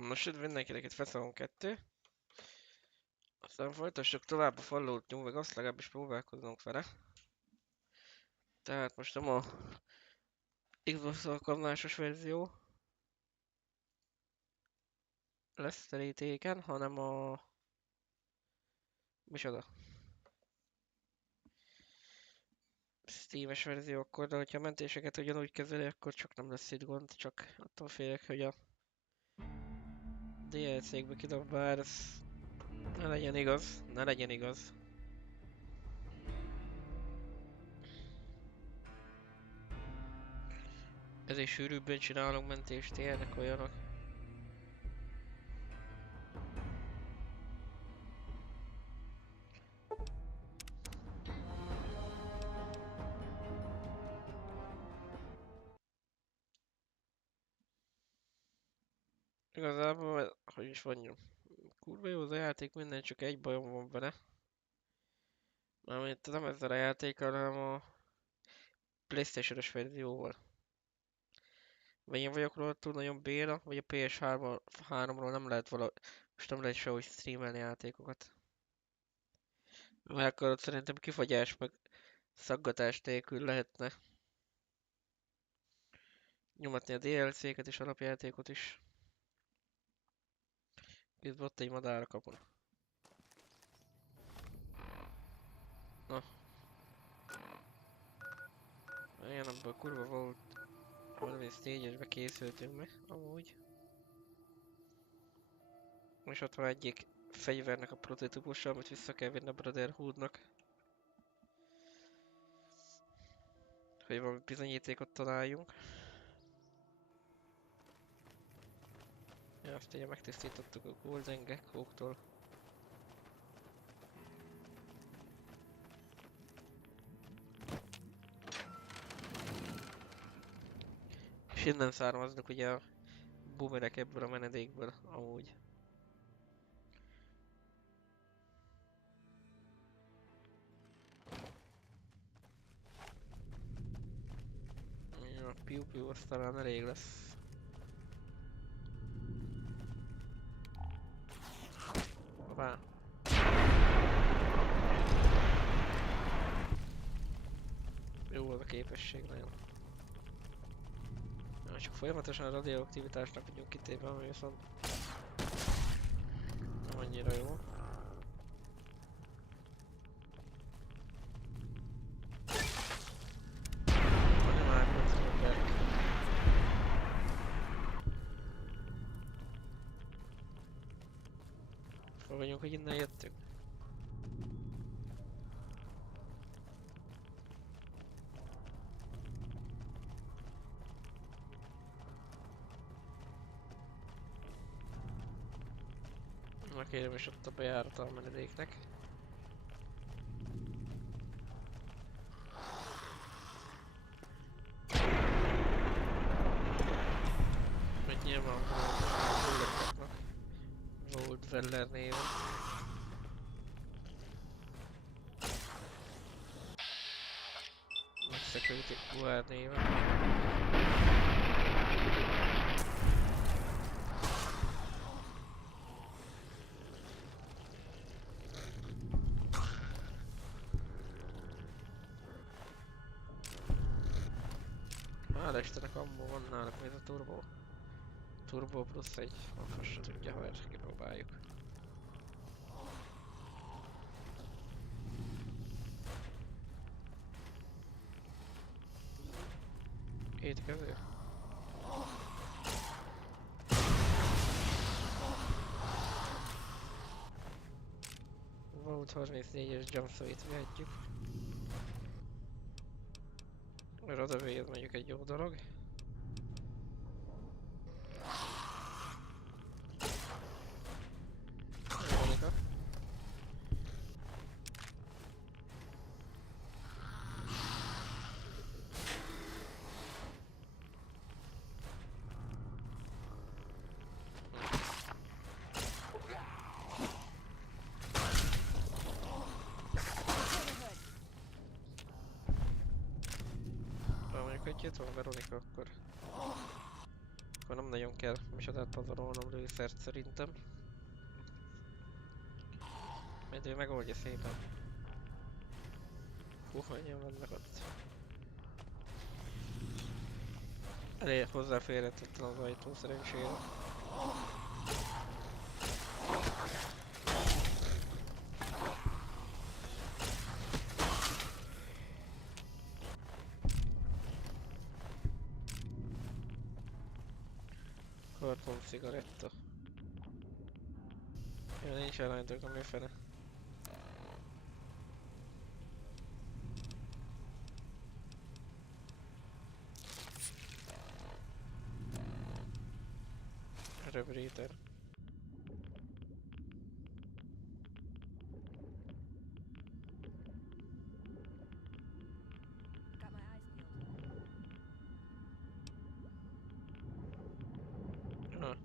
Most itt mindenkinek itt Feszalon 2. Aztán folytassuk tovább a Fallout New Vegas, legalábbis próbálkoznunk vele. Tehát most nem a Xbox alkalmazásos verzió lesz terítéken, hanem a... micsoda? Steam-es verzió akkor, de hogyha a mentéseket ugyanúgy kezeli, akkor csak nem lesz itt gond, csak attól félek, hogy a DLC-kbe kidob, bár ez ne legyen igaz, ne legyen igaz. Ezért sűrűbben csinálunk mentést, ilyenek olyanok. Igazából, hogy is mondjam, kurva jó az a játék, minden, csak egy bajom van vele. Mármint nem ezzel a játékkal, hanem a PlayStation-os verzióval. Vagy én vagyok róla túl nagyon béna, vagy a PS3-ról nem lehet most nem lehet sehogy streamelni játékokat. Mert akkor ott szerintem kifagyás meg szaggatás nélkül lehetne nyomatni a DLC-ket és alapjátékot is. Itt ott egy madár a kapun. Na. Ilyen abban kurva volt. Valami stage-esbe készültünk meg, amúgy. És ott van egyik fegyvernek a prototípusa, amit vissza kell vinni a Brotherhoodnak. Hogy valami bizonyítékot találjunk. Ja, azt ugye megtisztítottuk a Golden Gecko-któl. És innen származnak ugye a boomerek ebből a menedékből, amúgy. Ja, piu-piu, az talán elég lesz. Hoppá. Jó az a képesség, nagyon. Ja, csak folyamatosan a radioaktivitásnak vagyunk kitéve, ami viszont nem annyira jó. Hol vagyunk, hogy innen jöttünk? Na kérem, és ott a bejárata a menedéknek. Meg nyilván Volt Weller néven. Meg Security QR néven. Hála Istennek ammo van náluk még a turbo. Turbo plusz egy, a fasra tudja, ha ezt kipróbáljuk. Étkező. Volt 34-es jumpsuit vehetjük. Mert odavé ez mondjuk egy jó dolog. Hogy jött van Veronika, akkor Már nem nagyon kell misodát pazarolnom lőszert szerintem. Majd ő megoldja szépen. Hú, hányan vannak ott. Elég hozzáférhetetlen az ajtó szerencsére. Karton cigaretta. Ja, nincs ellenőtök, ami fene. Rebreather. Got my eyes peeled. Ah.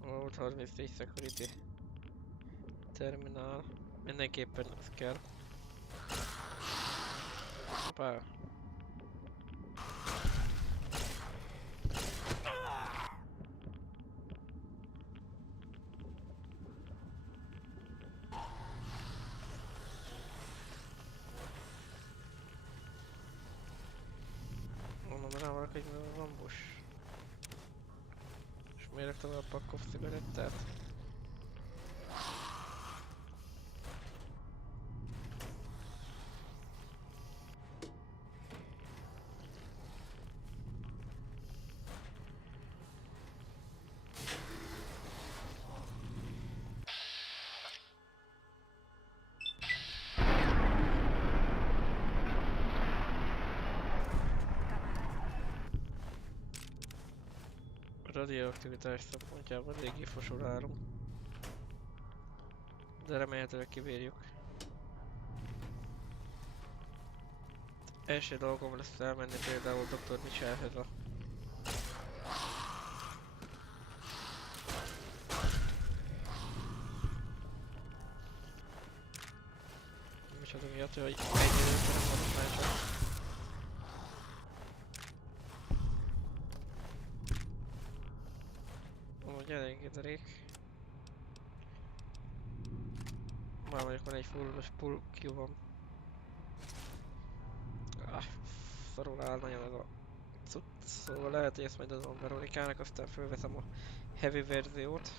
Volt 34 security. Terminál. Mindenképpen az kell. Hoppá. Mondom rá valaki, hogy van busz. És miért tovább pakkol cigarettát? A radioaktivitás szempontjából eléggé fosolálunk. De remélhetőleg kibírjuk. Első dolgom lesz elmenni például Dr. Michelhez a... Micsoda miatt, hogy egy időben nem mondom már csak. Amúgy eléggé derék. Már mondjuk van egy fullos pull Q-ban. Ah, szarul áll nagyon ez a cucc, szóval lehet, hogy ezt majd adom Veronikának, aztán fölveszem a heavy verziót.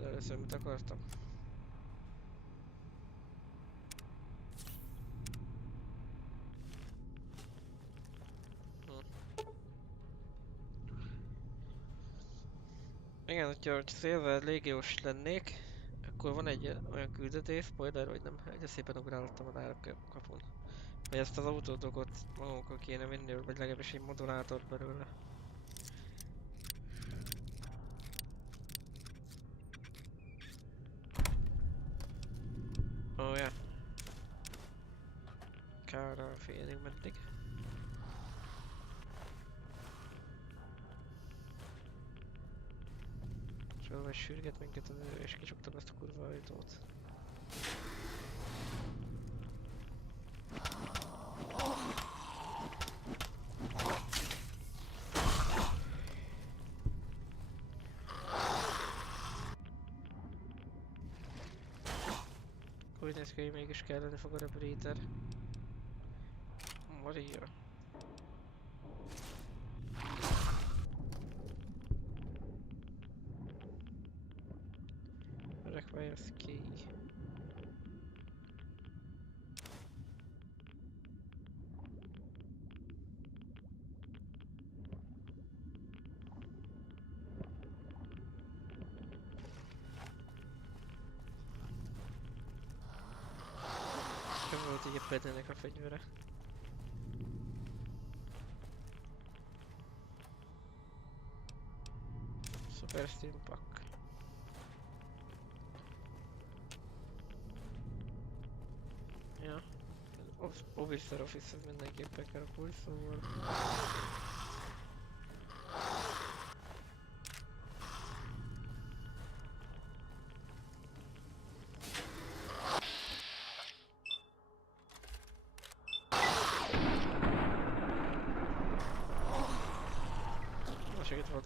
De először mit akartam? Igen, hogyha Silver légiós lennék, akkor van egy olyan küldetés, spoiler, hogy nem, egyre szépen ugrálottam a kapun. Hogy ezt az autódokot magunkkal kéne vinni, vagy legalábbis egy modulátort belőle. Ó, ja. Kárral félig meddig. És valami sürget minket az ő, és kicsuktam ezt a kurva ajtót. Úgy néz ki, hogy mégis kellene fog a rebreather. Maria. Requires key. Nem volt így a pedének a fegyvere. Super Steam Pack. Ja. Officer Office mindenképpen kell a kulcs, szóval...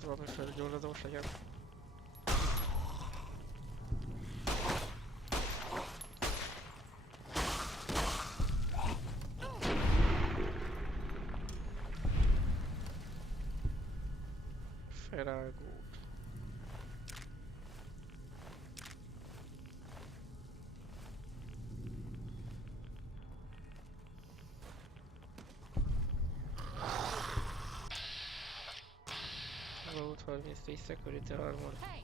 valami felgyulladós legyen. Felágó. Road 34 Security Armor. Hey!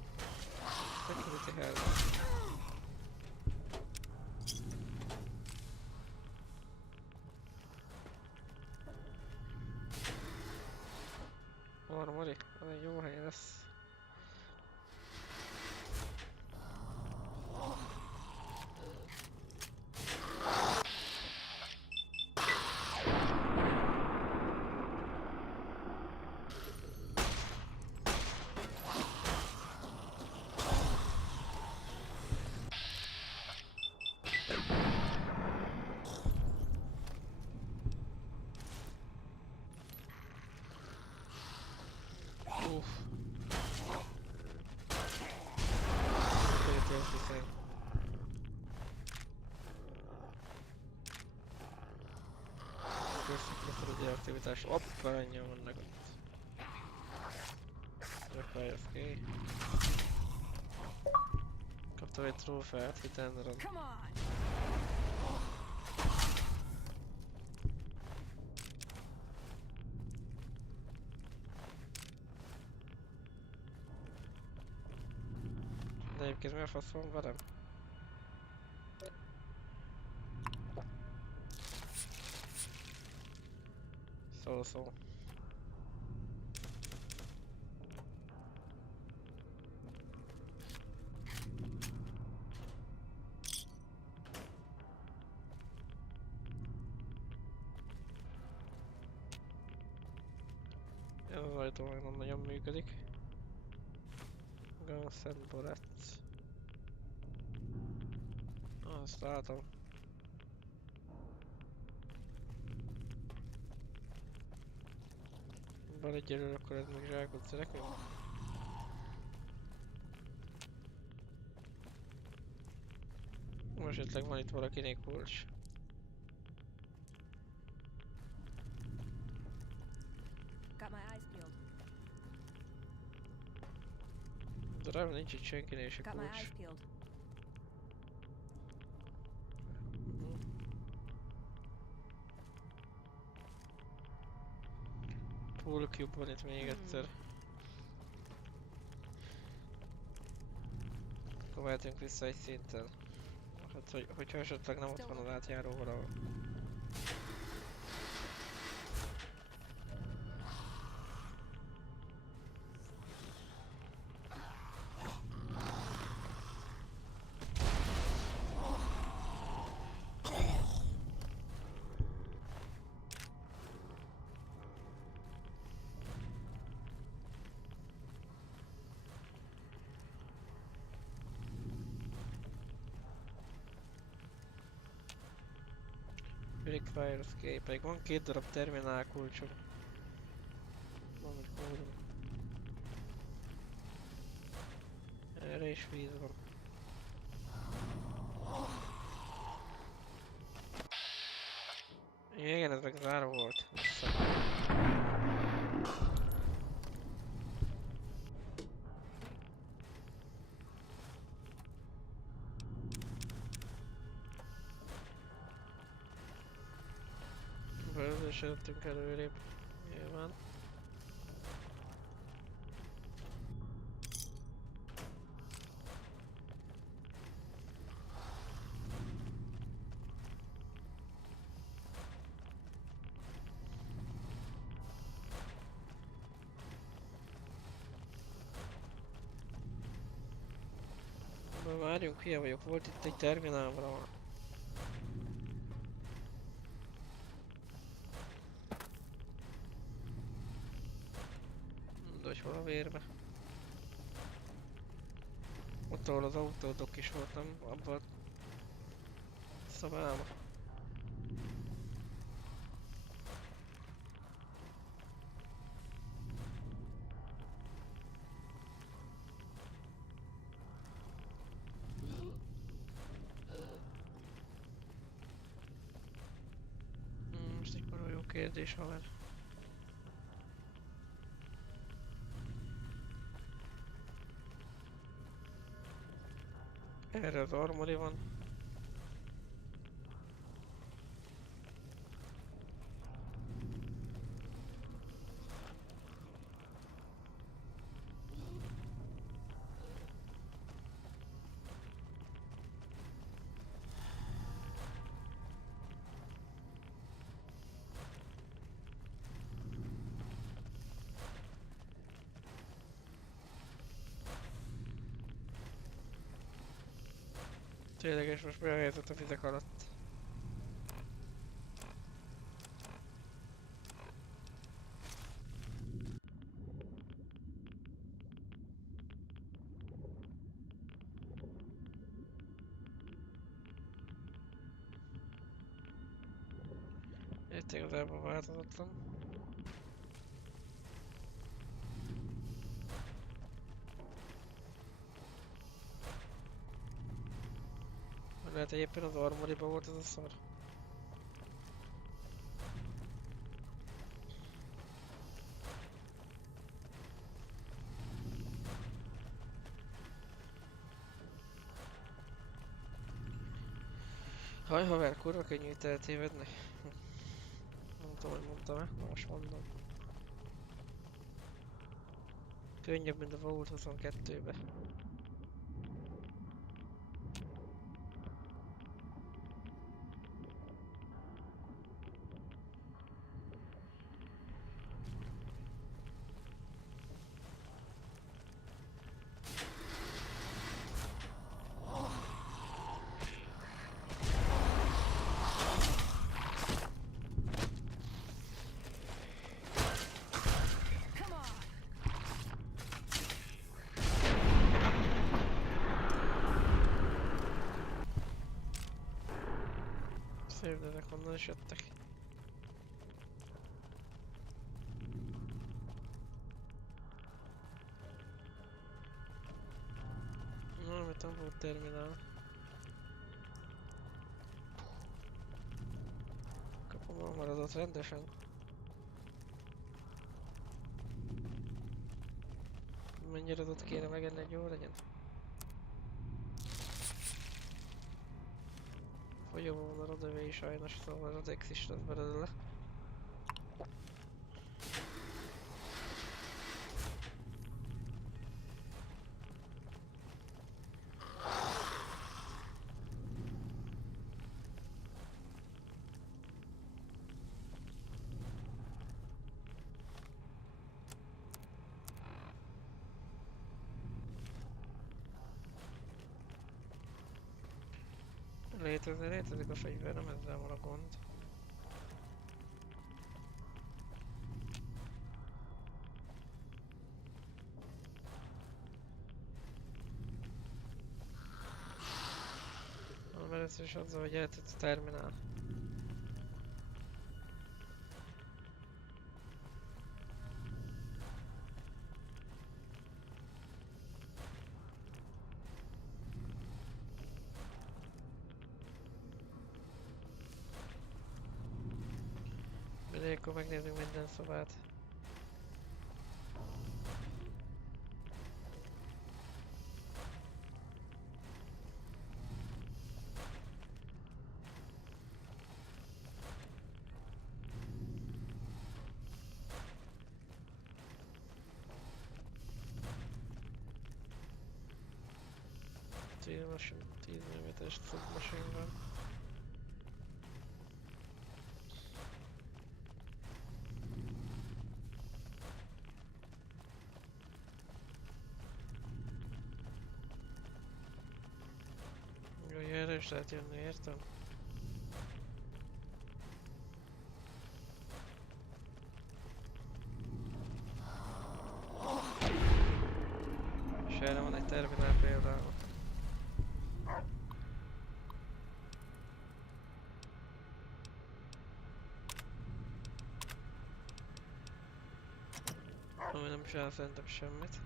Security Helmet. Armory, az egy jó hely lesz. Uff. Security officer. Köszönjük a aktivitás. Oppa, annyian vannak ott. Repáljasz ki. Kaptam egy trófeát, hitenderen. Come on! De egyébként mi a fasz van velem? Szó. Ez az ajtó meg nem nagyon működik. Guns and bullets. Azt látom. Bár egyelőre akkor ez még zsákot nekünk. Most esetleg van itt valakinek kulcs. Got my eyes peeled. De rám nincs itt senkinél se Got my eyes kulcs. peeled. Pool cube van itt még egyszer. Akkor mehetünk vissza egy szinten. Hát, hogyha esetleg nem ott van az átjáró valahol. Require escape. Még van 2 darab terminál kulcsom. Valamit kódom. Erre is víz van. Igen, ez meg zárva volt. Vissza. Belősödtünk előrébb. Nyilván. Várjunk, hülye vagyok, volt itt egy terminál valahol. De hogy hol a vérbe? Ott ahol az autódok is volt, nem? Abban a szobában. kérdés, haver. Erre az armori van. Tényleges, most mi a helyzet a vizek alatt? Itt igazából változatlan. Lehet egyébként az armoriba volt ez a szar. Haj haver, kurva könnyű itt eltévedni. Nem tudom, hogy mondtam-e, de most mondom. Könnyebb, mint a Vault 22-be. Come on! Szép, de ezek honnan is jöttek. Na, amit nem volt terminál. Kapom a maradott rendesen. Mennyire adott kéne megenni, hogy jó legyen? Folyóban van a rodövé sajnos, szóval az X is lesz belőle. Létezik a fegyver, nem ezzel van a gond. Mert ez is azzal, hogy eltett a terminál. Mindegy, akkor megnézzük minden szobát. Tíz 10 mm-es submachine van. Jó, erre is lehet jönni, értem? És erre van egy terminál például. Ami nem csinál szerintem semmit.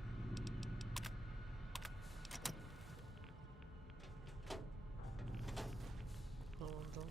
Ha mondom.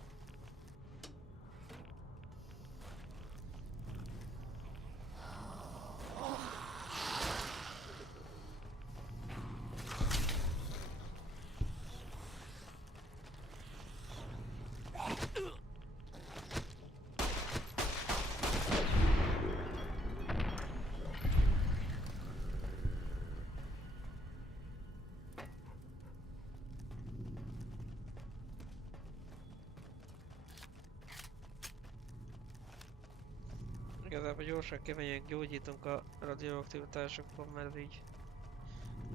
Igazából gyorsan keményen gyógyítunk a radioaktivitásokban, mert így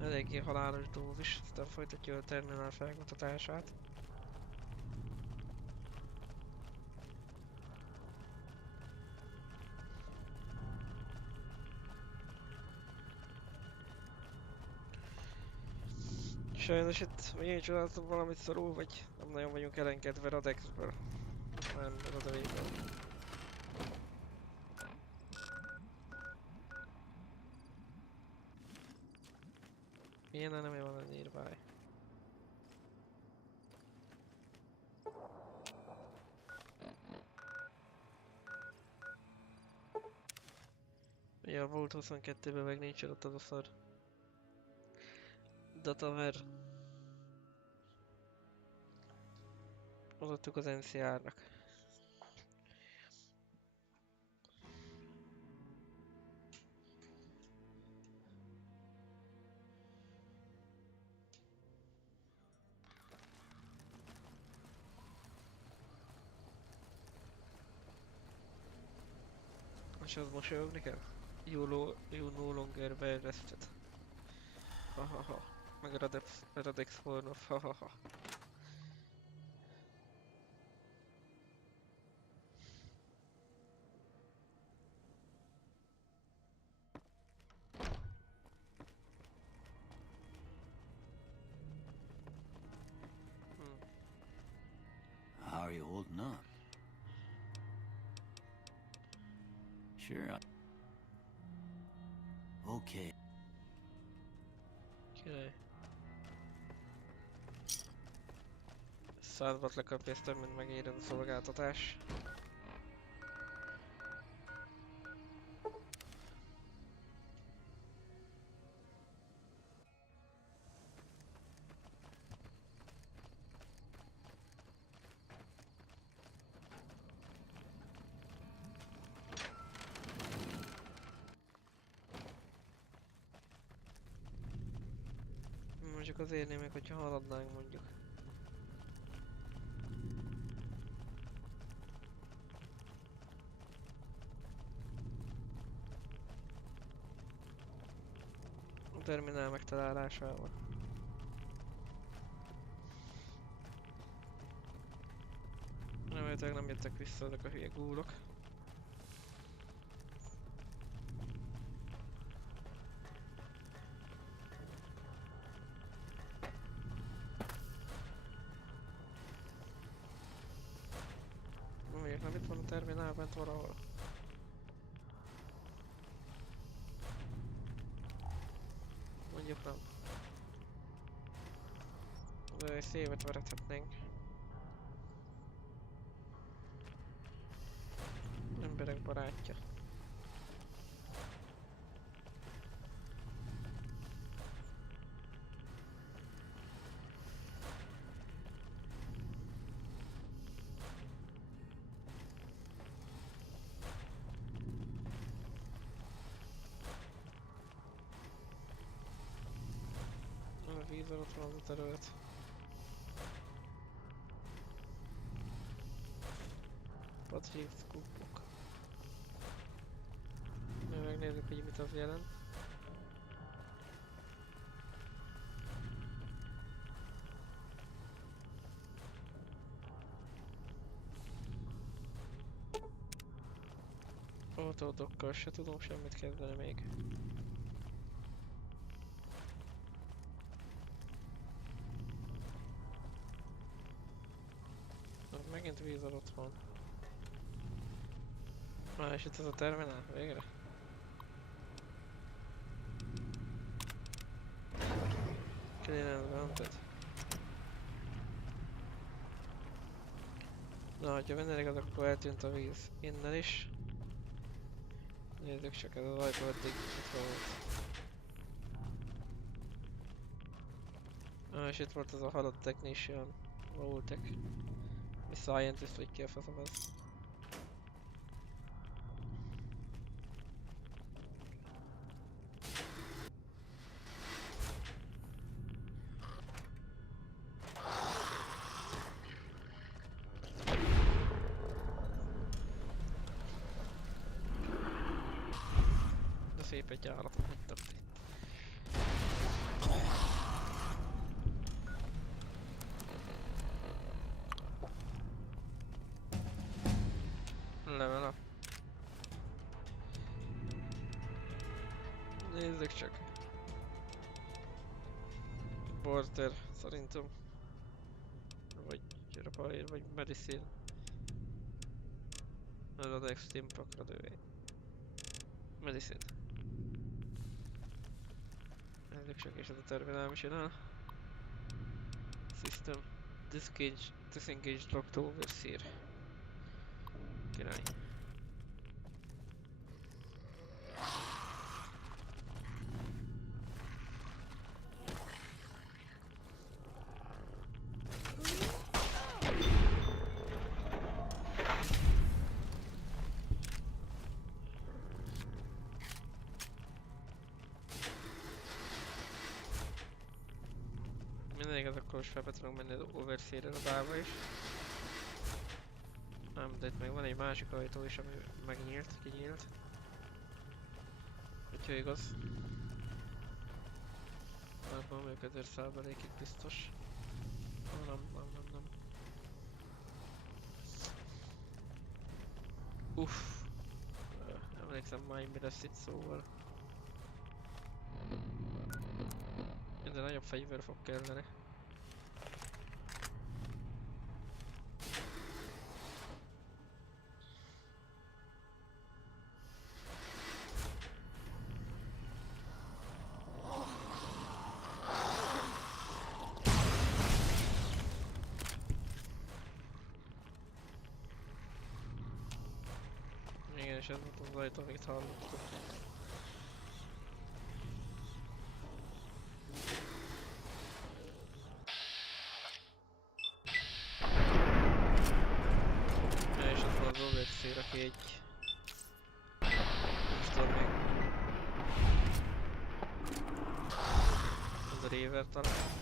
eléggé halálos dózis, aztán folytatja a terminál felkutatását. Sajnos itt én csináltam valamit szarul, vagy nem nagyon vagyunk elengedve Radexből. Nem, Radevéből. Milyen nem van a nearby. Ugye a Volt 22-ben meg nincs ott az a szar. Dataver. Adottuk az NCR-nak. És az mosolyogni kell? You no longer were arrested. Hahaha. Meg a Radex Hornoff, hahaha. How are you holding up? Sure. Okay. Király. 100 watt lekapja, ezt több mint megéred a szolgáltatás. Mondjuk az érné meg, hogyha haladnánk mondjuk. A terminál megtalálásával. Remélhetőleg nem jöttek vissza ezek a hülye gúlok. Mondjuk nem itt van a terminál bent valahol. Mondjuk nem. De egy szévet verethetnénk. Emberek barátja. A víz alatt van az a terület. Patrick Scoopok. Megnézzük, hogy mit az jelent. Autódokkal se tudunk semmit kezdeni még. Megint víz alatt van. És itt ez a terminál, végre? Clean Wanted. Na, hogyha benne igaz, akkor eltűnt a víz innen is. Nézzük csak, ez az ajtó eddig nyitva volt. És itt volt ez a halott technician. Voltek. Mi scientist, vagy ki a faszom ez? szép egy állatot hagytak itt. Level up. Nézzük csak. Border, szerintem. Vagy Repair, vagy Medicine. Ez az Extreme Pakra dővé. Medicine. Nézzük csak, és ez a terminál is jön el. System. Disengage locked overseer. Király. Minden igaz, akkor most fel tudunk menni az overseer irodába is. Nem, de itt még van egy másik ajtó is, ami megnyílt, kinyílt. Úgyhogy igaz. Abban vagyok 1000%-ig biztos. Nem. Uff. Emlékszem már, mi lesz itt szóval. Minden nagyobb fegyver fog kelleni. Igen, és ez volt az ajtó, amit hallottuk. Ja, és ott van az overseer, aki egy... Nem tudom még... Az a Raver talán.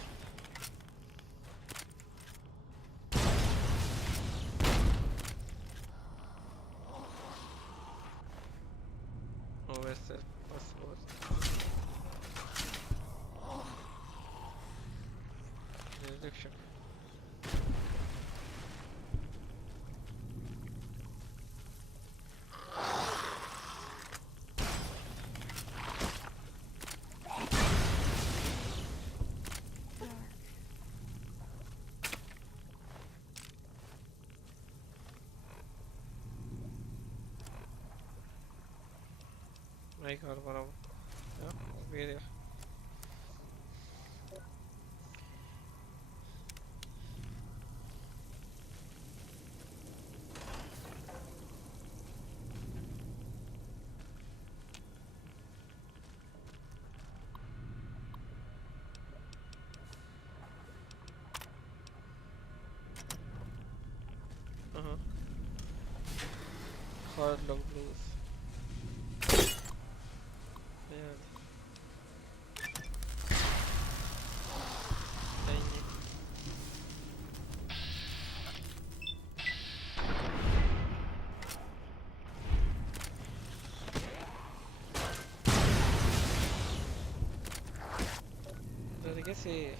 Overseer password. Nézzük csak. Melyik harmanom? Ja, bírja. Aha. Hardlock Blues. Ilyen. Ennyi. Pedig eszi.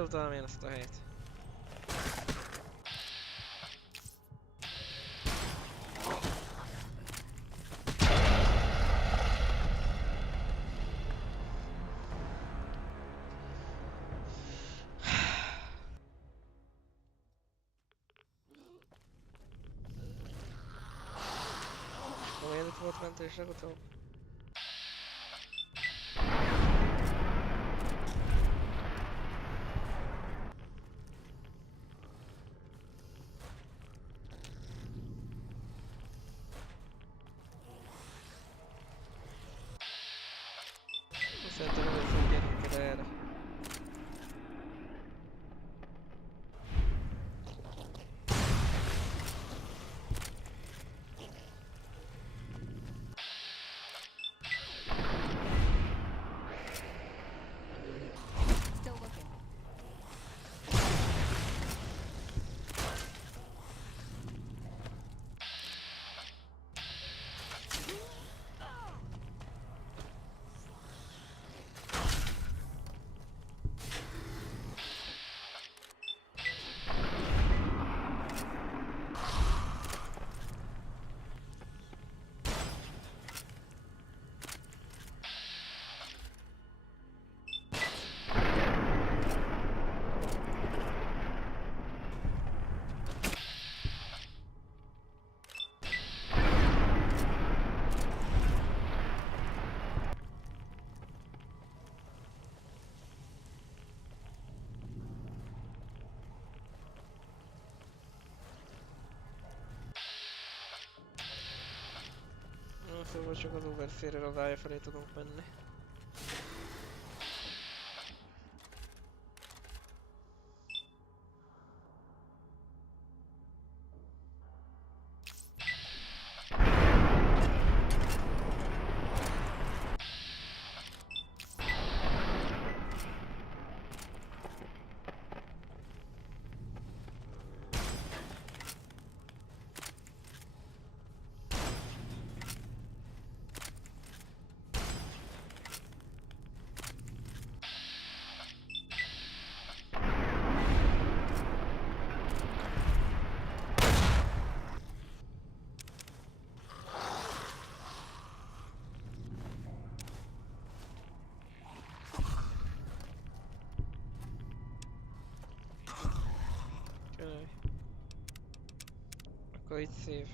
Bedobtam én ezt a helyet. Miért itt volt mentés legutóbb? Szerintem először gyerünk ide erre. Still looking. Szóval csak az overszérrel az ája felé tudunk menni. Okay. Akkor itt szép.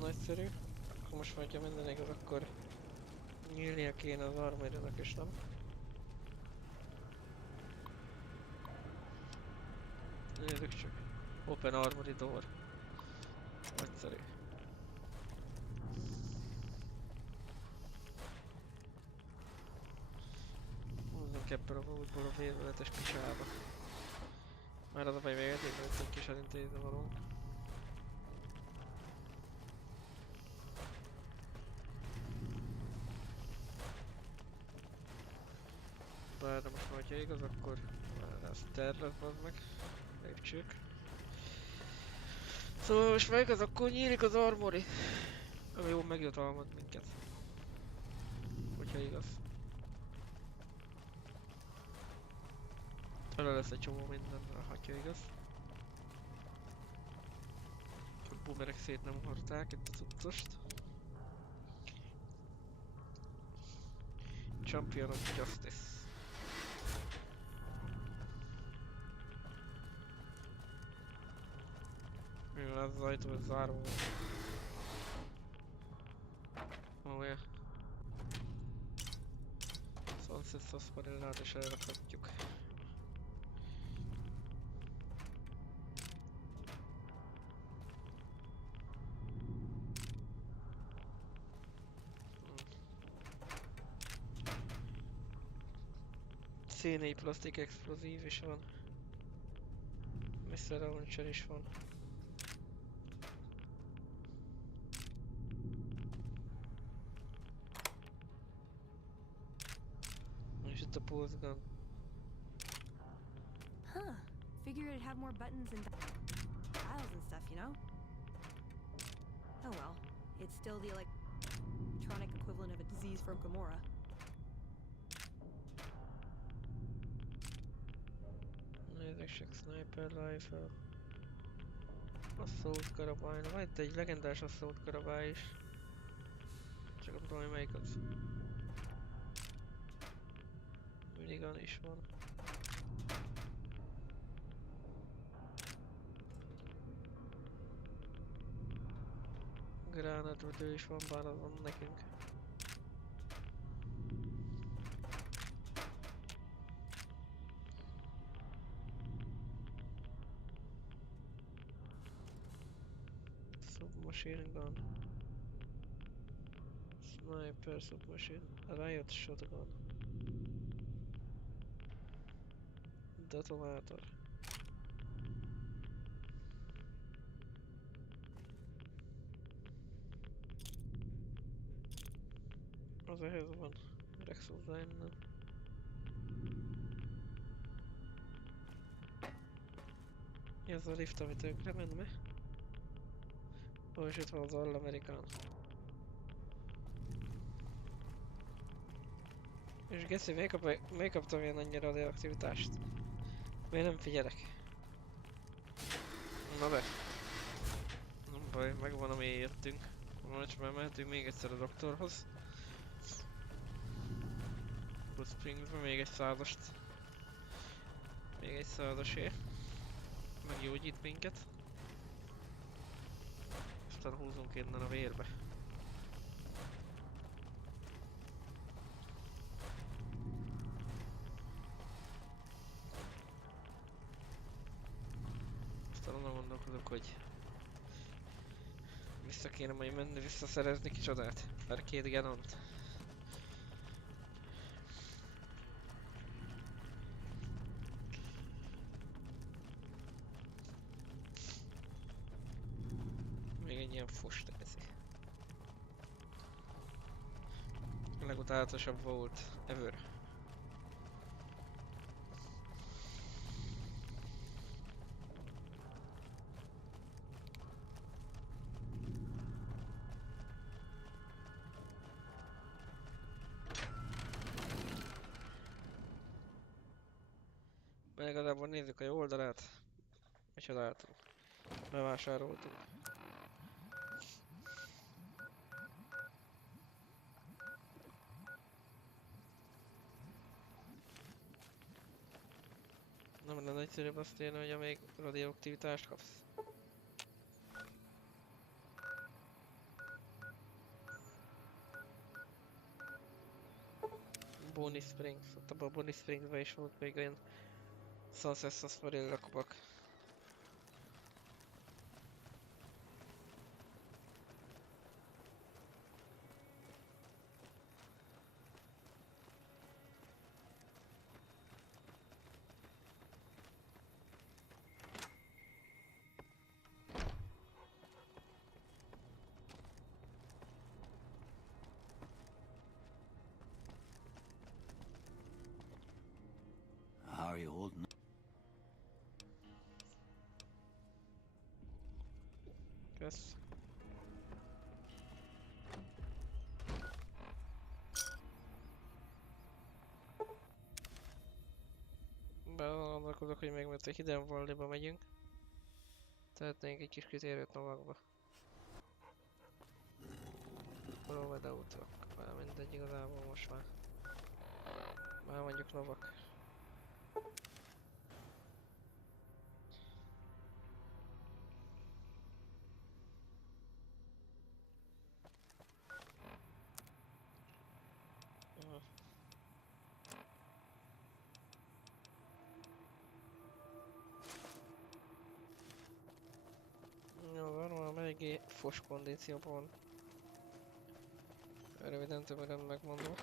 Nagyszerű. Akkor most már, ha minden igaz, akkor nyílnia kéne az armornak is, nem? Nézzük csak. Open armory door. Nagyszerű. Húzzunk ebből a múltból a vérveletes picsába. Már az a baj, végedében egy kis elintézni való. Bár de most már, ha igaz, akkor már ez tervez, bazd meg. Lépcsők. Szóval most meg az, akkor nyílik az armory. Ami jó megjutalmaz minket. Hogyha igaz. Tőle lesz egy csomó minden, ha igaz. A boomerek szét nem hordták itt a cuccost. Champion of Justice. Mivel az ajtó zárva van. Oh, yeah. Sunset Sarsaparillát is elrakhatjuk. C4 plastik explozív is van. Mr. Launcher is van. És itt a pulse gun. Huh. Figured it had more buttons and dials and stuff, you know? Oh well. It's still the electronic equivalent of a disease from Gamora. Nézzük, csak sniper rifle. Assault karabály. Van itt egy legendás assault karabály is. Csak nem tudom, hogy melyik az. Minigun is van. Gránátvető is van, bár az van nekünk. Submachine gun. Sniper submachine. Riot shotgun. Detonátor. Az ehhez van. Rex hozzá innen. Mi az a lift, amit tönkre menne? Ó, és itt van az All-American. És Geszi, miért kaptam ilyen annyira radioaktivitást? Miért nem figyelek? Na be! Nem baj, megvan, ami értünk. Most már mehetünk még egyszer a doktorhoz. Good Springsbe még egy százast. Még egy százasért. Meggyógyít minket. Aztán húzunk innen a vérbe. Aztán onnan gondolkodok, hogy vissza kéne majd menni, visszaszerezni kicsodát. Per 2 genont. Még egy ilyen fost ez. A legutálatosabb volt ever. Mert igazából nézzük a jó oldalát. Micsodáltam. Bevásároltuk. Nem lenne egyszerűbb azt írni, hogy amíg radioaktivitást kapsz. Bonnie Springs. Ott abban a Bonnie Springsben is volt még olyan Sunset Sarsaparilla kapak. How are you holding up? Kösz. Gondolkodok, hogy még mert a Hidden Valley-ba megyünk. Tehetnénk egy kis kitérőt Novakba. Forward autók. Már mindegy igazából most már. Már mondjuk Novak. Jó, van már eléggé fos kondícióban van. Röviden tömören megmondom.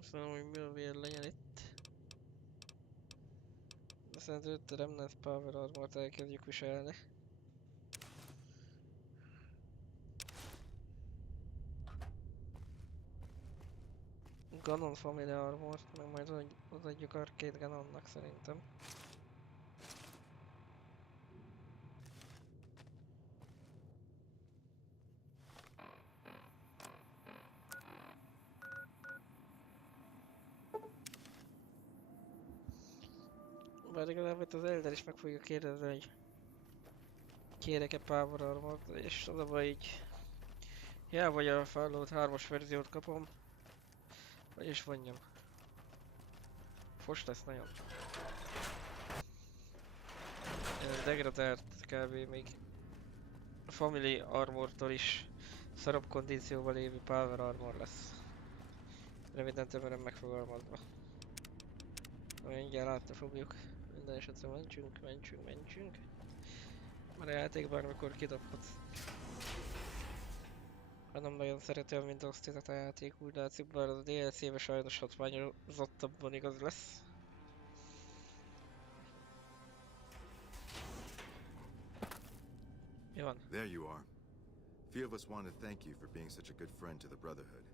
Azt mondom, hogy mi a vér legyen itt. De szerintem itt a Remnant Power Armort elkezdjük viselni. Ganon Family Armort, meg majd odaadjuk Arcade Ganonnak szerintem. Bár igazából itt az Elder is meg fogja kérdezni, hogy kérek-e Power Armort, és az a baj így... Ja, vagy a Fallout 3-as verziót kapom, vagy is vonjam. Fos lesz nagyon. Degradált kb. Még a Family Armortól is szarabb kondícióval lévő Power Armor lesz. Röviden tömören megfogalmazva. Mindjárt látni fogjuk. Minden esetre mentsünk. Már a játék bármikor kidobhatsz. Ha nem nagyon szereti a Windows 10 a játék, úgy látszik, bár az a DLC-be sajnos hatványozottabban igaz lesz. Mi van? There you are. Few of us want to thank you for being such a good friend to the Brotherhood.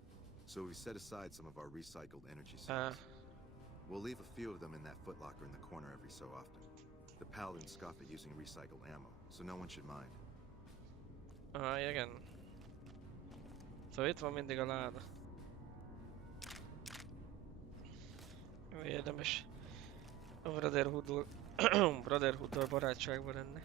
So we set aside some of our recycled energy cells. We'll leave a few of them in that footlocker in the corner every so often. The Paladins scoff at using recycled ammo, so no one should mind. Igen. Szóval itt van mindig a láda. Jó, érdemes a Brotherhood-dal barátságban lenni.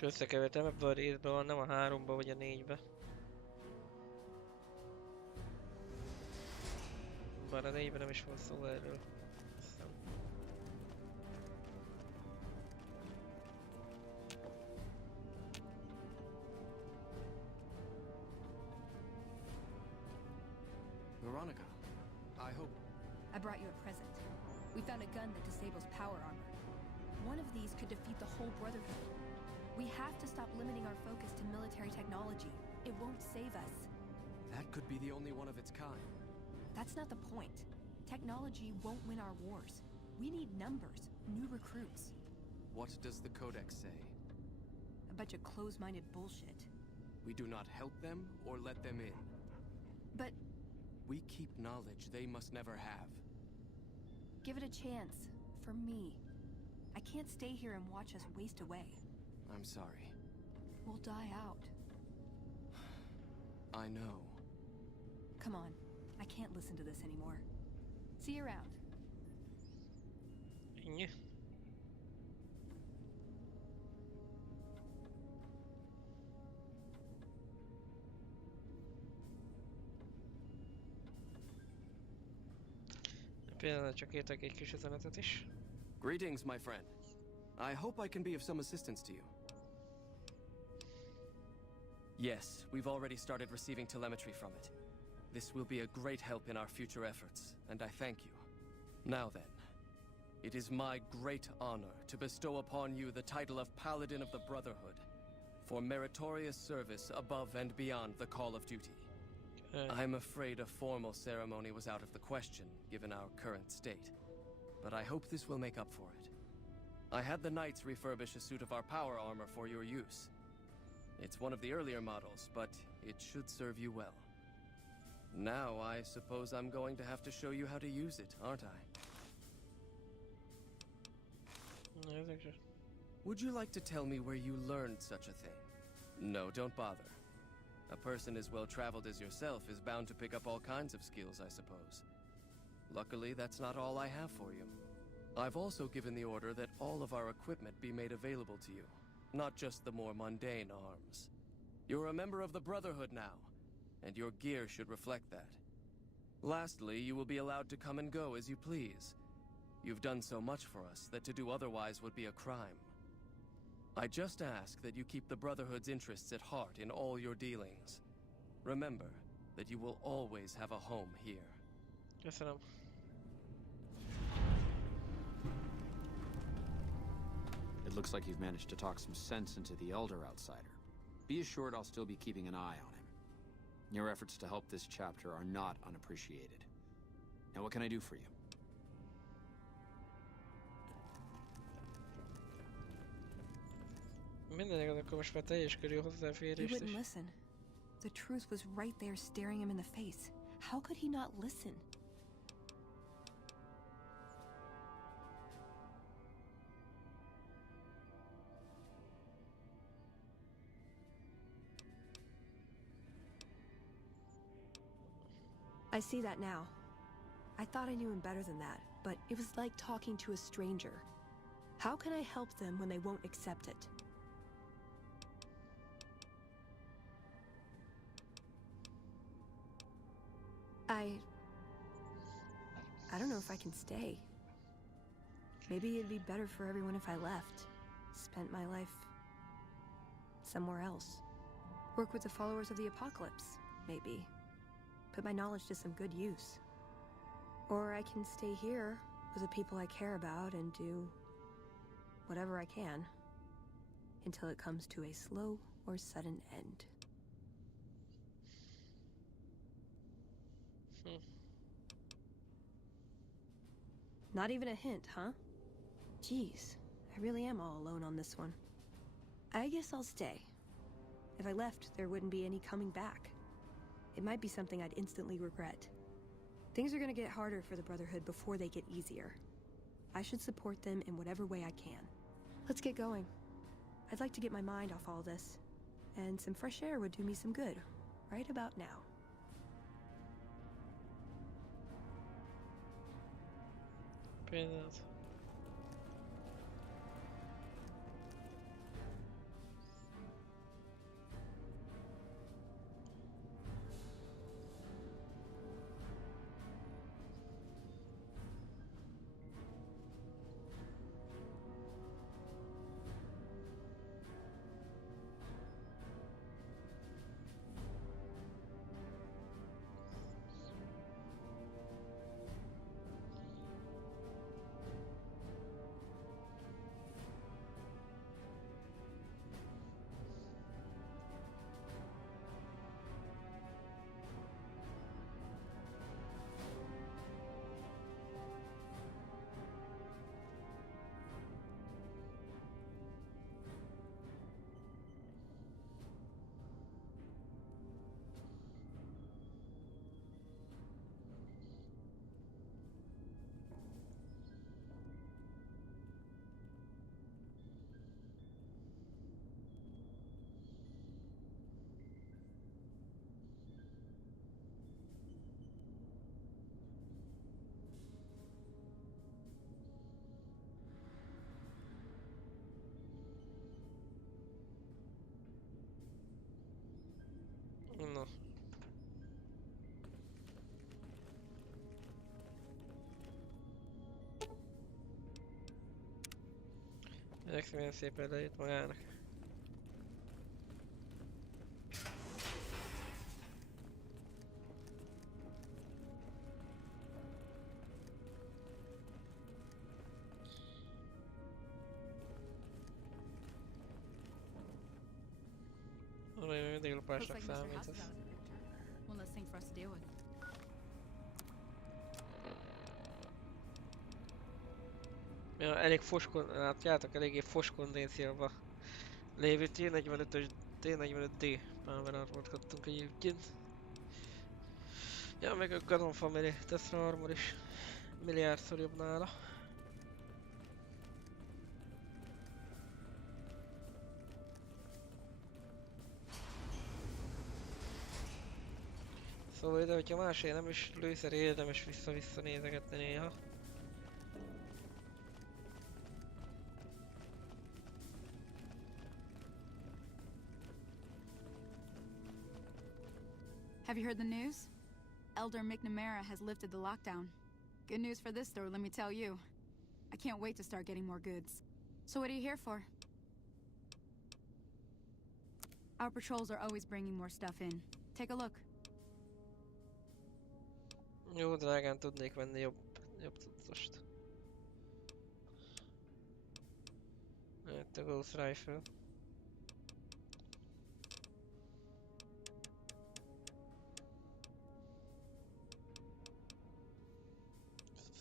Összekevertem, ebben a részben van, nem a 3-ba vagy a 4-be. Bár a 4-ben nem is volt szó erről. Hiszem. Veronica, I hope... I brought you a present. We found a gun that disables power armor. One of these could defeat the whole Brotherhood. We have to stop limiting our focus to military technology. It won't save us. That could be the only one of its kind. That's not the point. Technology won't win our wars. We need numbers, new recruits. What does the Codex say? A bunch of closed-minded bullshit. We do not help them or let them in. But We keep knowledge they must never have. give it a chance. For me. I can't stay here and watch us waste away. I'm sorry. We'll die out. I know. Come on. I can't listen to this anymore. See you around. Ennyi. Pillanat, csak írtak egy kis üzenetet is. Greetings, my friend. I hope I can be of some assistance to you. Yes, we've already started receiving telemetry from it. This will be a great help in our future efforts, and I thank you. Now then, it is my great honor to bestow upon you the title of Paladin of the Brotherhood for meritorious service above and beyond the call of duty. I'm afraid a formal ceremony was out of the question, given our current state, but I hope this will make up for it. I had the Knights refurbish a suit of our power armor for your use. It's one of the earlier models, but it should serve you well. Now, I suppose I'm going to have to show you how to use it, aren't I? Would you like to tell me where you learned such a thing? No, don't bother. A person as well-traveled as yourself is bound to pick up all kinds of skills, I suppose. Luckily, that's not all I have for you. I've also given the order that all of our equipment be made available to you, not just the more mundane arms. You're a member of the Brotherhood now, and your gear should reflect that. Lastly, you will be allowed to come and go as you please. You've done so much for us that to do otherwise would be a crime. I just ask that you keep the Brotherhood's interests at heart in all your dealings. Remember that you will always have a home here. Köszönöm. It looks like you've managed to talk some sense into the Elder Outsider. Be assured I'll still be keeping an eye on him. Your efforts to help this chapter are not unappreciated. Now what can I do for you? Mindenek akkor most már teljes körű He hozzáférést wouldn't is. listen. The truth was right there staring him in the face. How could he not listen? I see that now. I thought I knew him better than that, but it was like talking to a stranger. How can I help them when they won't accept it? I don't know if I can stay. Maybe it'd be better for everyone if I left. Spent my life somewhere else. Work with the followers of the Apocalypse, maybe. Put my knowledge to some good use. Or I can stay here with the people I care about and do whatever I can until it comes to a slow or sudden end. Not even a hint, huh? Jeez, I really am all alone on this one. I guess I'll stay. If I left, there wouldn't be any coming back. It might be something I'd instantly regret. Things are gonna get harder for the Brotherhood before they get easier. I should support them in whatever way I can. Let's get going. I'd like to get my mind off all this. And some fresh air would do me some good, right about now. Pillanat. Rex milyen szépen lejött magának. Olyan mindig Looks lopásnak like Mr. House számít is ez. out of the picture. One less thing for us to deal with. Ja, elég hát jártak eléggé fos kondícióba lévő T45-ös T45D Power kaptunk egyébként. Ja, meg a Ganon Family Tesla Armor is milliárdszor jobb nála. Szóval ide, hogyha másé nem is lőszer, érdemes vissza-vissza nézegetni néha. Have you heard the news? Elder McNamara has lifted the lockdown. Good news for this store, let me tell you. I can't wait to start getting more goods. So what are you here for? Our patrols are always bringing more stuff in. Take a look. Jó, drágán tudnék venni jobb cuccost. Itt a Ghost Rifle.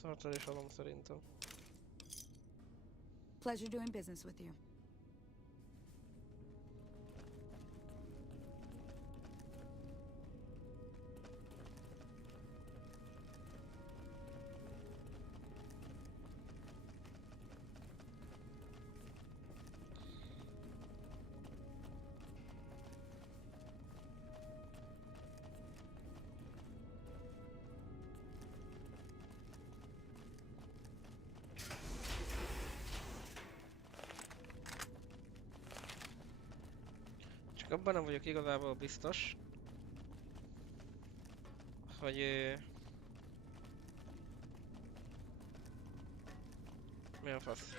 Szartal is adom szerintem. Pleasure doing business with you. Csak abban nem vagyok igazából biztos, hogy... Mi a fasz?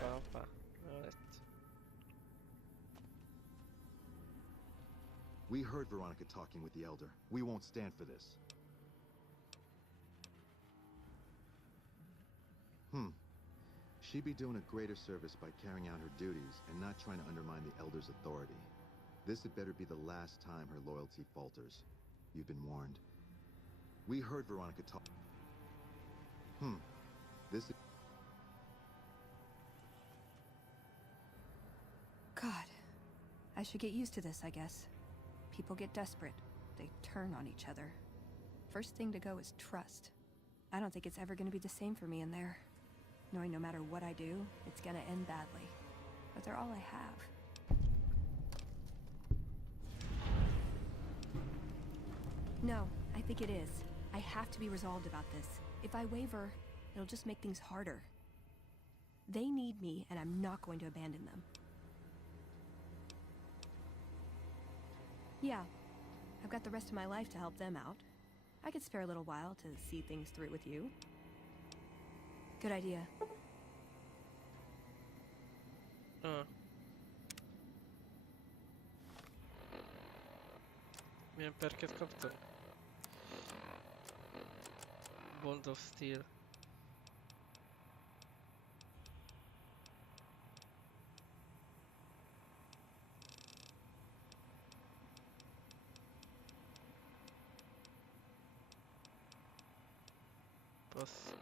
Hoppá. We heard Veronica talking with the Elder. We won't stand for this. She'd be doing a greater service by carrying out her duties and not trying to undermine the Elder's authority. This had better be the last time her loyalty falters. You've been warned. We heard Veronica talk. This... God. I should get used to this, I guess. People get desperate. They turn on each other. First thing to go is trust. I don't think it's ever gonna be the same for me in there. Knowing no matter what I do, it's gonna end badly. But they're all I have. No, I think it is. I have to be resolved about this. If I waver, it'll just make things harder. They need me, and I'm not going to abandon them. Yeah, I've got the rest of my life to help them out. I could spare a little while to see things through with you. Good idea. Milyen perket kaptam? Bond of Steel. Passz.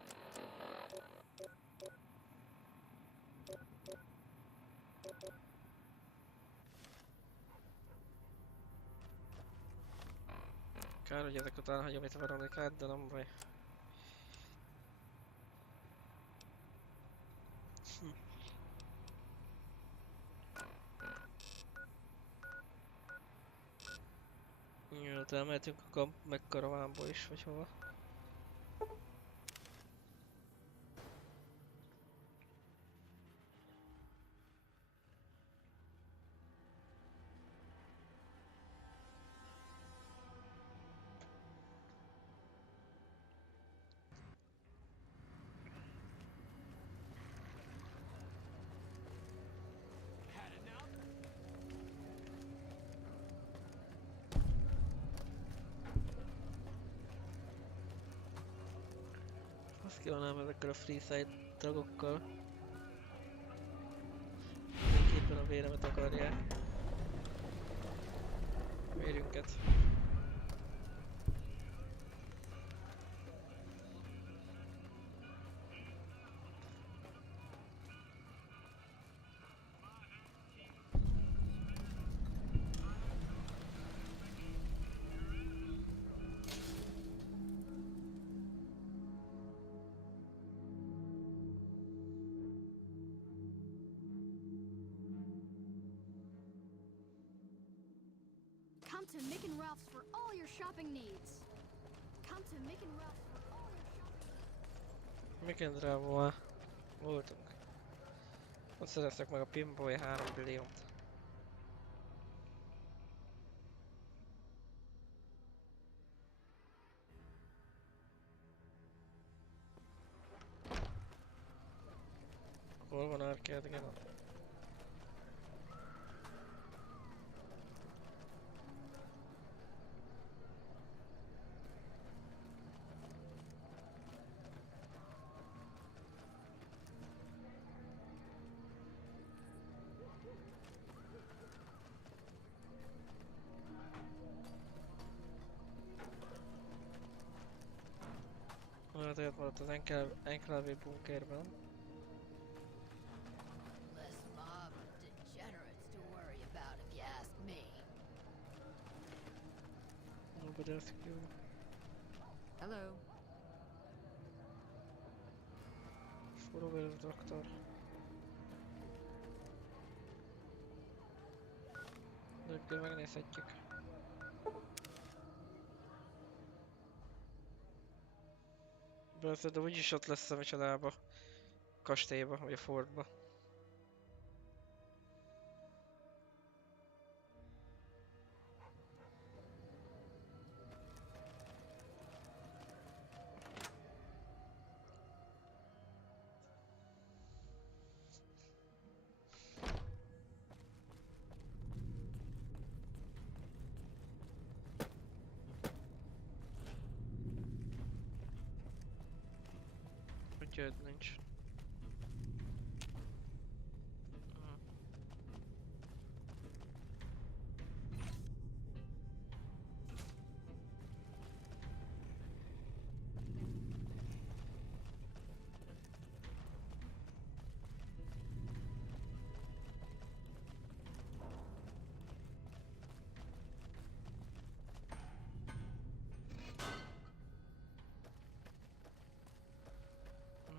Kár, hogy ezek után hagyom itt Veronikát, de nem baj. Jó, elmehetünk a kamp meg karavánba is, vagy hova. skillolnám ezekkel a freeside dragokkal. Mindenképpen a véremet akarják. Vérünket. Come to Mick and Ralph's for all your shopping needs. Come to Mick and Ralph's for all your shopping needs. Mikendrával voltunk. Ott szereztek meg a Pinboy 3 billiót. Hol van Arcade Gena? Hát olyat maradt az Enclave bunkerben. Less mob of degenerates to worry about if you ask me. Nobody else kill. Hello. Forróver a traktor. De megnézhetjük. Persze, de úgyis ott lesz a micsodába. Kastélyba, vagy a fortba. Úgyhogy nincs.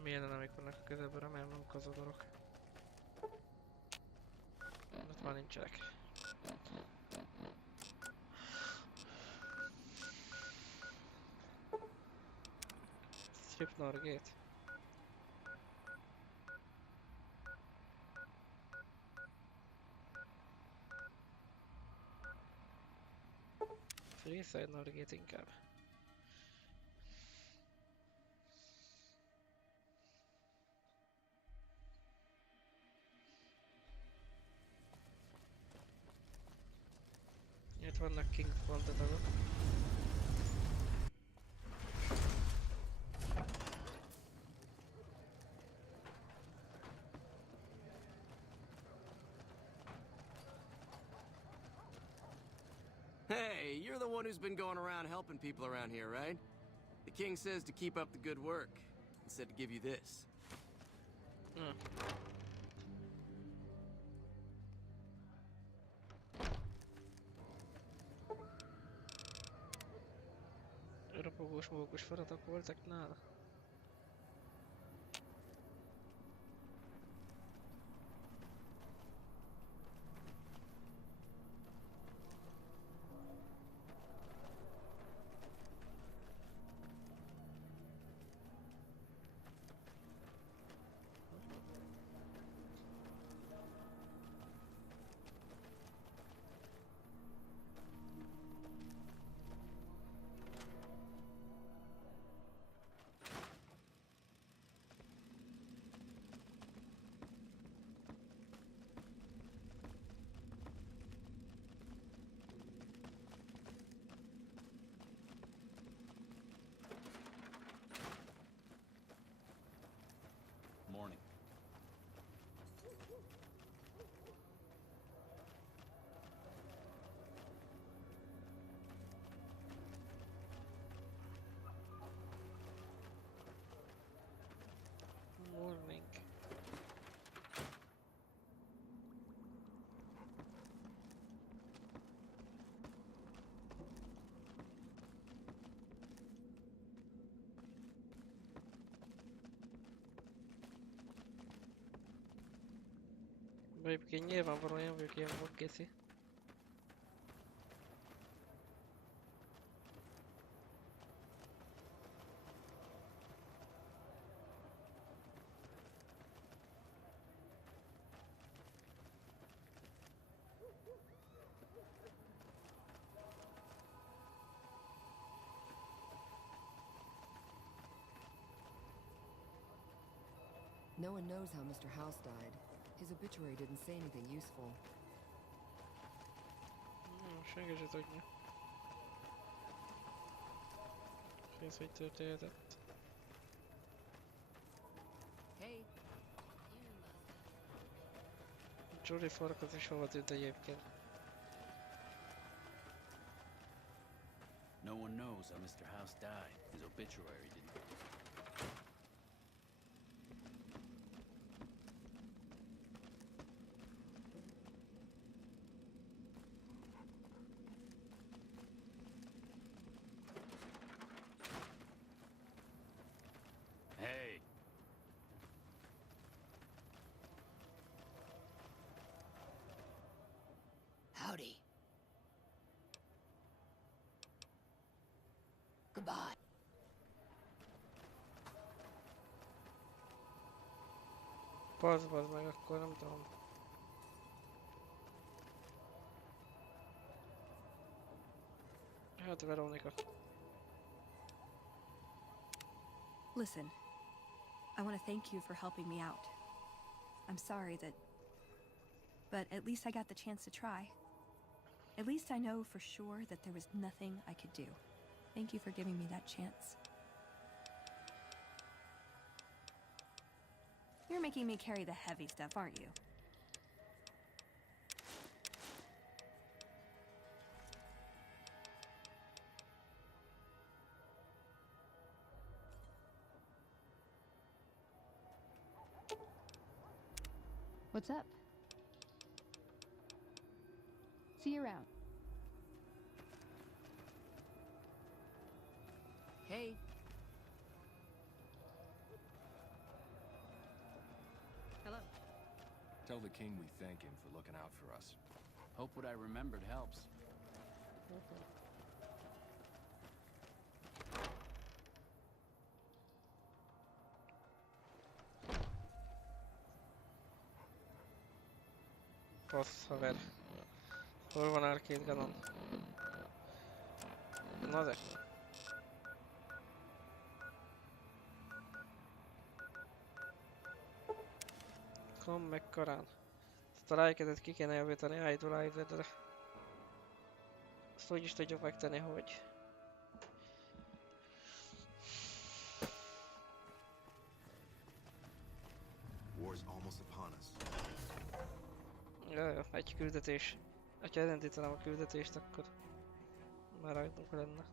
Milyen amik vannak a közelben, remélem nem kazadorok. Ott már nincsenek. Strip Norgate. Freeside Norgate inkább. Itt vannak King Fronta tagok. Hey, you're the one who's been going around helping people around here, right? The king says to keep up the good work. He said to give you this. Ropogós, mókus feladatok voltak nála. Egyébként nyilvánvalóan én vagyok ilyen vakkészí. No one knows how Mr. House died. His obituary didn't say anything useful. Senki se tudja. Ez hogy történhetett. Hey, Judy farkas is hova tűnt egyébként. No one knows how Mr. House died. His obituary didn't. Hey! Howdy. Goodbye. Bazd meg, akkor nem tudom. Hát Veronika. Listen, I want to thank you for helping me out. I'm sorry that... But at least I got the chance to try. At least I know for sure that there was nothing I could do. Thank you for giving me that chance. You're making me carry the heavy stuff, aren't you? What's up? See you around. hey. Hello. Tell the king we thank him for looking out for us. Hope what I remembered helps. Passz, haver. Hol van Arcade Ganon? Na de. Kom meg karán. Ezt a rájkedet ki kéne javítani Idle Idle-re. Azt úgy is tudjuk megtenni, hogy... War's almost upon us. Jaj, egy küldetés. Ha elindítanám a küldetést, akkor már rajtunk lenne.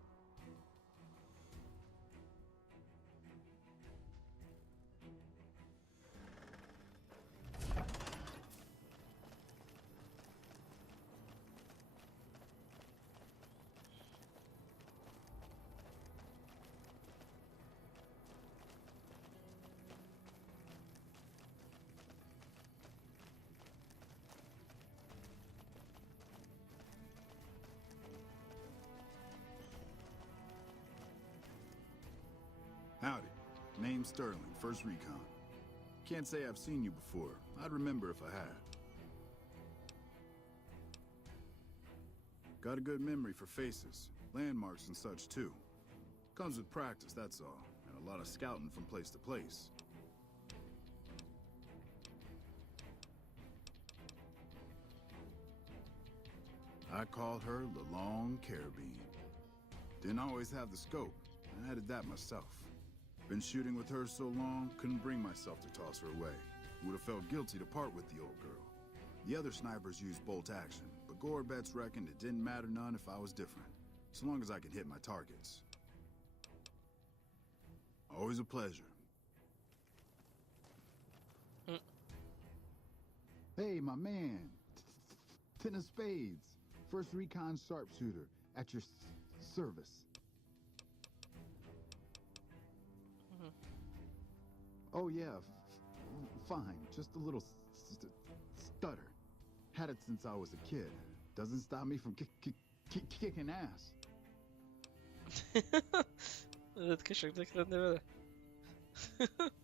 Howdy. Name's Sterling, First Recon. Can't say I've seen you before. I'd remember if I had. Got a good memory for faces, landmarks and such too. Comes with practice, that's all, and a lot of scouting from place to place. I called her the Long Carabine. Didn't always have the scope. I added that myself. Been shooting with her so long, couldn't bring myself to toss her away. Would have felt guilty to part with the old girl. The other snipers used bolt action, but Gorbets reckoned it didn't matter none if I was different, so long as I could hit my targets. Always a pleasure. Hey, my man. Ten of spades. First Recon sharpshooter at your service. Oh yeah, fine. Just a little stutter. Had it since I was a kid. Doesn't stop me from kicking ass.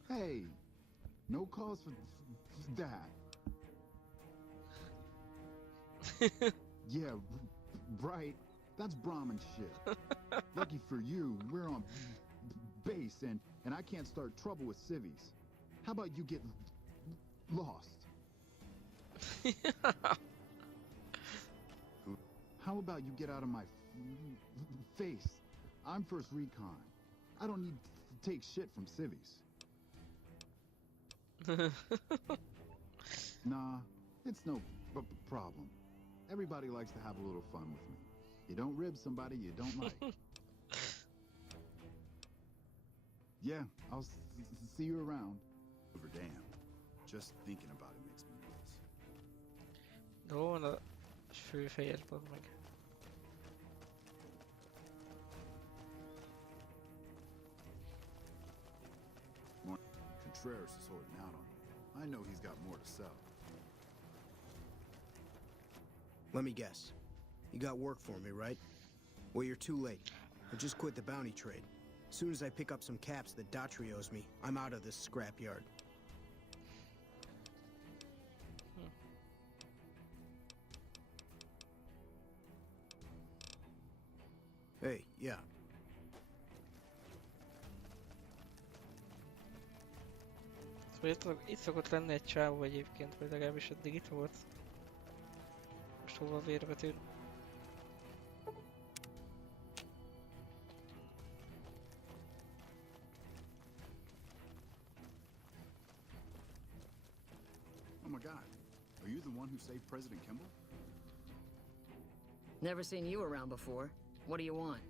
Hey, no cause for that. Yeah, right. That's Brahmin shit. Lucky for you, we're on base, and I can't start trouble with civvies. How about you get lost? How about you get out of my face? I'm first recon. I don't need to take shit from civvies. Nah, it's no problem. Everybody likes to have a little fun with me. You don't rib somebody you don't like. Yeah, I'll see you around. Over damn. Just thinking about it makes me nervous. Dróna főfejet, bazd meg. Contreras is holding out on you. I know he's got more to sell. Let me guess. You got work for me, right? Well, you're too late. I just quit the bounty trade. As soon as I pick up some caps that Daughtry owes me, I'm out of this scrapyard. Hey, yeah. Szóval itt szokott lenni egy csávó egyébként, vagy legalábbis eddig itt volt. Most hova vérbe tűn? Oh my god. Are you the one who saved President Kimball? Never seen you around before. What do you want?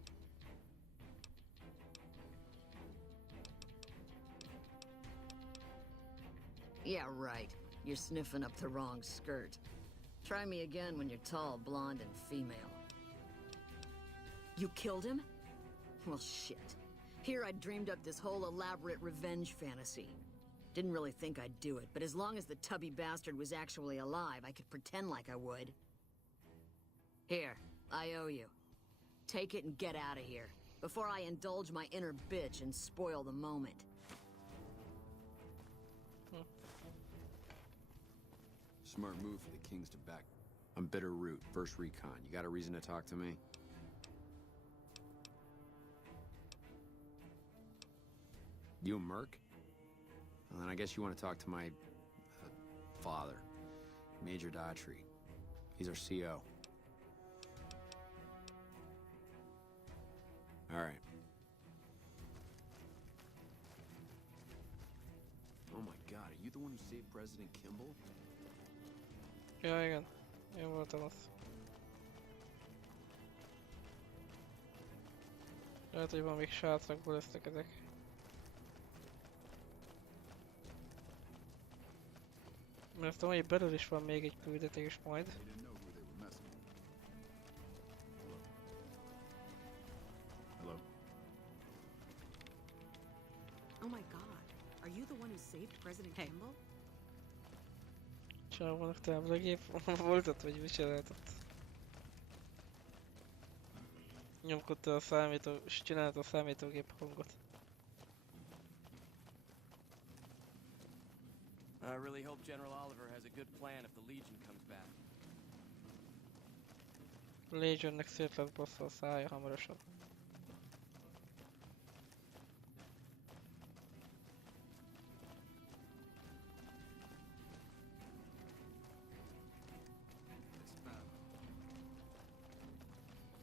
Yeah, right. You're sniffing up the wrong skirt. Try me again when you're tall, blonde, and female. You killed him? Well, shit. Here I dreamed up this whole elaborate revenge fantasy. Didn't really think I'd do it, but as long as the tubby bastard was actually alive, I could pretend like I would. Here, I owe you. Take it and get out of here, before I indulge my inner bitch and spoil the moment. Smart move for the Kings to back. I'm Bitter Root, first recon. You got a reason to talk to me? You a merc? Well, then I guess you want to talk to my father, Major Daughtry. He's our CO. All right. Oh my God, are you the one who saved President Kimball? Ja, igen. Én voltam az. Lehet, hogy van még sátrakból lesznek ezek. Mert tudom, hogy belül is van még egy küldetés majd. Hello. Oh my god. Are you the one who saved President Kimball? Csávónak táblagép volt ott, vagy mit csináltott? Nyomkodta a számító, és csinálta a számítógép hangot. I really hope General Oliver has a good plan if the Legion comes back. Legionnek szét lesz bassza a szája hamarosan.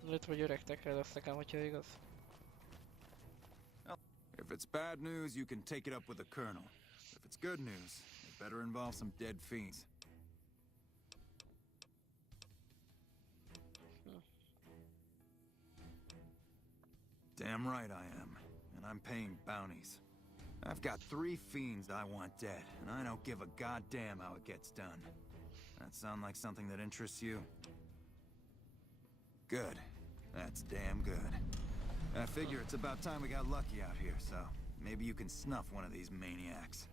Lehet, hogy öreg tekre lesz nekem, hogyha igaz. If it's bad news, you can take it up with the Colonel. If it's good news, it better involve some dead fiends. Damn right I am. And I'm paying bounties. I've got 3 fiends I want dead, and I don't give a goddamn how it gets done. That sound like something that interests you? Good. That's damn good. I figure it's about time we got lucky out here, so maybe you can snuff one of these maniacs.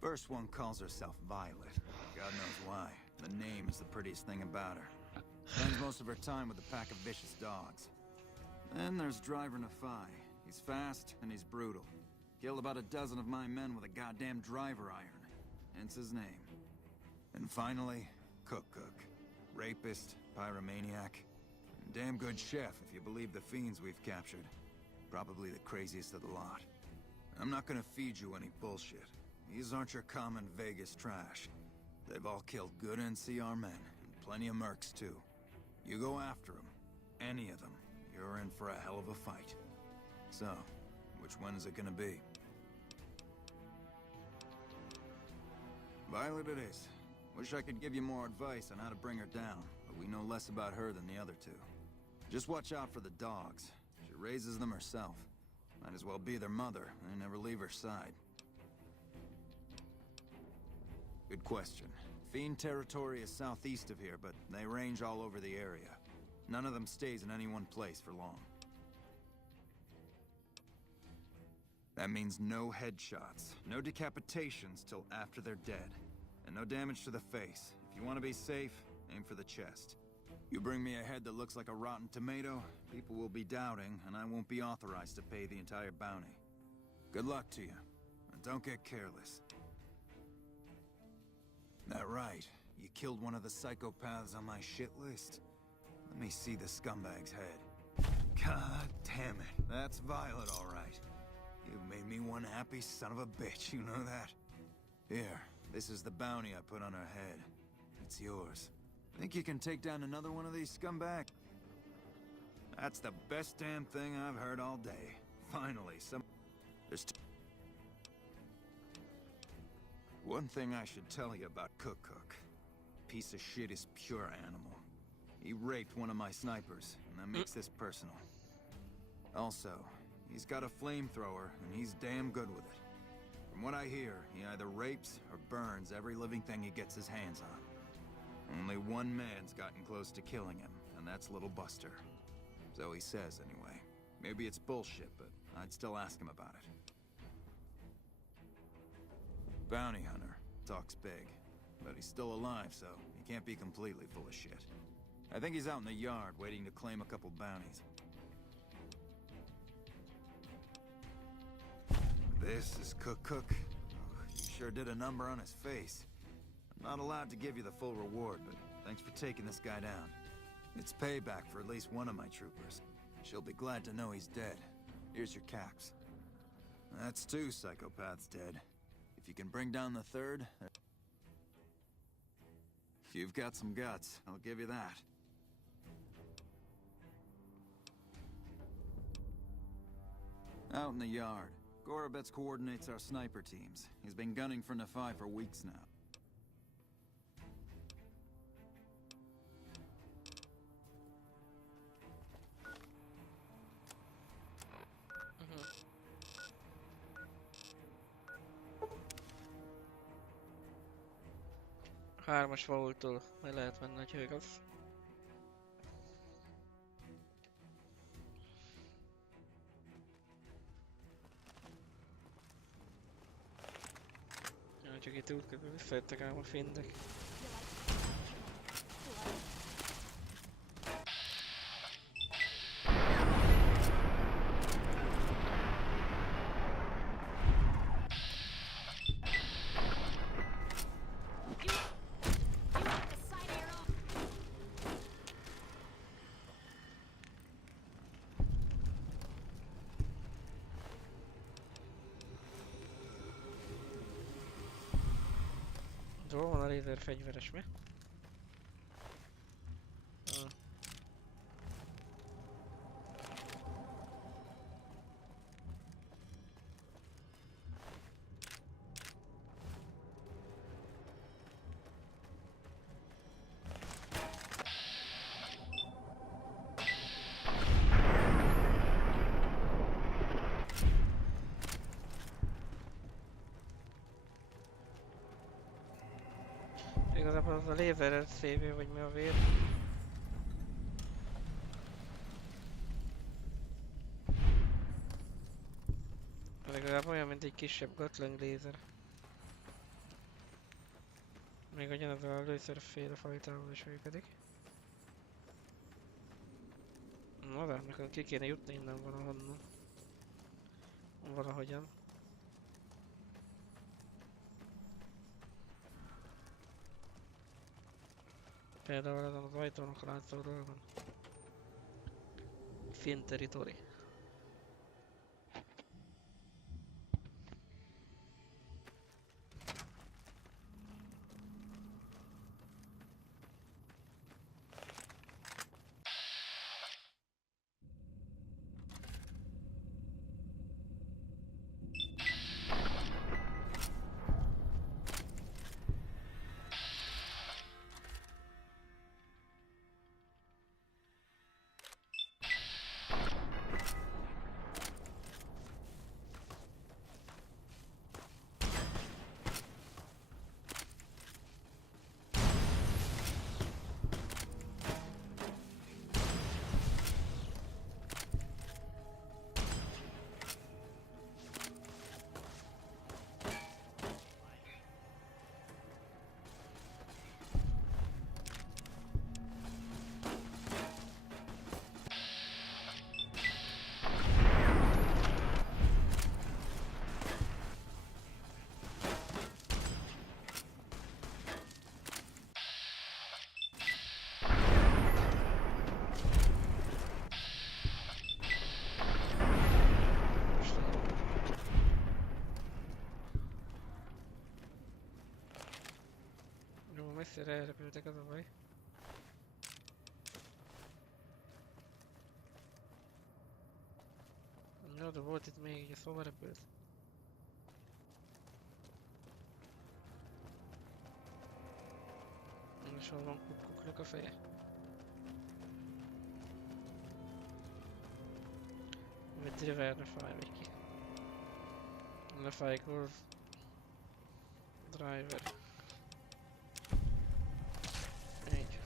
First one calls herself Violet. God knows why. The name is the prettiest thing about her. Spends most of her time with a pack of vicious dogs. Then there's Driver Nafai. He's fast and he's brutal. Killed about a dozen of my men with a goddamn driver iron. Hence his name. And finally, Cook. Rapist, pyromaniac, and damn good chef if you believe the fiends we've captured. Probably the craziest of the lot. I'm not gonna feed you any bullshit. These aren't your common Vegas trash. They've all killed good NCR men, and plenty of mercs too. You go after them, any of them, you're in for a hell of a fight. So, which one is it gonna be? Violet it is. Wish I could give you more advice on how to bring her down, but we know less about her than the other two. Just watch out for the dogs. She raises them herself. Might as well be their mother, and never leave her side. Good question. Fiend territory is southeast of here, but they range all over the area. None of them stays in any one place for long. That means no headshots, no decapitations till after they're dead, and no damage to the face. If you want to be safe, aim for the chest. You bring me a head that looks like a rotten tomato, people will be doubting, and I won't be authorized to pay the entire bounty. Good luck to you, and don't get careless. That right, you killed one of the psychopaths on my shit list? Let me see the scumbag's head. God damn it, that's Violet all right. You've made me one happy son of a bitch, you know that? Here, this is the bounty I put on her head. It's yours. Think you can take down another one of these scumbags? That's the best damn thing I've heard all day. Finally, there's one thing I should tell you about Cook. Piece of shit is pure animal. He raped one of my snipers, and that makes this personal. Also, he's got a flamethrower, and he's damn good with it. From what I hear, he either rapes or burns every living thing he gets his hands on. Only one man's gotten close to killing him, and that's Little Buster. So he says, anyway. Maybe it's bullshit, but I'd still ask him about it. Bounty hunter. Talks big. But he's still alive, so he can't be completely full of shit. I think he's out in the yard, waiting to claim a couple bounties. This is Cook. Oh, you sure did a number on his face. I'm not allowed to give you the full reward, but thanks for taking this guy down. It's payback for at least one of my troopers. She'll be glad to know he's dead. Here's your caps. That's 2 psychopaths dead. If you can bring down the third... You've got some guts, I'll give you that. Out in the yard. Gorobets coordinates our sniper teams. He's been gunning for Nafai for weeks now. Hármas vaultól meg lehet menni, hogyha igaz. Ja, csak itt útközben visszajöttek ám a findek. Hol van a lézer fegyveres, mi? Igazából az a lézer szévő, vagy mi a vér. Legalább olyan, mint egy kisebb gatling lézer. Még ugyanaz először félrefajtával is működik. Na de, nekünk ki kéne jutni innen valahonnan. Valahogyan. Például ezen az ajtónak látszó dolgon. Fin territory. Messzire elrepültek, az a baj. Jó, de volt itt még, ugye szóval repült. És hol van kukkuknak a feje? Vagy driver, ne fáj még ki. Ne fáj, golf. Driver. Így.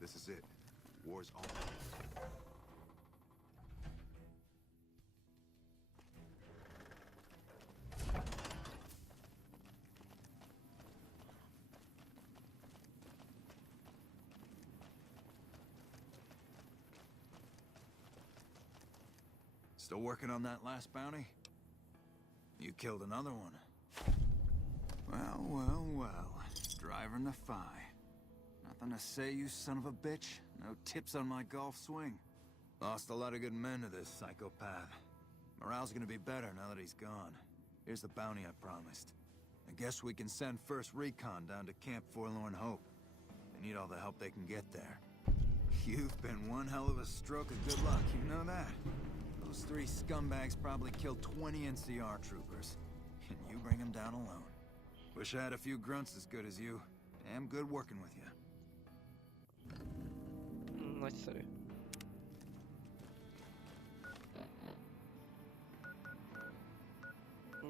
This is it. War's on. Still working on that last bounty? You killed another one. Well, well, well. Driver Nephi. Nothing to say, you son of a bitch? No tips on my golf swing? Lost a lot of good men to this psychopath. Morale's gonna be better now that he's gone. Here's the bounty I promised. I guess we can send first recon down to Camp Forlorn Hope. They need all the help they can get there. You've been one hell of a stroke of good luck, you know that? Those three scumbags probably killed 20 NCR troopers. And you bring them down alone. Wish I had a few grunts as good as you. Damn good working with you. Nagyszerű.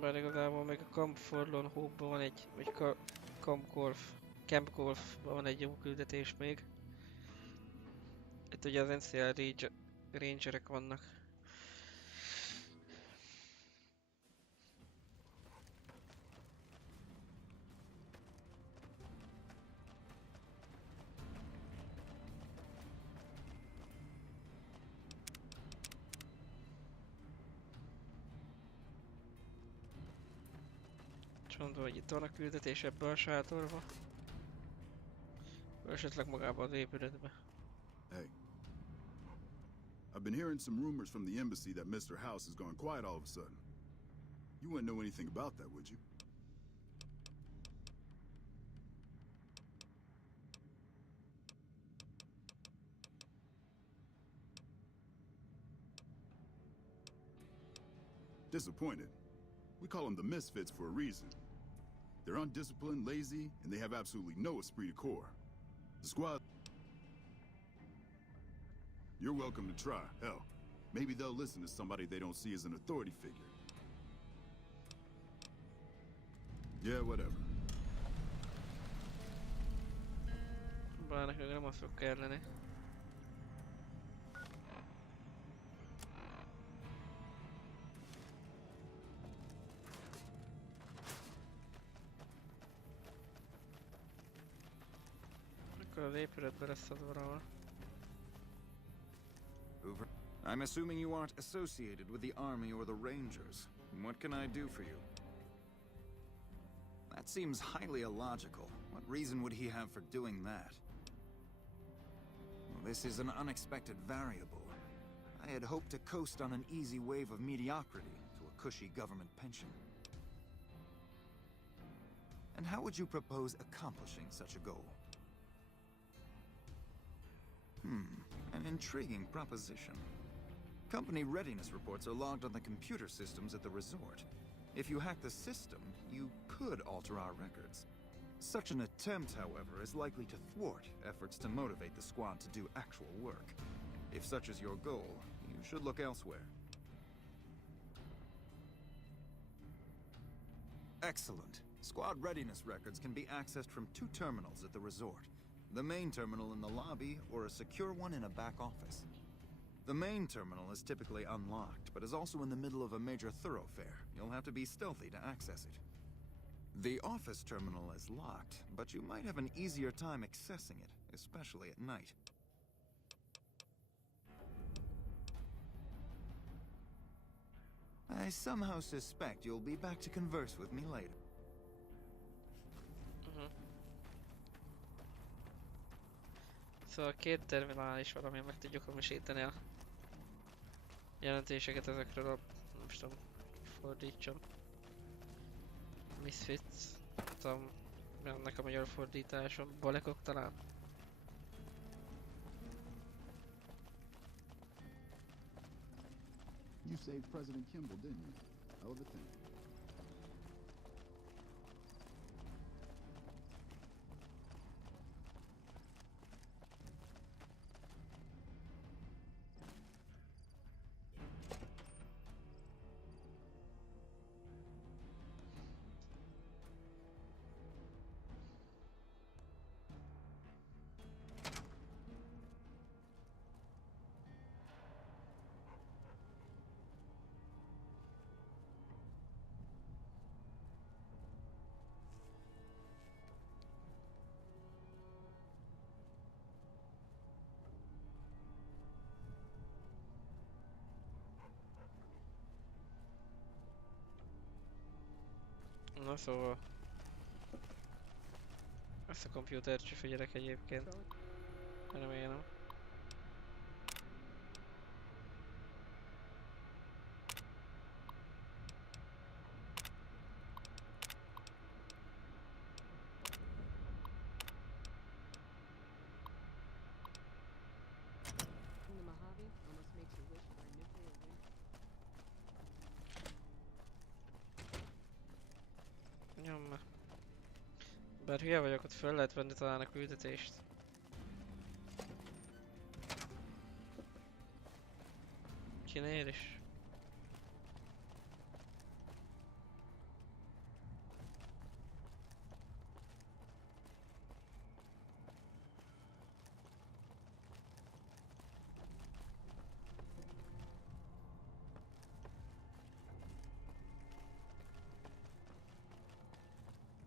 Bár igazából még a Camp Forlorn Hope-ban van egy, vagy Camp Golf-ban van egy jó küldetés még. Itt ugye az NCR Rangerek vannak. Mondom, hogy itt van a küldetés ebbe a sátorba. Esetleg magába az épületbe. Hey. I've been hearing some rumors from the embassy that Mr. House has gone quiet all of a sudden. You wouldn't know anything about that, would you? Disappointed. We call them the Misfits for a reason. They're undisciplined, lazy, and they have absolutely no esprit de corps. The squad... You're welcome to try. Hell, maybe they'll listen to somebody they don't see as an authority figure. Yeah, whatever. Bár nekünk nem az fog kelleni. Akkor az épületben lesz az valahol. Hoover, I'm assuming you aren't associated with the Army or the Rangers. What can I do for you? That seems highly illogical. What reason would he have for doing that? Well, this is an unexpected variable. I had hoped to coast on an easy wave of mediocrity to a cushy government pension. And how would you propose accomplishing such a goal? An intriguing proposition. Company readiness reports are logged on the computer systems at the resort. If you hack the system, you could alter our records. Such an attempt, however, is likely to thwart efforts to motivate the squad to do actual work. If such is your goal, you should look elsewhere. Excellent. Squad readiness records can be accessed from 2 terminals at the resort. The main terminal in the lobby, or a secure one in a back office. The main terminal is typically unlocked, but is also in the middle of a major thoroughfare. You'll have to be stealthy to access it. The office terminal is locked, but you might have an easier time accessing it, especially at night. I somehow suspect you'll be back to converse with me later. Szóval 2 terminális valami, meg tudjuk hamisítani a jelentéseket ezekről a... nem is tudom, fordítsam. Misfits. Nem tudom, mi annak a magyar fordításon. Balekok talán? You saved President Kimball, didn't you? Hell of a thing. Na szóval... ezt a kompjútert is figyelek egyébként. Remélem. The Mojave almost makes you wish for a nuclear winter. Nyomma. Bár hülye vagyok, ott föl lehet venni talán a küldetést. Kinél is.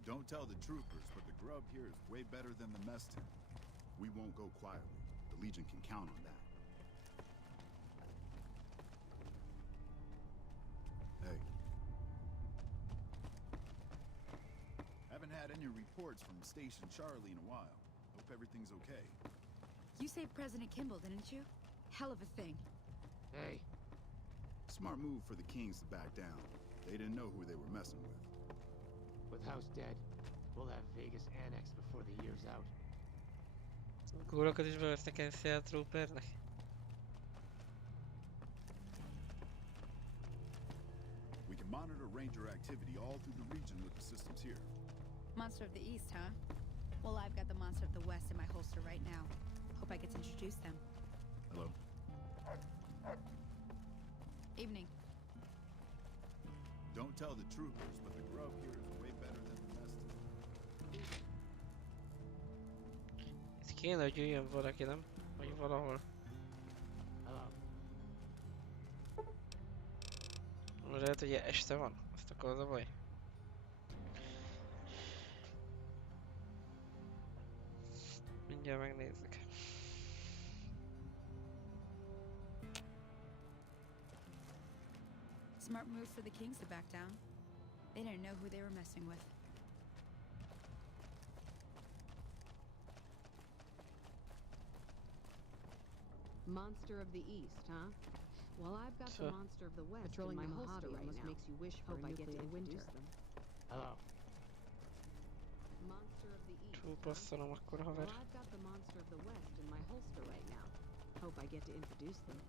Don't tell the troopers, but the grub here is way better than the mess tent. We won't go quietly. The Legion can count on that. Hey. Haven't had any reports from Station Charlie in a while. Hope everything's okay. You saved President Kimball, didn't you? Hell of a thing. Hey. Smart move for the Kings to back down. They didn't know who they were messing with. With House dead, we'll have Vegas annexed before the year's out. Górokat is bevesznek NCR Troopernek. We can monitor Ranger activity all through the region with the systems here. Monster of the East, huh? Well, I've got the Monster of the West in my holster right now. Hope I get to introduce them. Hello. Evening. Don't tell the troopers, but the grub here is way better than the mess tent. Itt Kéne, hogy jöjjön valaki, nem? Vagy valahol. Lehet, hogy este van. Azt akkor az a baj. Mindjárt megnézzük. Smart move for the Kings to back down. They didn't know who they were messing with. Monster of the East, huh? Well, I've got the Monster of the West Patrolling in my the holster Mojave right almost now. makes you wish for Hope a I get to nuclear introduce winter. them. Hello. Monster of the East, huh? Túlpasszolom akkor, haver. Well, I've got the Monster of the West in my holster right now. Hope I get to introduce them.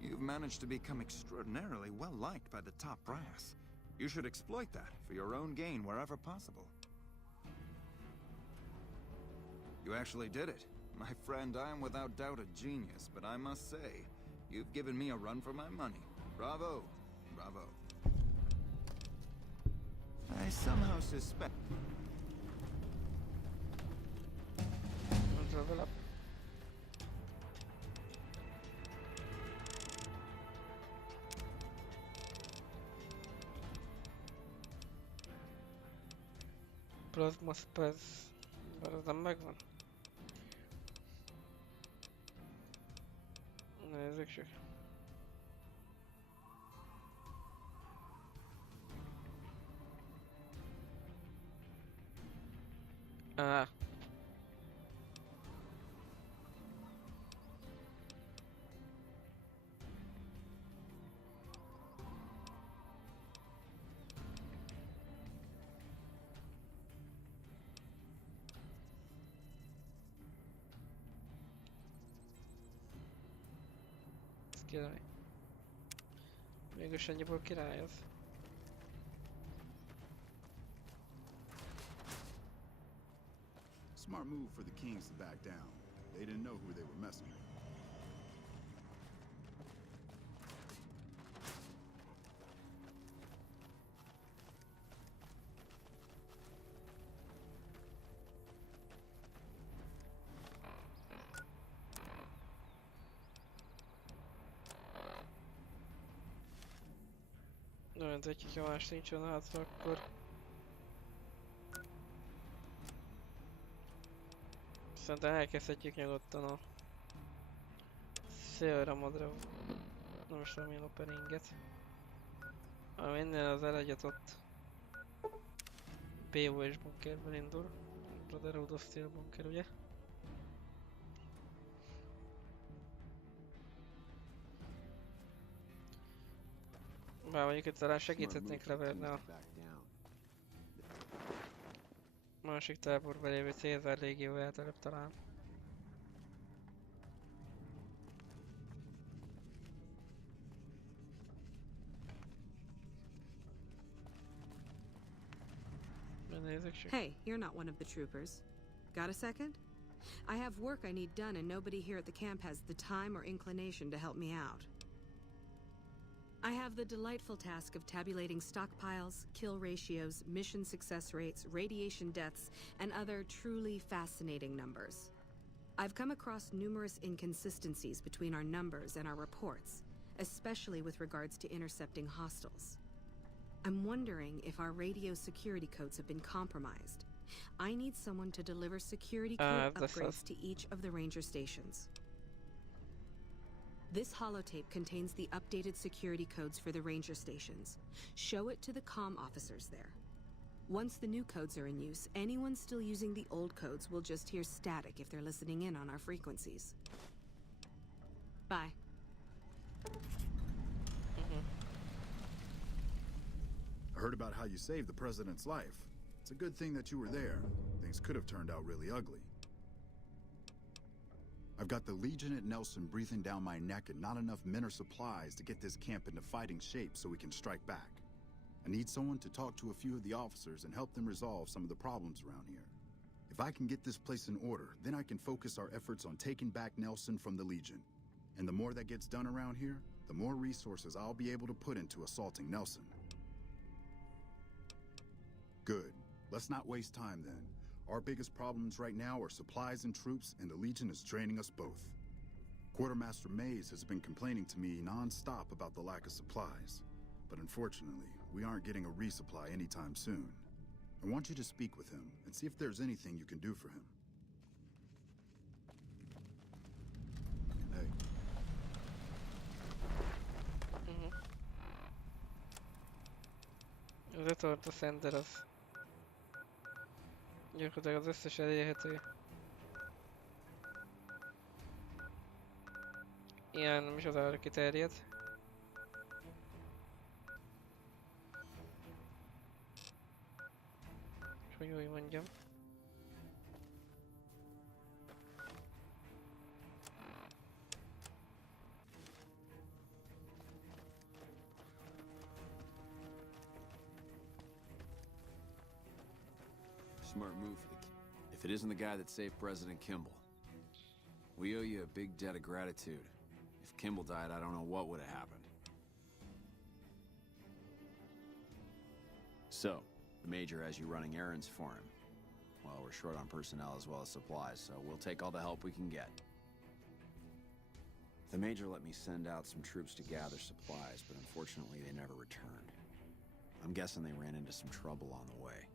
You've managed to become extraordinarily well-liked by the top brass. You should exploit that for your own gain wherever possible. You actually did it. My friend, I am without doubt a genius, but I must say, you've given me a run for my money. Bravo. Bravo. I somehow suspect... Level up. Plasma Spaz. Bár az nem megvan. Nézzük csak. Ah. Király. Mégis ennyiból király az. Smart move for the Kings to back down. They didn't know who they were messing with. Nagyon tetszik, ha más nincsen hátra, akkor... Szerintem elkezdhetjük nyugodtan a... Sierra Madre... Nem is tudom, milyen operinget. Minden az elegyet ott... BOS bunkerben indul. Brotherhood of Steel bunker, ugye? Bár mondjuk itt talán segíthetnénk leverni a másik táborban lévő Cézár légióját előbb talán. Hey, you're not one of the troopers. Got a second? I have work I need done and nobody here at the camp has the time or inclination to help me out. I have the delightful task of tabulating stockpiles, kill ratios, mission success rates, radiation deaths, and other truly fascinating numbers. I've come across numerous inconsistencies between our numbers and our reports, especially with regards to intercepting hostiles. I'm wondering if our radio security codes have been compromised. I need someone to deliver security code upgrades to each of the ranger stations. This holotape contains the updated security codes for the ranger stations. Show it to the comm officers there. Once the new codes are in use, anyone still using the old codes will just hear static if they're listening in on our frequencies. Bye. I heard about how you saved the president's life. It's a good thing that you were there. Things could have turned out really ugly. I've got the Legion at Nelson breathing down my neck and not enough men or supplies to get this camp into fighting shape so we can strike back. I need someone to talk to a few of the officers and help them resolve some of the problems around here. If I can get this place in order, then I can focus our efforts on taking back Nelson from the Legion. And the more that gets done around here, the more resources I'll be able to put into assaulting Nelson. Good. Let's not waste time then. Our biggest problems right now are supplies and troops, and the Legion is draining us both. Quartermaster Mays has been complaining to me non-stop about the lack of supplies. But unfortunately, we aren't getting a resupply anytime soon. I want you to speak with him and see if there's anything you can do for him. Hey. Retort a Center az gyakorlatilag az összes elérhető ilyen micsodára kiterjed. És hogy úgy mondjam. Smart move for the... If it isn't the guy that saved President Kimball. We owe you a big debt of gratitude. If Kimball died, I don't know what would have happened. So, the Major has you running errands for him. Well, we're short on personnel as well as supplies, so we'll take all the help we can get. The Major let me send out some troops to gather supplies, but unfortunately they never returned. I'm guessing they ran into some trouble on the way.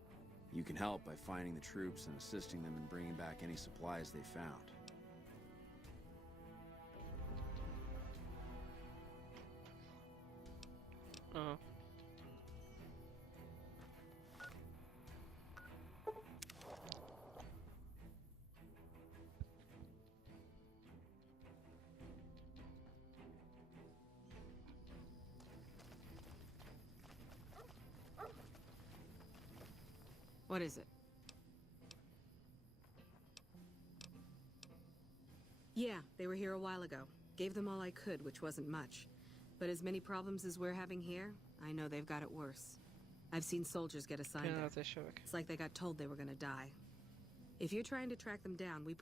You can help by finding the troops and assisting them in bringing back any supplies they found. Uh-huh. What is it? Yeah, they were here a while ago. Gave them all I could, which wasn't much. But as many problems as we're having here, I know they've got it worse. I've seen soldiers get assigned there. It's like they got told they were gonna die. If you're trying to track them down, we...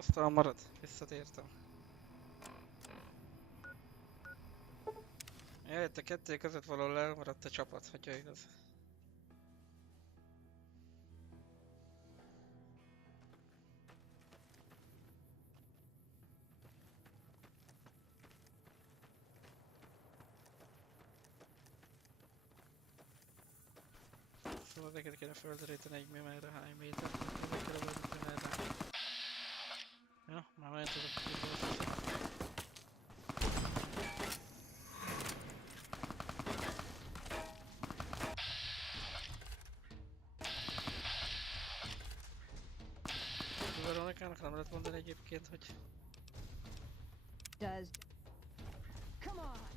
Aztán marad, visszatértem. Jaj, itt a kettő között valahol elmaradt a csapat, hogyha igaz. Szóval ezeket kéne földeríteni egy merre, hány méter. Ezekkel a vagy merre. Ja, már ment azok a kis. Veronikának nem lehet mondani egyébként, hogy... Does. Come on!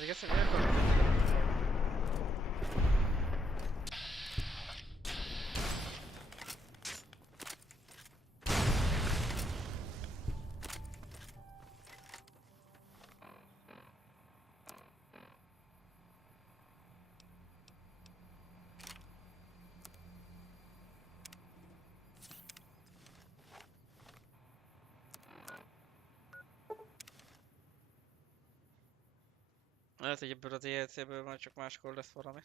I guess I'm airport. Lehet, hogy ebből a DLC-ből majd csak máskor lesz valami.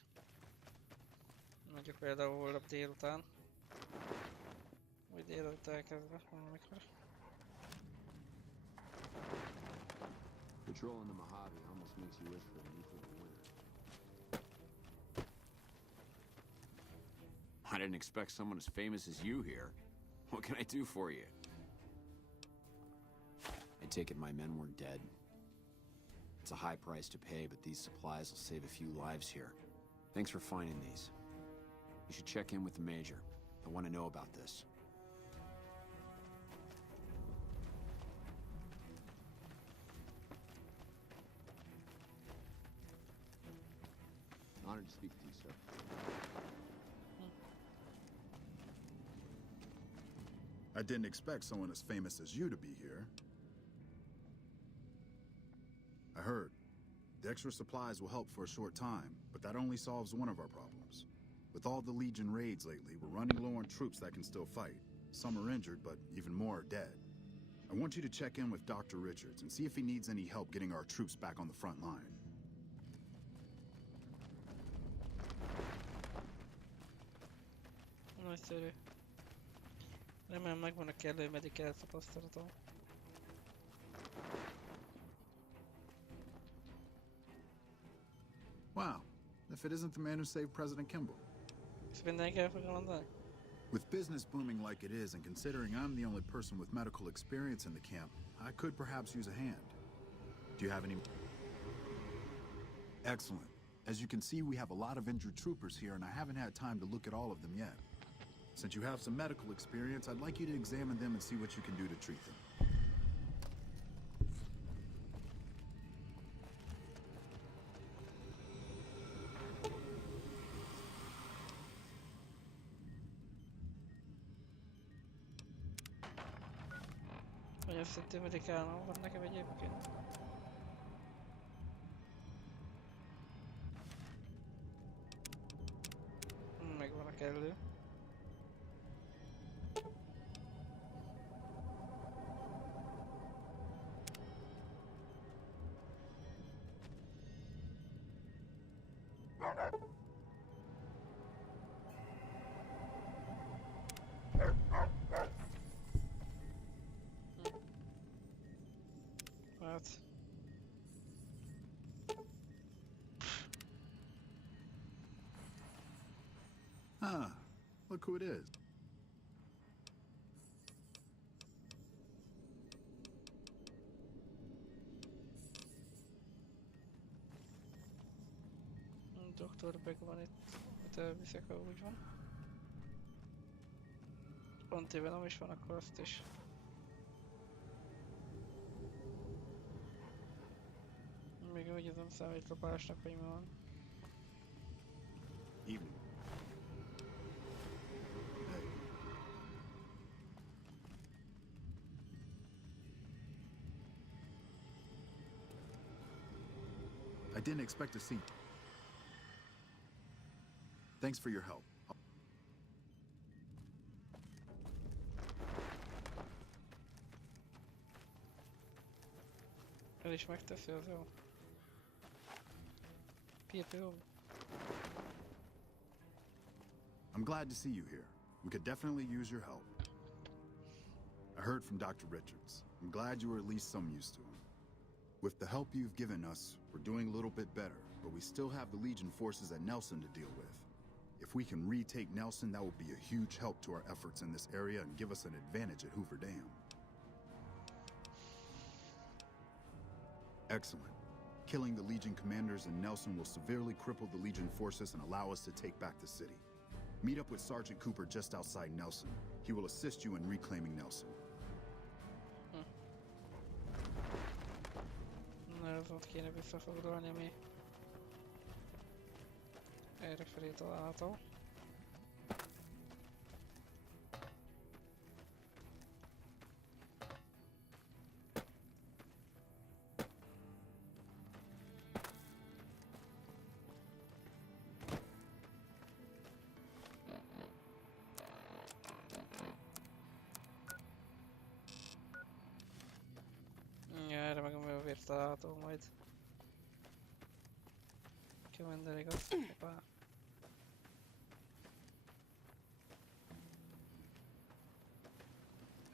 Mondjuk például holnap délután. Vagy délután elkezdve, valamikor. Patrolling the Mojave almost makes you wish for a nuclear winter. I didn't expect someone as famous as you here. What can I do for you? I take it my men were dead. It's a high price to pay, but these supplies will save a few lives here. Thanks for finding these. You should check in with the Major. I want to know about this. Honored to speak with you, sir. I didn't expect someone as famous as you to be here. I heard. The extra supplies will help for a short time, but that only solves one of our problems. With all the Legion raids lately, we're running low on troops that can still fight. Some are injured, but even more are dead. I want you to check in with Dr. Richards and see if he needs any help getting our troops back on the front line. Nagyszerű. Remélem megvan a kellő medical tapasztalatom. Wow, if it isn't the man who saved President Kimball. Ezt mindenki el fogja mondani? With business booming like it is, and considering I'm the only person with medical experience in the camp, I could perhaps use a hand. Do you have any... Excellent. As you can see, we have a lot of injured troopers here, and I haven't had time to look at all of them yet. Since you have some medical experience, I'd like you to examine them and see what you can do to treat them. Nagyon szintén medikálnom van nekem egyébként. Megvan a kellő. Hát... Ah, look who it is. Dr. Beck van itt, amit elviszek, ha úgy van. Pont éve nem is van, akkor azt is. Még úgy ez nem számít lopásnak, hogy mi van. Evening. Hey. I didn't expect to see. Thanks for your help. El is megteszi, az jó. Jó. I'm glad to see you here. We could definitely use your help. I heard from Dr. Richards. I'm glad you were at least some use to him. With the help you've given us, we're doing a little bit better, but we still have the Legion forces at Nelson to deal with. If we can retake Nelson, that will be a huge help to our efforts in this area and give us an advantage at Hoover Dam. Excellent. Killing the Legion commanders in Nelson will severely cripple the Legion forces and allow us to take back the city. Meet up with Sergeant Cooper just outside Nelson. He will assist you in reclaiming Nelson. Na, az ott kéne visszafoglalni, ami errefelé található. Ja, erre meg a vért található majd. Commander igaz? Hoppá.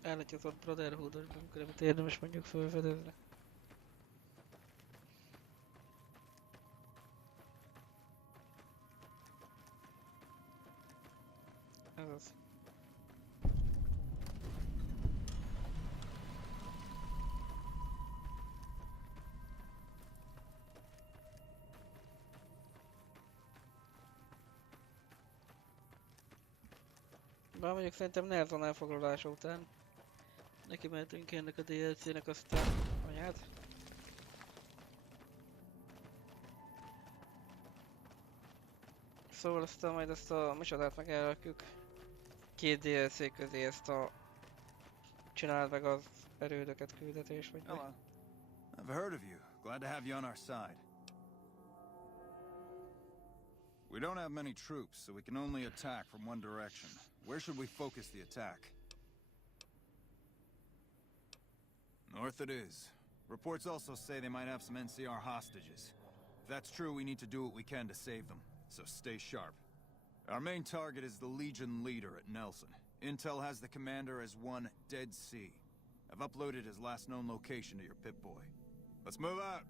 Elletjutott Brotherhood-os bunker, amit érdemes mondjuk felfedezni. Ez az. Bár mondjuk szerintem Nelson elfoglalása után neki mehetünk ennek a DLC-nek, aztán anyád. Szóval aztán majd ezt a micsodát meg elrakjuk. Két DLC közé ezt a csináld meg az erődöket küldetés vagy Hello. I've heard of you. Glad to have you on our side. We don't have many troops, so we can only attack from one direction. Where should we focus the attack? North it is. Reports also say they might have some NCR hostages. If that's true, we need to do what we can to save them, so stay sharp. Our main target is the Legion leader at Nelson. Intel has the commander as one Dead Sea. I've uploaded his last known location to your Pip-Boy. Let's move out!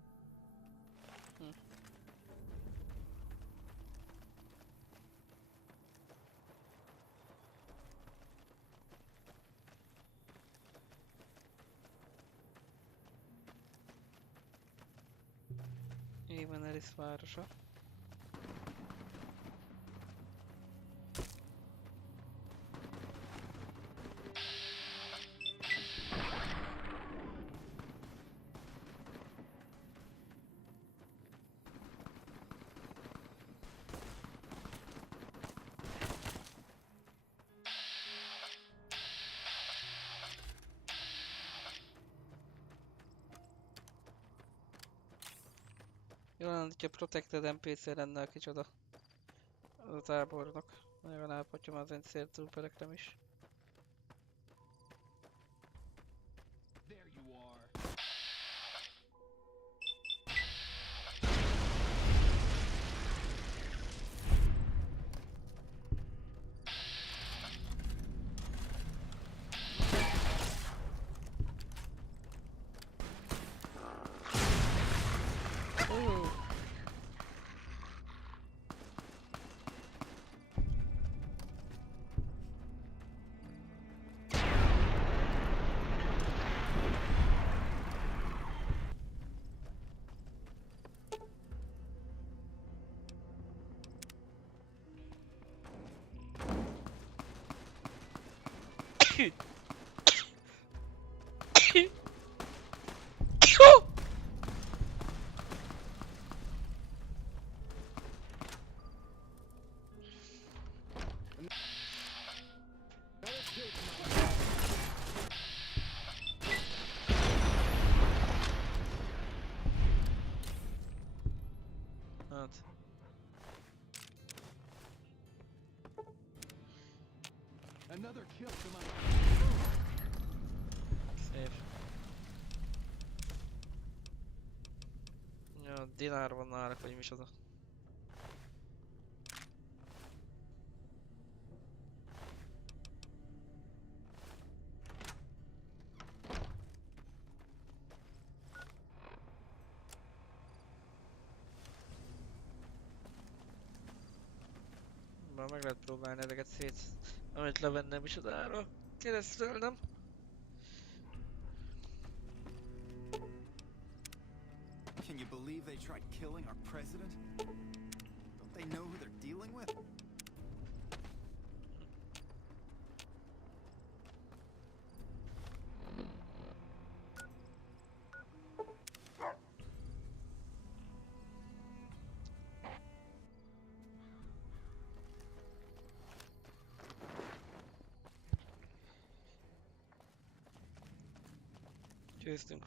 Éven Eris városa. Jó lenne, hogyha Protected NPC lenne a kicsoda. Az a tábornok. Nagyon elpotyom az NCR trooperekre is. Hát. Another kill to my... Szép. Ja, dinár van náluk, vagy mi is az a... Már meg lehet próbálni ezeket szét, amit levennem is az ára keresztül, nem? Can you believe they tried killing our president? Don't they know who they're dealing with?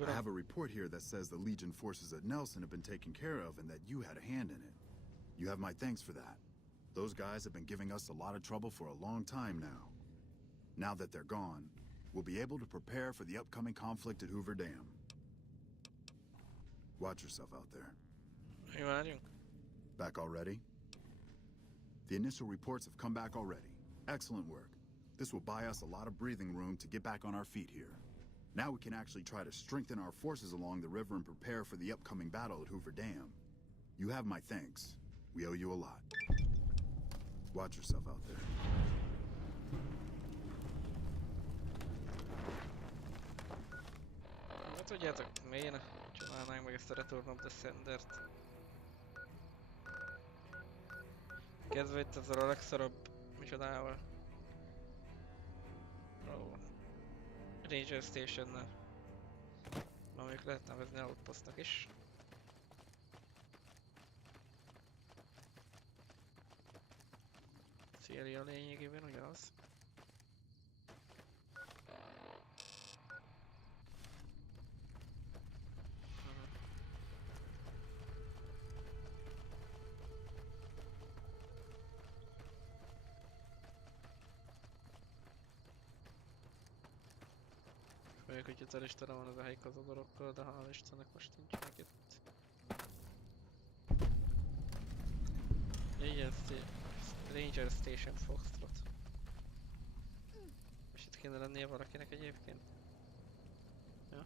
I have a report here that says the Legion forces at Nelson have been taken care of and that you had a hand in it. You have my thanks for that. Those guys have been giving us a lot of trouble for a long time now. Now that they're gone, we'll be able to prepare for the upcoming conflict at Hoover Dam. Watch yourself out there. Back already? The initial reports have come back already. Excellent work. This will buy us a lot of breathing room to get back on our feet here. Now we can actually try to strengthen our forces along the river and prepare for the upcoming battle at Hoover Dam. You have my thanks. We owe you a lot. Watch yourself out there. Hát tudjátok, miért csinálnánk meg ezt a Return of the Sendert? Kezdve itt ezzel a legszarabb micsodával. Oh. Ranger Station-nel. Már mondjuk lehet nevezni outpostnak is. Célja lényegében ugyanaz. Főleg, hogy itt tele van az a helyik az odorokkal, de hál' Istennek most nincsenek itt. Ranger Station Foxtrot. És itt kéne lennie valakinek egyébként. Ja.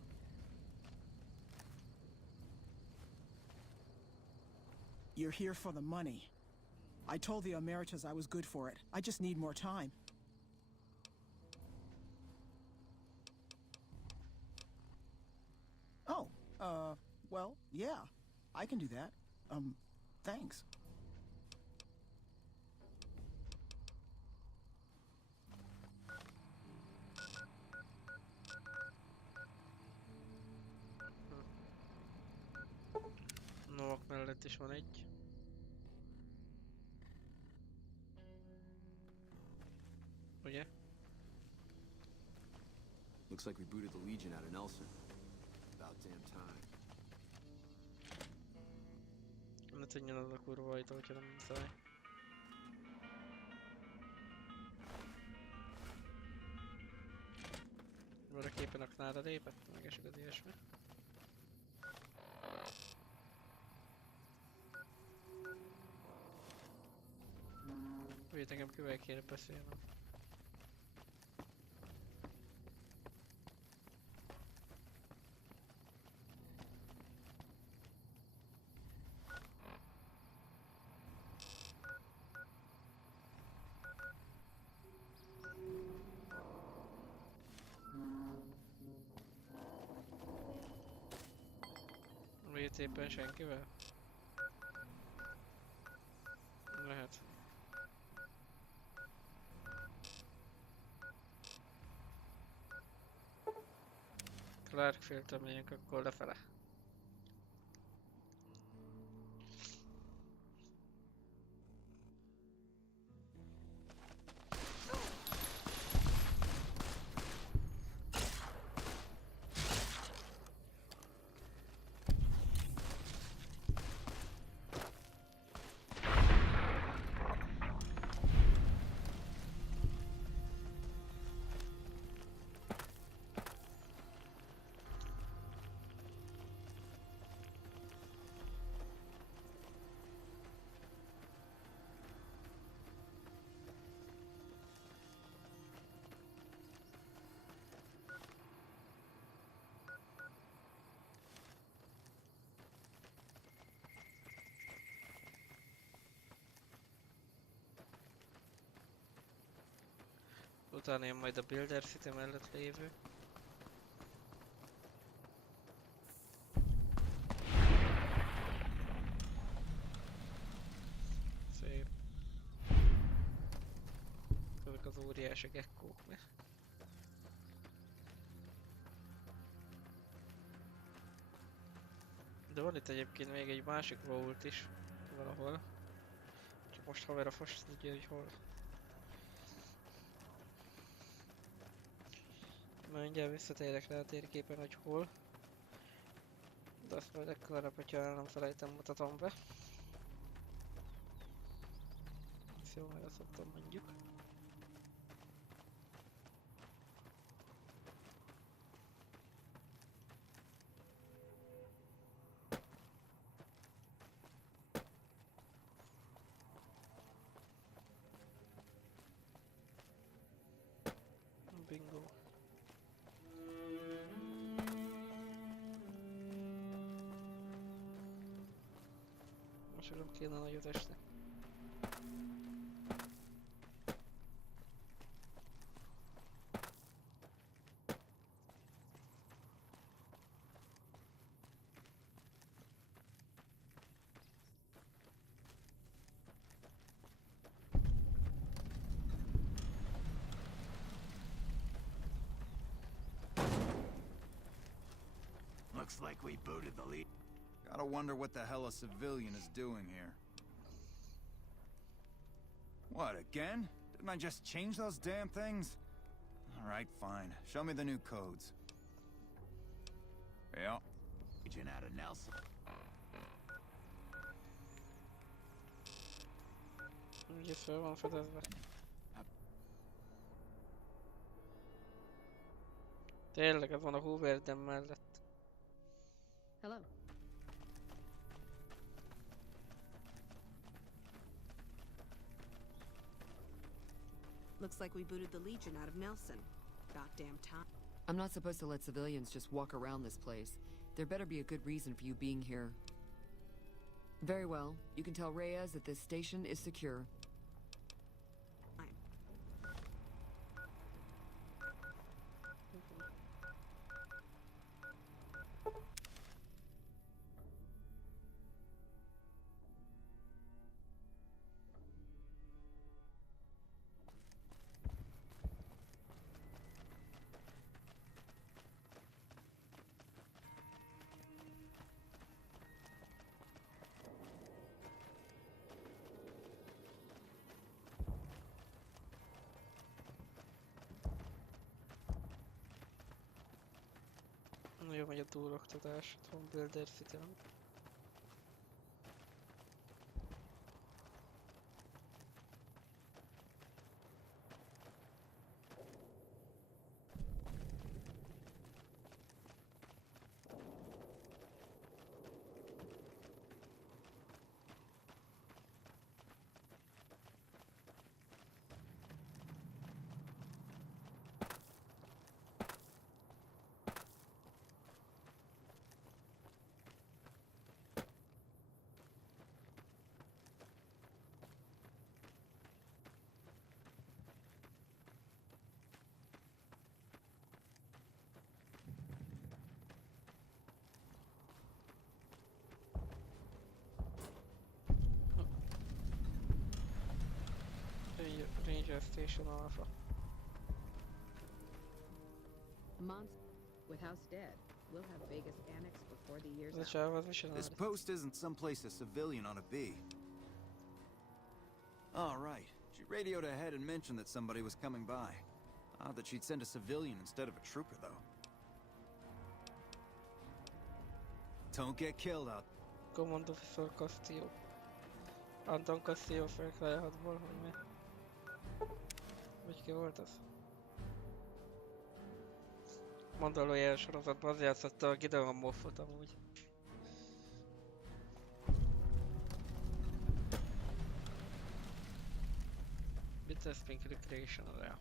You're here for the money. I told the Emeritus I was good for it. I just need more time. Oh, well, yeah. I can do that. Thanks. Novak mellett is van egy. Ugye? Looks like we booted the Legion out of Nelson. About damn time. Ne tudjon az a kurva ajtó, hogyha nem muszáj. Valaki éppen aknára lépett, meg esik az ilyesmi. Úgy nekem kivel kéne beszélnem. Éppen senkivel? Lehet. Clarkfield-től megyünk akkor lefele. Utána jön majd a Builder City mellett lévő. Szép. Ezek az óriási gekkók, ne? De van itt egyébként még egy másik vault is valahol. Csak most haver a fos tudja, hogy hol. Mindjárt visszatérek rá a térképen, hogy hol. De azt majd legközelebb, hogyha el nem felejtem, mutatom be. Ezt jó, meg azt mondtam, mondjuk. Bingo. Most nem kéne nagyot esni. Looks like we booted the lead. Gotta wonder what the hell a civilian is doing here. What, again? Didn't I just change those damn things? Alright, fine. Show me the new codes. Yeah. Agent out of Nelson. Ugye fel van fedezve. Tényleg, ez van a Hoover Dam mellett. Hello. Looks like we booted the Legion out of Nelson. About damn time. I'm not supposed to let civilians just walk around this place. There better be a good reason for you being here. Very well. You can tell Reyes that this station is secure. Jó megy a túloktatás, otthon Builder City-en. Ranger Station Alpha. Monster with House Dead. We'll have Vegas annexed before the year's Ez a out. csáv az missionári. This post isn't someplace a civilian ought to be. All right. She radioed ahead and mentioned that somebody was coming by. Odd that she'd send a civilian instead of a trooper, though. Don't get killed out. Command Officer Castillo. Anton Castillo felkelhetból, hogy mi? Vagy ki volt az? Mandalorian sorozatban az játszotta a Gideon Moffat amúgy. Bitter Spring Recreation Area.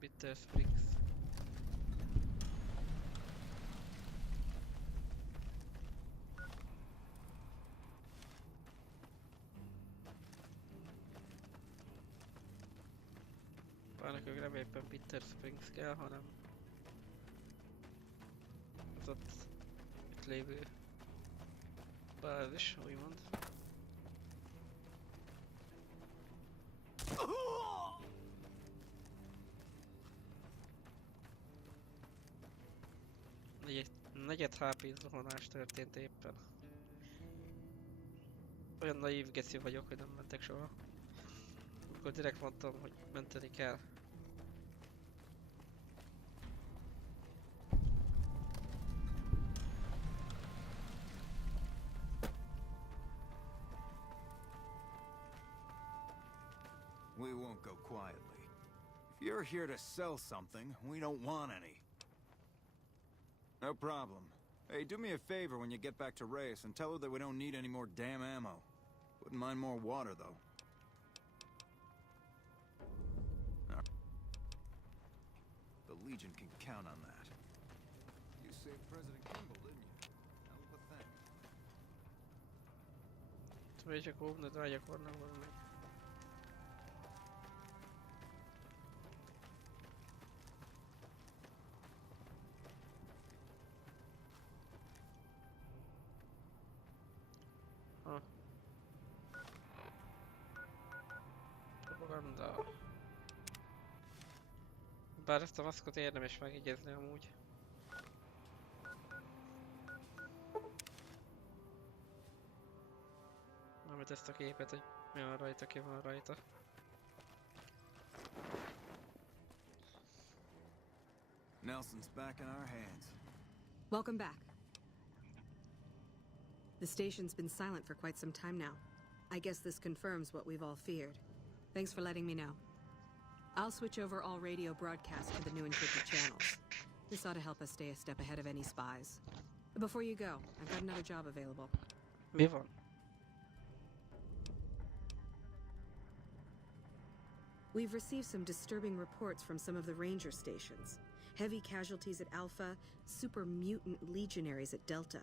Bitter Springs. Bár nekünk nem éppen Bitter Springs kell, hanem az itt lévő bázis, úgymond. Negyed HP zuhanás történt éppen. Olyan naív geci vagyok, hogy nem mentek soha. Akkor direkt mondtam, hogy menteni kell. We won't go quietly. If you're here to sell something, we don't want any. No problem. Hey, do me a favor when you get back to Reyes and tell her that we don't need any more damn ammo. Wouldn't mind more water, though. The Legion can count on that. You saved President Kimball, didn't you? Hell of a thing. Тебе csak óvnod vágyak vannak valami. Propaganda. Bár ezt a maszkot érdemes megjegyezni amúgy. Mármint ezt a képet, hogy mi van rajta, ki van rajta. Nelson's back in our hands. Welcome back. The station's been silent for quite some time now. I guess this confirms what we've all feared. Thanks for letting me know. I'll switch over all radio broadcasts to the new encrypted channels. This ought to help us stay a step ahead of any spies. Before you go, I've got another job available. Mi van? We've received some disturbing reports from some of the ranger stations. Heavy casualties at Alpha, super mutant legionaries at Delta.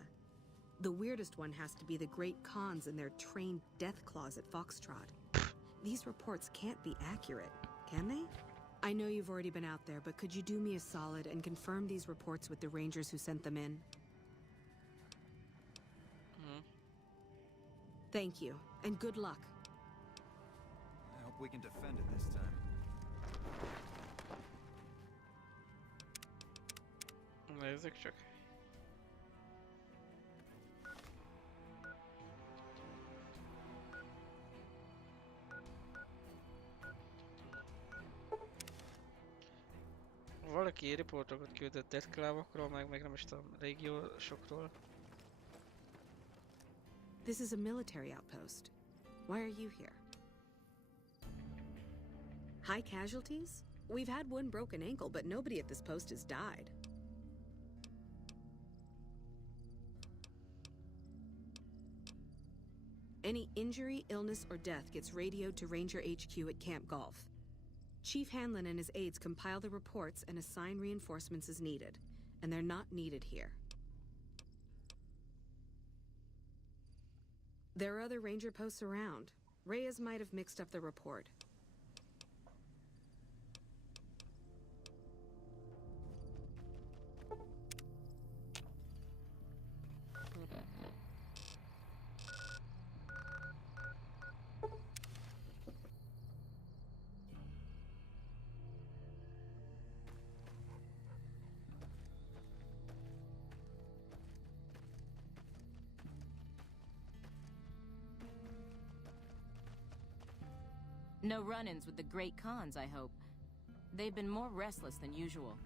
The weirdest one has to be the Great Khans and their trained death claws at Foxtrot. These reports can't be accurate, can they? I know you've already been out there, but could you do me a solid and confirm these reports with the Rangers who sent them in? Thank you, and good luck. I hope we can defend it this time. Nézzük csak. Valaki riportokat küldött deathclawokról, meg nem is tudom, régiósokról. This is a military outpost. Why are you here? High casualties? We've had one broken ankle, but nobody at this post has died. Any injury, illness, or death gets radioed to Ranger HQ at Camp Golf. Chief Hanlon and his aides compile the reports and assign reinforcements as needed. And they're not needed here. There are other ranger posts around. Reyes might have mixed up the report. No run-ins with the Great Khans, I hope. They've been more restless than usual.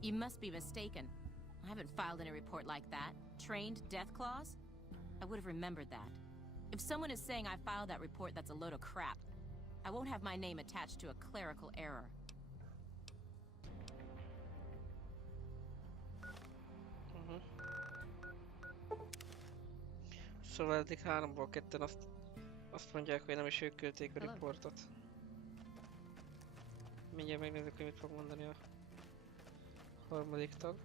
You must be mistaken. I haven't filed any report like that. Trained death claws? I would have remembered that. If someone is saying I filed that report, that's a load of crap. I won't have my name attached to a clerical error. Szóval eddig 3-ból 2-en azt mondják, hogy nem is ők küldték a riportot. Mindjárt megnézzük, hogy mit fog mondani a harmadik tag.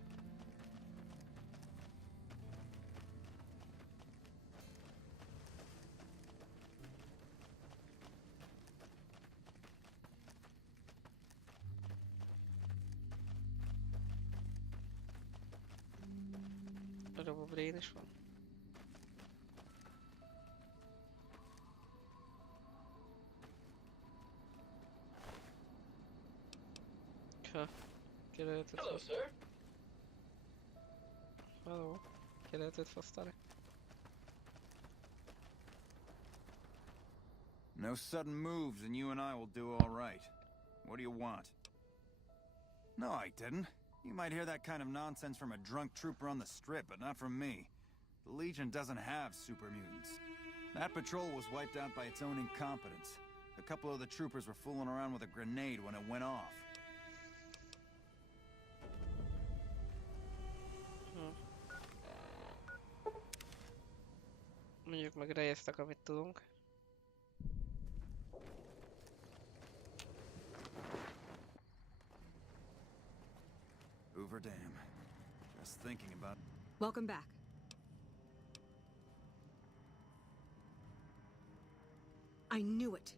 A Robobrain is van. Hello, sir. Hello. Che lehetett fosztani? No sudden moves and you and I will do all right. What do you want? No, I didn't. You might hear that kind of nonsense from a drunk trooper on the strip, but not from me. The Legion doesn't have super mutants. That patrol was wiped out by its own incompetence. A couple of the troopers were fooling around with a grenade when it went off. Mondjuk meg rejeztek, amit tudunk. Hoover Dam. Just thinking about... Welcome back. I knew it.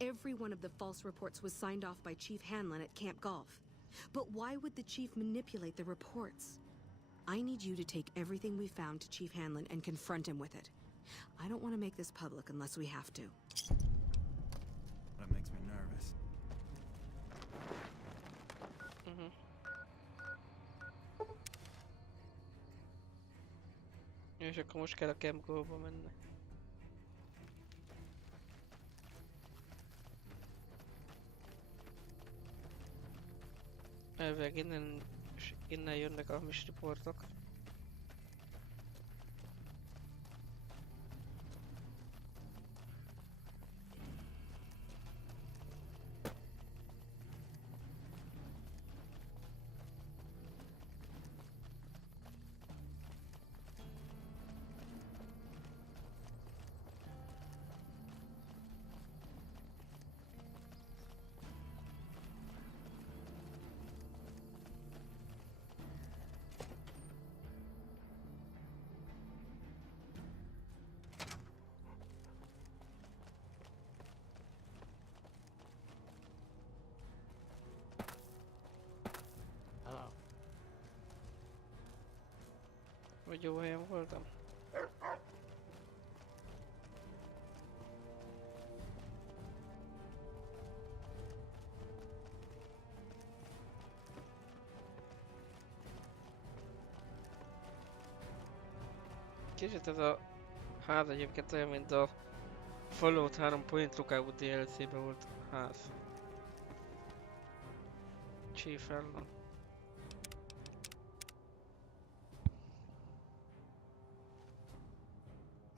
Every one of the false reports was signed off by Chief Hanlon at Camp Golf. But why would the Chief manipulate the reports? I need you to take everything we found to Chief Hanlon and confront him with it. I don't want to make this public unless we have to. That makes me nervous. És akkor most kell a Camp Golfba menni. Elvileg innen jönnek a hamis riportok. Hogy jó helyen voltam? Kicsit ez a ház egyébként olyan, mint a Fallout 3 Point Lookout DLC-ben volt ház. Chief Hanlon.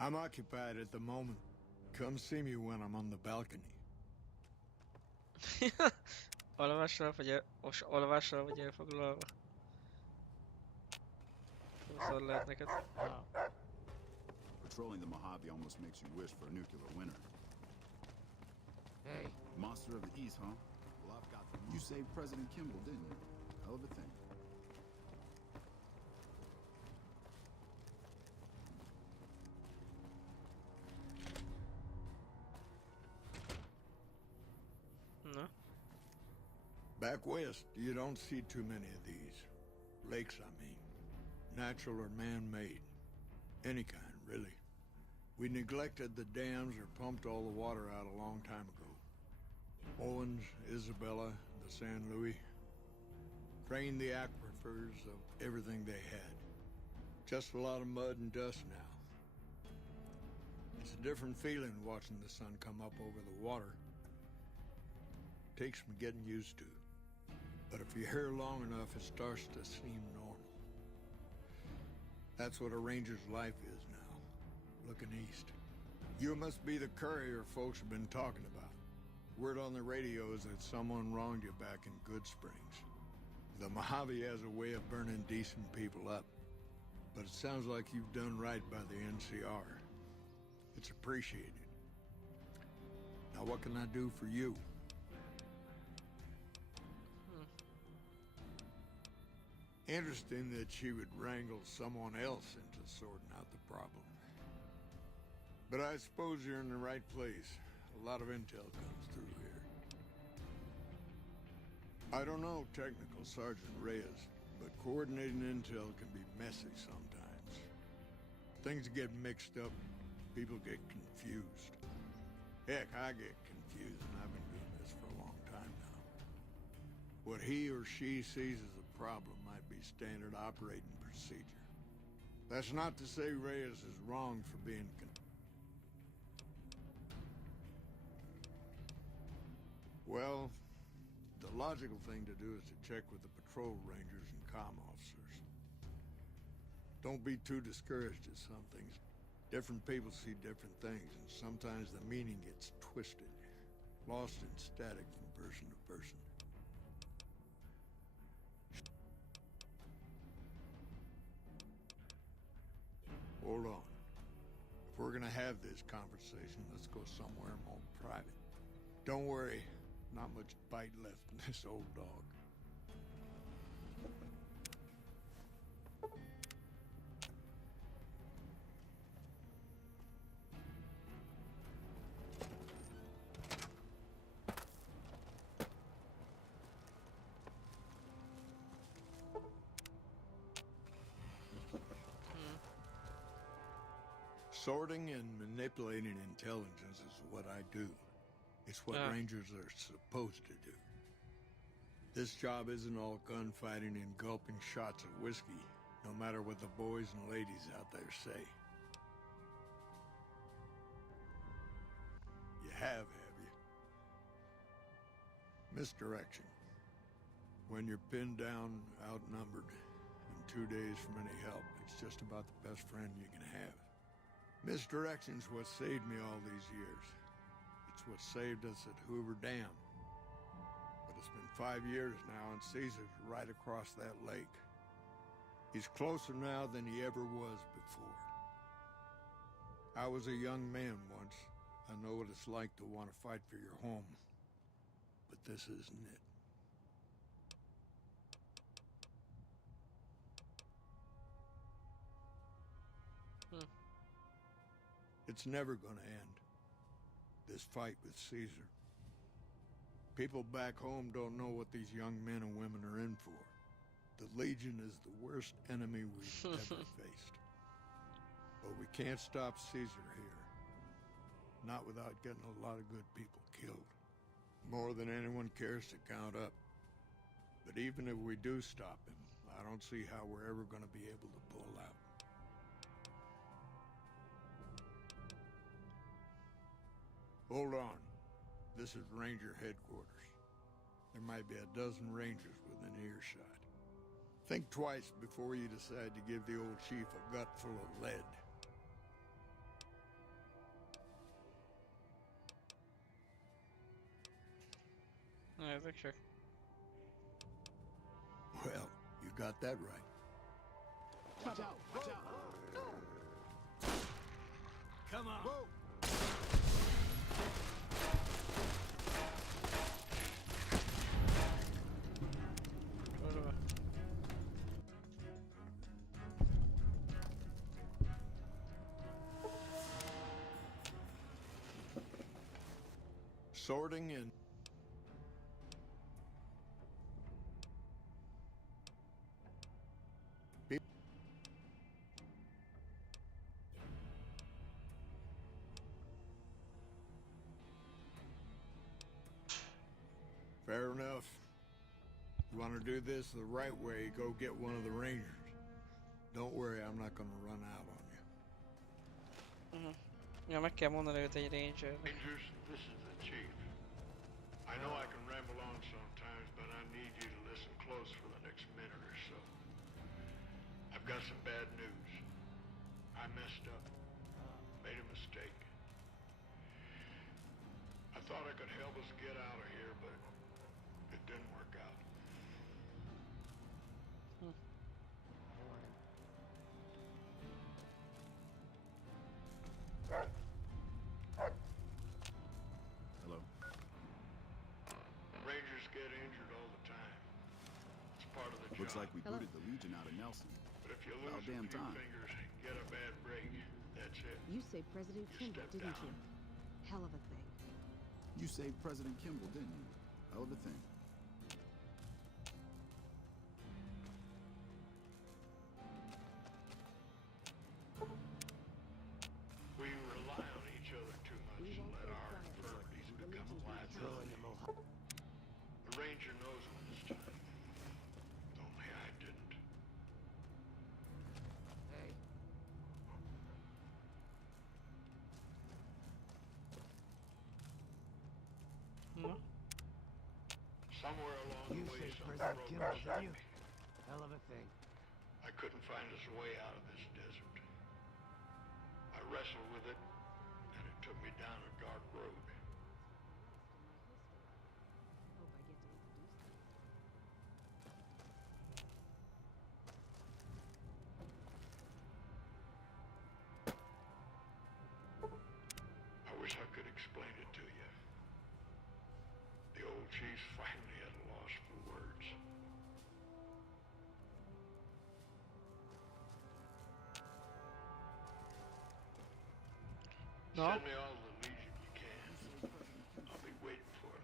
I'm occupied at the moment. Come see me when I'm on the balcony. Alvással vagy elfoglalva. Szóval lehet neked. Patrolling the Mojave almost makes you wish for a nuclear winter. Hey. Monster of the East, huh? Well, I've got them. You saved President Kimball, didn't you? Hell of a thing. No. Back west, you don't see too many of these. Lakes, I mean. Natural or man-made. Any kind, really. We neglected the dams or pumped all the water out a long time ago. Owens, Isabella, the San Luis. Drained the aquifers of everything they had. Just a lot of mud and dust now. It's a different feeling watching the sun come up over the water. Takes some getting used to. But if you're here long enough, it starts to seem normal. That's what a ranger's life is now, looking east. You must be the courier folks have been talking about. Word on the radio is that someone wronged you back in Good Springs. The Mojave has a way of burning decent people up. But it sounds like you've done right by the NCR. It's appreciated. Now what can I do for you? Interesting that she would wrangle someone else into sorting out the problem. But I suppose you're in the right place. A lot of intel comes through here. I don't know Technical Sergeant Reyes, but coordinating intel can be messy sometimes. Things get mixed up, people get confused. Heck, I get confused, and I've been doing this for a long time now. What he or she sees as a problem might be standard operating procedure. That's not to say Reyes is wrong for being well, the logical thing to do is to check with the patrol rangers and comm officers. Don't be too discouraged at some things. Different people see different things, and sometimes the meaning gets twisted, lost in static from person to person. Hold on. If we're gonna have this conversation, let's go somewhere more private. Don't worry, not much bite left in this old dog. Sorting and manipulating intelligence is what I do. It's what Rangers are supposed to do. This job isn't all gunfighting and gulping shots of whiskey, no matter what the boys and ladies out there say. You have you? Misdirection. When you're pinned down, outnumbered, and 2 days from any help, it's just about the best friend you can have. Misdirection's what saved me all these years. It's what saved us at Hoover Dam. But it's been 5 years now, and Caesar's right across that lake. He's closer now than he ever was before. I was a young man once. I know what it's like to want to fight for your home. But this isn't it. It's never gonna end. This fight with Caesar. People back home don't know what these young men and women are in for. The Legion is the worst enemy we've ever faced. But we can't stop Caesar here. Not without getting a lot of good people killed. More than anyone cares to count up. But even if we do stop him, I don't see how we're ever gonna be able to pull out. Hold on. This is Ranger headquarters. There might be a dozen Rangers within earshot. Think twice before you decide to give the old chief a gut full of lead. I think sure. Well, you got that right. Watch out! Watch out! Come on! Whoa. sorting and... Fair enough. You want to do this the right way, go get one of the rangers. Don't worry, I'm not gonna run out on you. Ja, meg kell mondani őt egy rangernek. Rangers, this is the chief. I know I can ramble on sometimes, but I need you to listen close for the next minute or so. I've got some bad news. I messed up. Made a mistake. I thought I could help us get out of here, but it didn't work out. Hello. Rangers get injured all the time. It's part of the Looks job. like we booted the Legion out of Nelson. But if you About lose a damn few time. fingers, get a bad break, that's it. You saved President Kimball, step didn't down. you? Hell of a thing. You saved President Kimball, didn't you? Hell of a thing. We rely on each other too much and let our infirmities become a liability. The ranger knows when it's time. Only I didn't. Hey. Somewhere along You the way, saved something President broke Kimball, inside didn't you? me. Hell of a thing. I couldn't find us a way out of this desert. I wrestled with it, and it took me down a dark road. Hope I get to introduce them. I wish I could explain it to you. The old chief's finally at a loss for words. No. Send me all the Legion you can. I'll be waiting for it.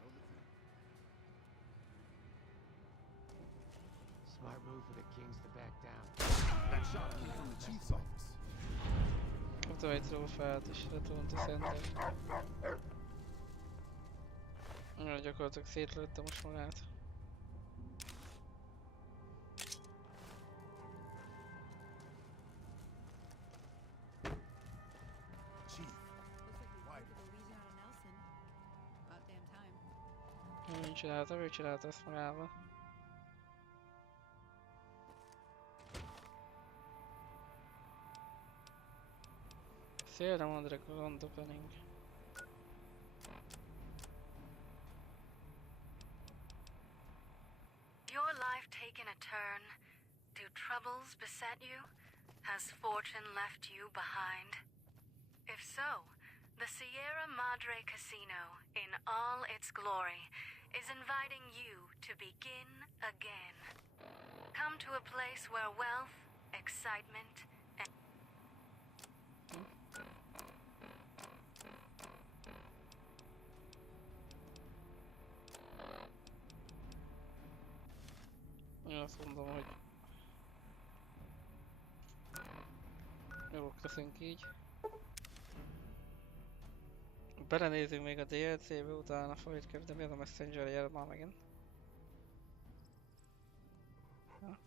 Smart move for the Kings to back down. That shot came from the chief's office. Kaptam egy trófeát és letont a center. Gyakorlatilag szétlőtte most magát. Chief. Én csináltam, ő csinálta ezt magával. Szélre mondrek a grand opening. Your life taken a turn? Do troubles beset you? Has fortune left you behind? If so, the Sierra Madre Casino, in all its glory, is inviting you to begin again. Come to a place where wealth, excitement, and Én azt mondom, hogy... Jó, köszönjük így. Belenézünk még a DLC-be, utána folytatjuk, de mi az a Messenger jel már megint? Ha?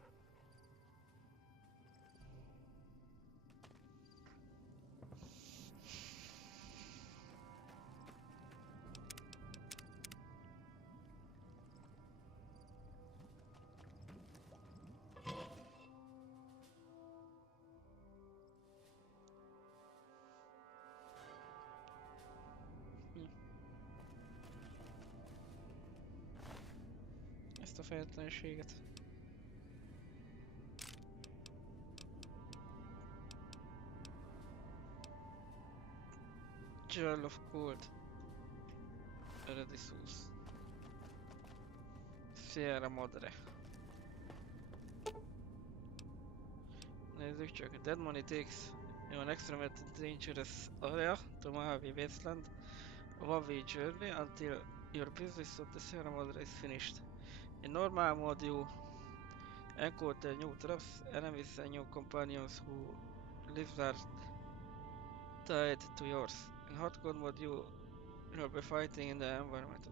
Ezt a fejetlenséget. Jewel of Gold. Eredisus. Sierra Madre. Nézzük csak. Dead money takes an extremely dangerous area to Mojave Wasteland. one-way journey until your business of the Sierra Madre is finished. In normal mode, you encounter new traps, enemies and new companions who lives are tied to yours. In hardcore mode, you'll be fighting in the environment.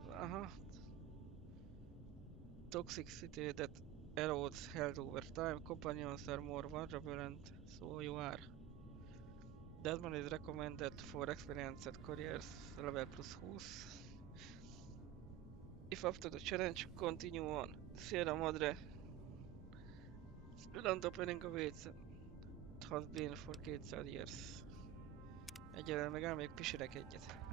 Toxicity that erodes health over time. Companions are more vulnerable, and so you are. That one is recommended for experienced couriers level +20. If up to the challenge, continue on. Sierra Madre land opening awaits. It has been for 200 years. Egyelőre meg elmegyek pisirek egyet.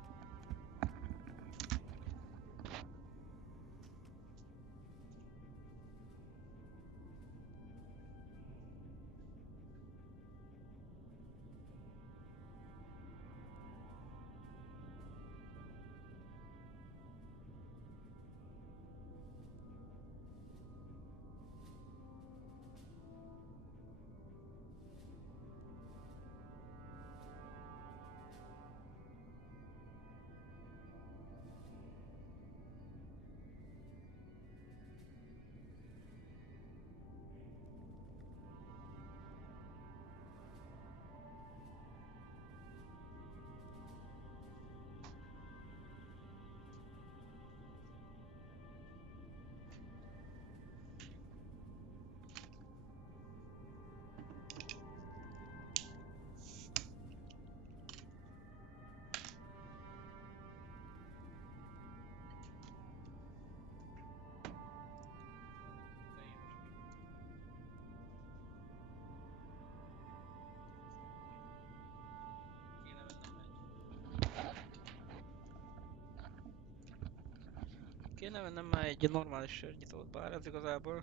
Kéne vennem már egy normális sörnyitót, bár ez igazából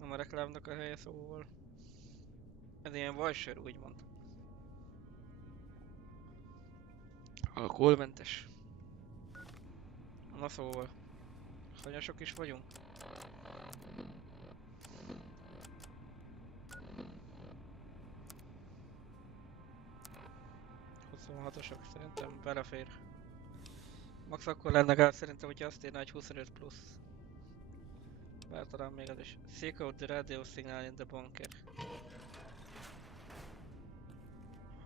nem a reklámnak a helye, szóval ez ilyen vajsör úgymond. Alkoholmentes. Na szóval, hanyasok is vagyunk. 26-osok szerintem belefér. Max akkor lenne gál szerintem, hogyha azt írna egy 25 plusz. Bár talán még az is. Seek out the radio signal in the bunker.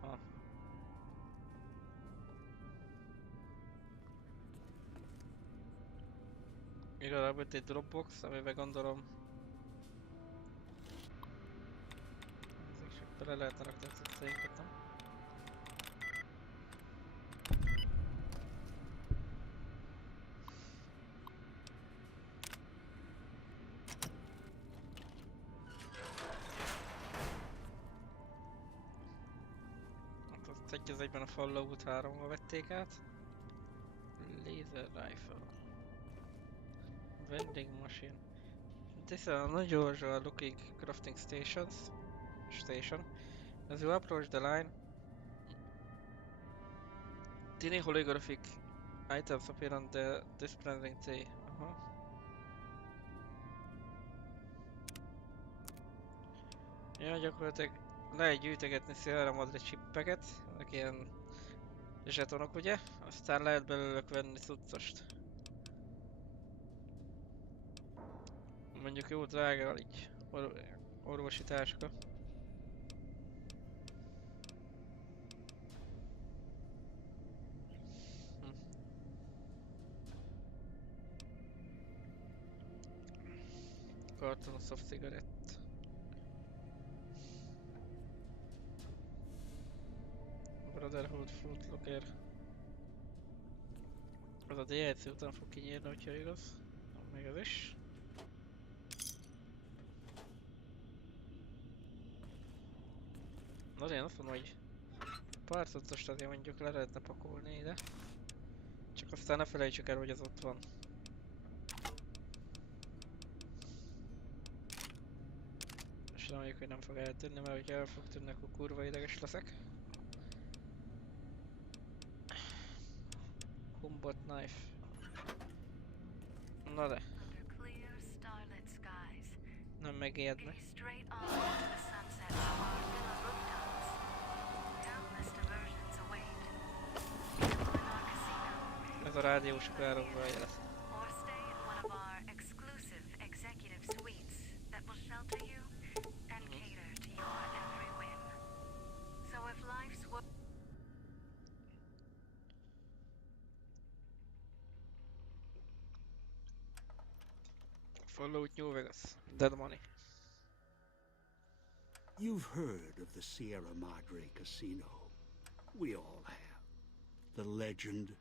Ha. Igazából itt egy dropbox, amiben gondolom ezek bele lehetne rakni a cuccainkat, nem? Hát azt egy az egyben a Fallout 3-ba vették át. Laser rifle. Vending machine. This is an unusual looking crafting station. As you approach the line, tiny holographic items appear on the dispensing tray. Ja, gyakorlatilag lehet gyűjtögetni Sierra Madre chippeket, ezek ilyen zsetonok ugye, aztán lehet belőlük venni cuccost. Mondjuk jó drága így orvosi táska. Cartons of cigarette. Brotherhood Fruit Locker. Az a DLC után fog kinyírni, hogyha igaz. Még az is. Azért azt mondom, hogy pár cuccost azért mondjuk le lehetne pakolni ide. Csak aztán ne felejtsük el, hogy az ott van. És reméljük, hogy nem fog eltűnni, mert hogyha el fog tűnni, akkor kurva ideges leszek. Combat knife. Na de. Nem megijedne. rádiósok árokba lesz. Or stay at one of our exclusive executive suites that will shelter you and cater to your every whim. So if life's work Follow New Vegas. Dead money. You've heard of the Sierra Madre Casino. We all have. The legend,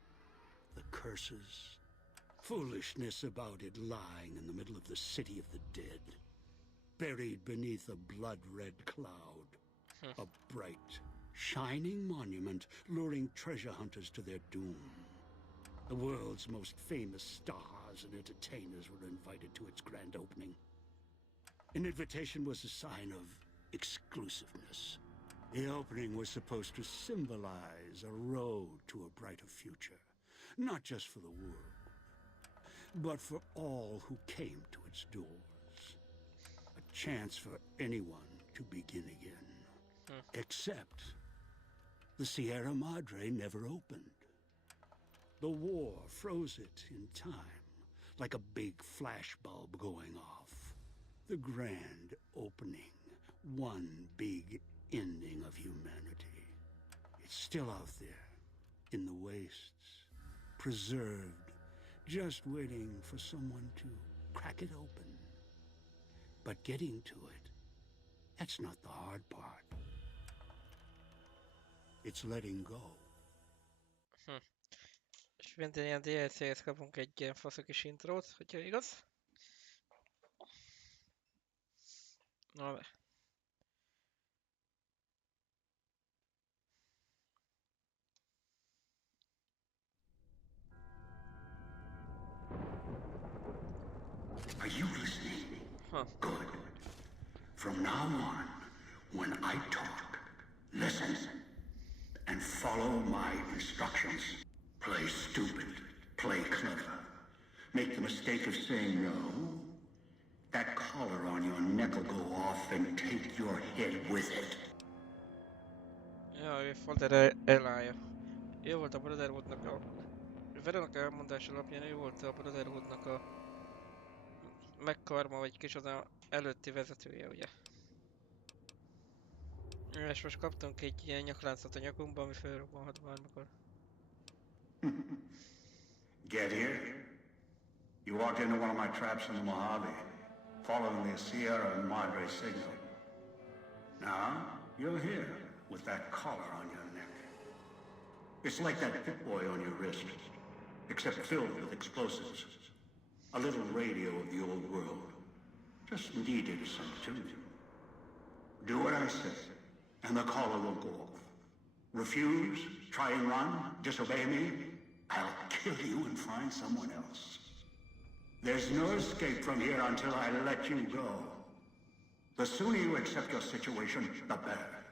the curses, foolishness about it lying in the middle of the city of the dead, buried beneath a blood-red cloud. A bright, shining monument luring treasure hunters to their doom. The world's most famous stars and entertainers were invited to its grand opening. An invitation was a sign of exclusiveness. The opening was supposed to symbolize a road to a brighter future, not just for the world, but for all who came to its doors. A chance for anyone to begin again. Except the Sierra Madre never opened. The war froze it in time, like a big flashbulb going off. The grand opening, one big ending of humanity. It's still out there, in the wastes, preserved, just waiting for someone to crack it open. But getting to it, that's not the hard part. It's letting go. És mint ilyen DLC-hez kapunk egy ilyen faszok kis intrót, hogyha igaz. Na be. Are you listening? Huh. Good. From now on, when I talk, listen and follow my instructions. Play stupid, play clever. Make the mistake of saying no. That collar on your neck will go off and take your head with it. Ja, ő Father elállja. Ő volt a Brotherhoodnak a... Veronak elmondás alapján ő volt a Brotherhoodnak a... megkarma, vagy kicsoda előtti vezetője, ugye. És most kaptunk egy ilyen nyakláncot a nyakunkba, ami felrobbanhat bármikor. Get here. You walked into one of my traps in the Mojave, following the Sierra Madre signal. Now, you're here with that collar on your neck. It's like that Pit Boy on your wrist, except filled with explosives. A little radio of the old world. Just needed some tuning. Do what I say, and the collar will go off. Refuse, try and run, disobey me, I'll kill you and find someone else. There's no escape from here until I let you go. The sooner you accept your situation, the better.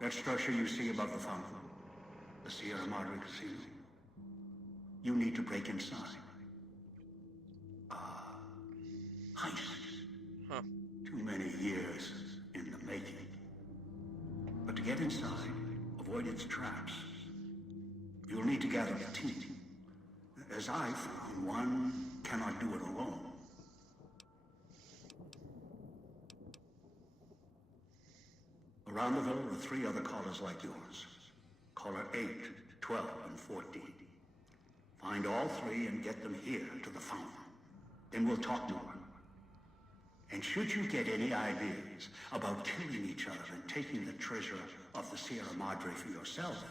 That structure you see above the fountain, the Sierra Madre Casino, you need to break inside. Heist. Huh. Too many years in the making. But to get inside, avoid its traps, you'll need to gather a team. As I found, one cannot do it alone. Around the villa are 3 other callers like yours. Caller 8, 12, and 14. Find all 3 and get them here to the fountain. Then we'll talk more. And should you get any ideas about killing each other and taking the treasure of the Sierra Madre for yourself,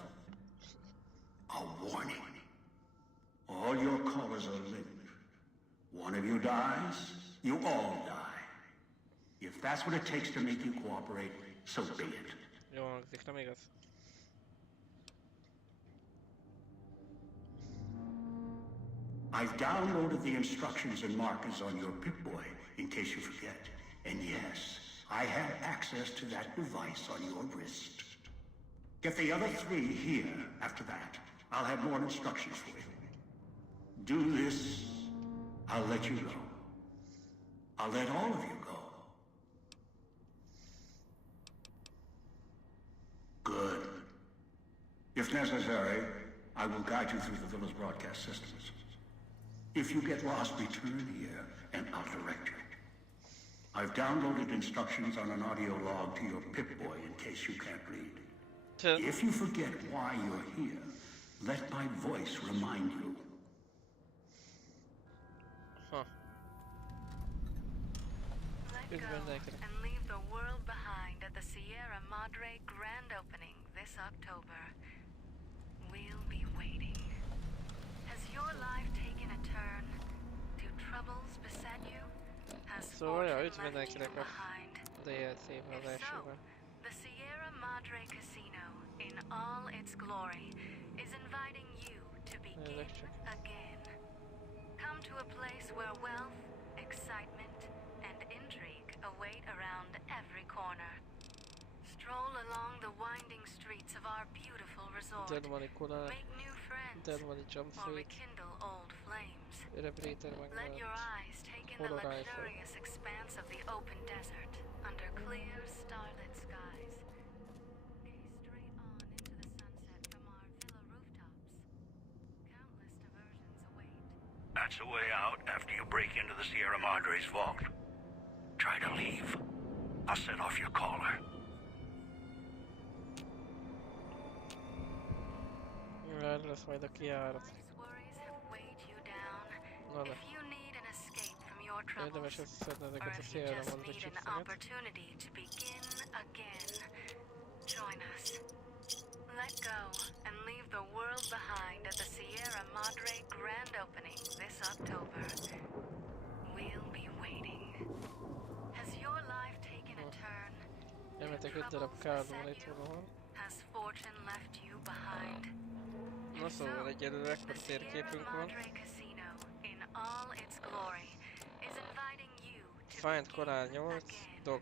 a warning. All your callers are linked. One of you dies, you all die. If that's what it takes to make you cooperate, so be it. Jó hangzik, nem igaz? I've downloaded the instructions and markers on your Pip-Boy, in case you forget. And yes, I have access to that device on your wrist. Get the other 3 here after that. I'll have more instructions for you. Do this, I'll let you go. I'll let all of you go. Good. If necessary, I will guide you through the villa's broadcast systems. If you get lost, return here, and I'll direct you. I've downloaded instructions on an audio log to your Pip-Boy in case you can't read. If you forget why you're here, let my voice remind you. Huh. Let go and leave the world behind at the Sierra Madre grand opening this October. We'll be waiting. Has your life taken a turn? Do troubles beset you? Has fortune left you behind? If so, the Sierra Madre Casino, in all its glory, is inviting you to begin again. Come to a place where wealth, excitement, and intrigue await around every corner. Stroll along the winding streets of our beautiful resort. Make new friends, or rekindle old flames. Let your eyes take in the luxurious expanse of the open desert under clear, starlit skies. Gaze straight on into the sunset from our villa rooftops. Countless diversions await. That's a way out after you break into the Sierra Madre's vault. Try to leave. I'll set off your caller. Lesz majd a kijárat. Na de. Érdemes összeszedni ezeket a Sierra Madre chipseket. Let go and leave the world behind at the Sierra Madre grand opening this October. We'll be waiting. Has your life taken a turn? Elmetek 5 darab kárdon itt valahol. Has fortune left you behind? Na szóval egyelőre ekkor térképünk van. Find Coral 8, Dog.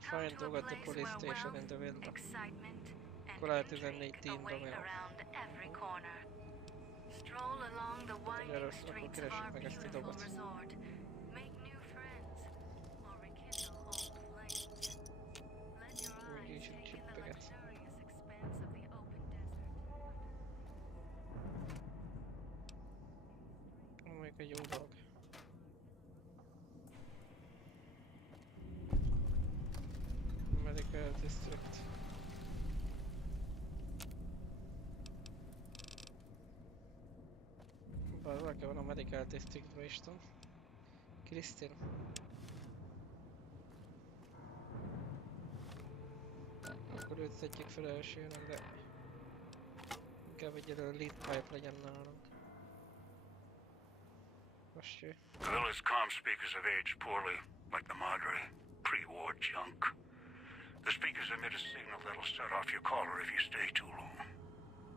Find Dog at the police station in the villa. Coral 14, Team Domino. Erről akkor keressük meg ezt a dogot. Úgy is a csippeket. Még egy jó dolog. Medical District. Bár valaki van a Medical Districtben is tudom. Krisztin. Akkor őt szedjük fel elsőnek, de inkább egyelőre lead pipe legyen nálunk. The villa's comm speakers have aged poorly, like the Madre. Pre-war junk. The speakers emit a signal that'll set off your caller if you stay too long.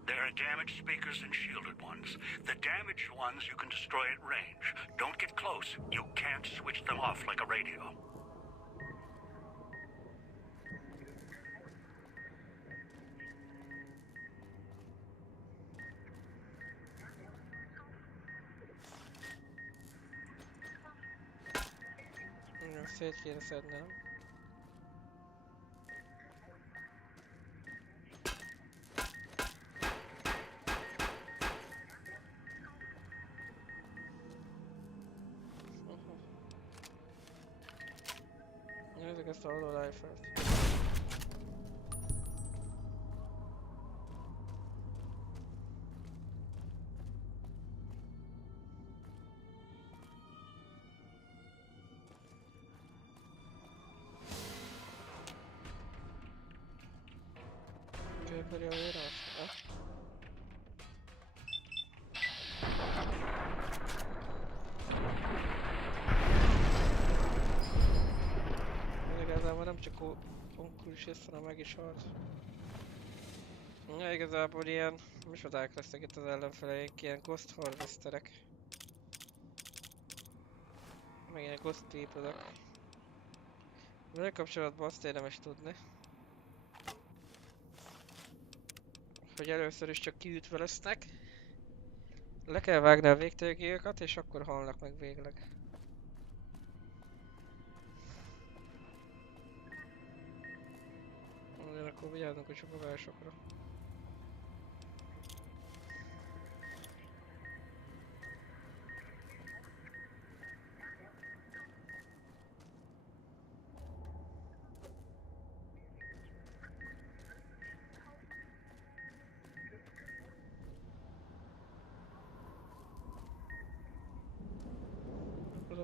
There are damaged speakers and shielded ones. The damaged ones you can destroy at range. Don't get close. You can't switch them off like a radio. Szét kéne szednem. Nézzük ezt a hololife-et. Akarja újra? Ez igazából nem csak konkurus lesz, hanem meg is halt. Ja, igazából ilyen misodák lesznek itt az ellenfeleink, ilyen Ghost Harvesterek. Meg ilyen Ghost People-ök. Vele kapcsolatban azt érdemes tudni, hogy először is csak kiütve lesznek. Le kell vágni a végtőgéket, és akkor halnak meg végleg. Akkor vigyázzunk a csapogásokra.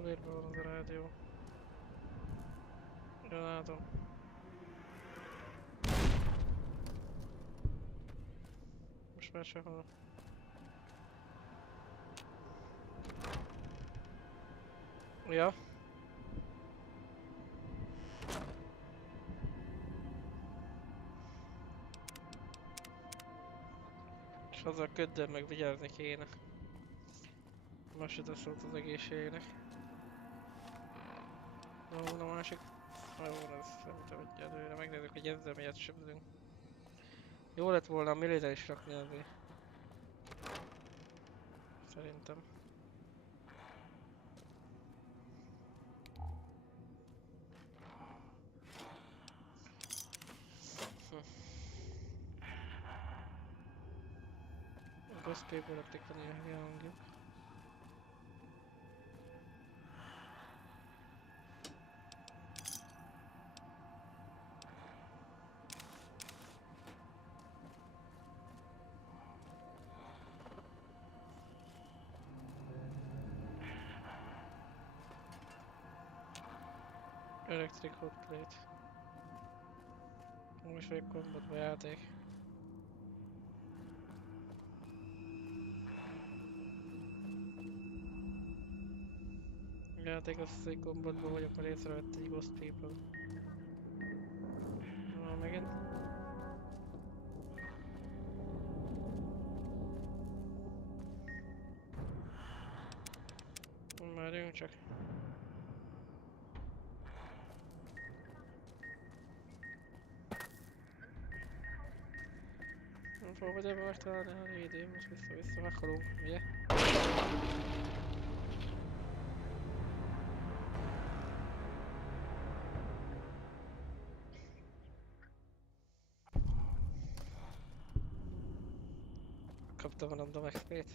Lóvérben van az a rádió. Ja, látom. Most már sehol. Ja. És azzal köddel meg vigyázni kéne. Most se tesz szólt az egészségnek. Jó, a másik. Jó, ez szerintem egy előre. Megnézzük, hogy ezzel miért sebzünk. Jó lett volna a millire is rakni azért. Szerintem. A Ghost Paper-eknek van ilyen hangjuk. Electric hot plate. Most vagyok kombotba játék. Játék azt hiszem, hogy kombotba vagyok, mert észrevett egy Ghost People. Na, megint. Várjunk csak. Nem fogom ide megtalálni a rédén, most vissza-vissza meghalunk, ugye? Kaptam a random XP-t.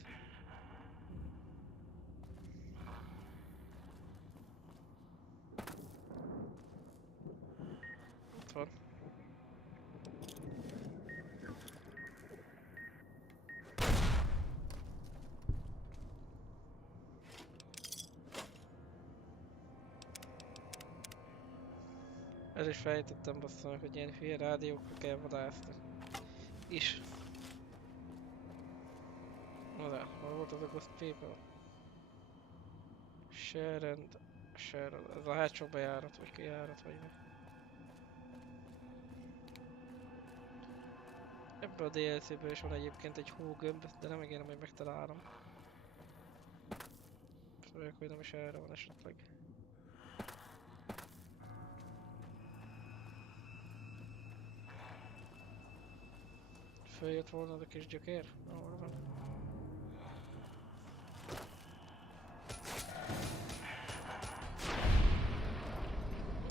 Ott van. El is fejtettem basszony, hogy ilyen hülye rádiókra kell vadászni. Is. Na de, hol volt az a Ghost People? Share, ez a hátsó bejárat, vagy kijárat, vagy mi? Ebben a DLC-ből is van egyébként egy hógömb, de nem ígérem, hogy megtalálom. Főleg, hogy nem is erre van esetleg. Följött volna az a kis gyökér? Ahol van.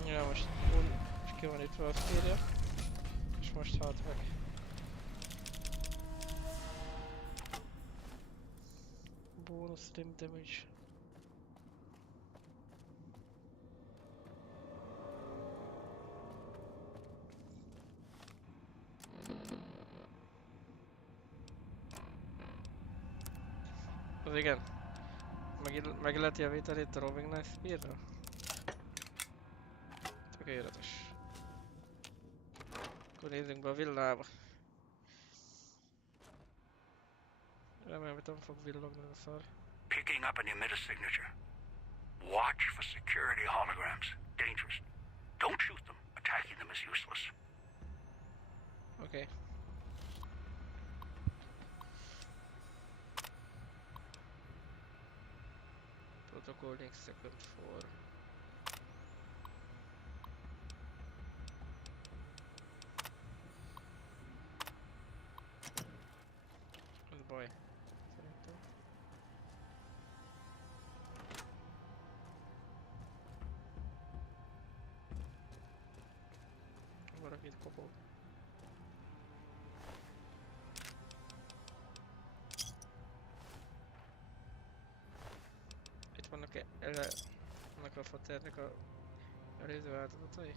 Ja, most ki van itt a szírja. És most halt meg. Bonus limb damage. Az igen. Meg lehet javítani itt a Roving Knife Spear-ről? Tökéletes. Akkor nézzünk be a villába. Remélem, hogy nem fog villogni a szar. Picking up a new meta signature. Watch for security holograms. Dangerous. Don't shoot them. Attacking them is useless. Okay. Protocol link second 4. Az baj. Szerintem. Valaki itt kopog. Itt vannak ennek a fotelnek a előző változatai?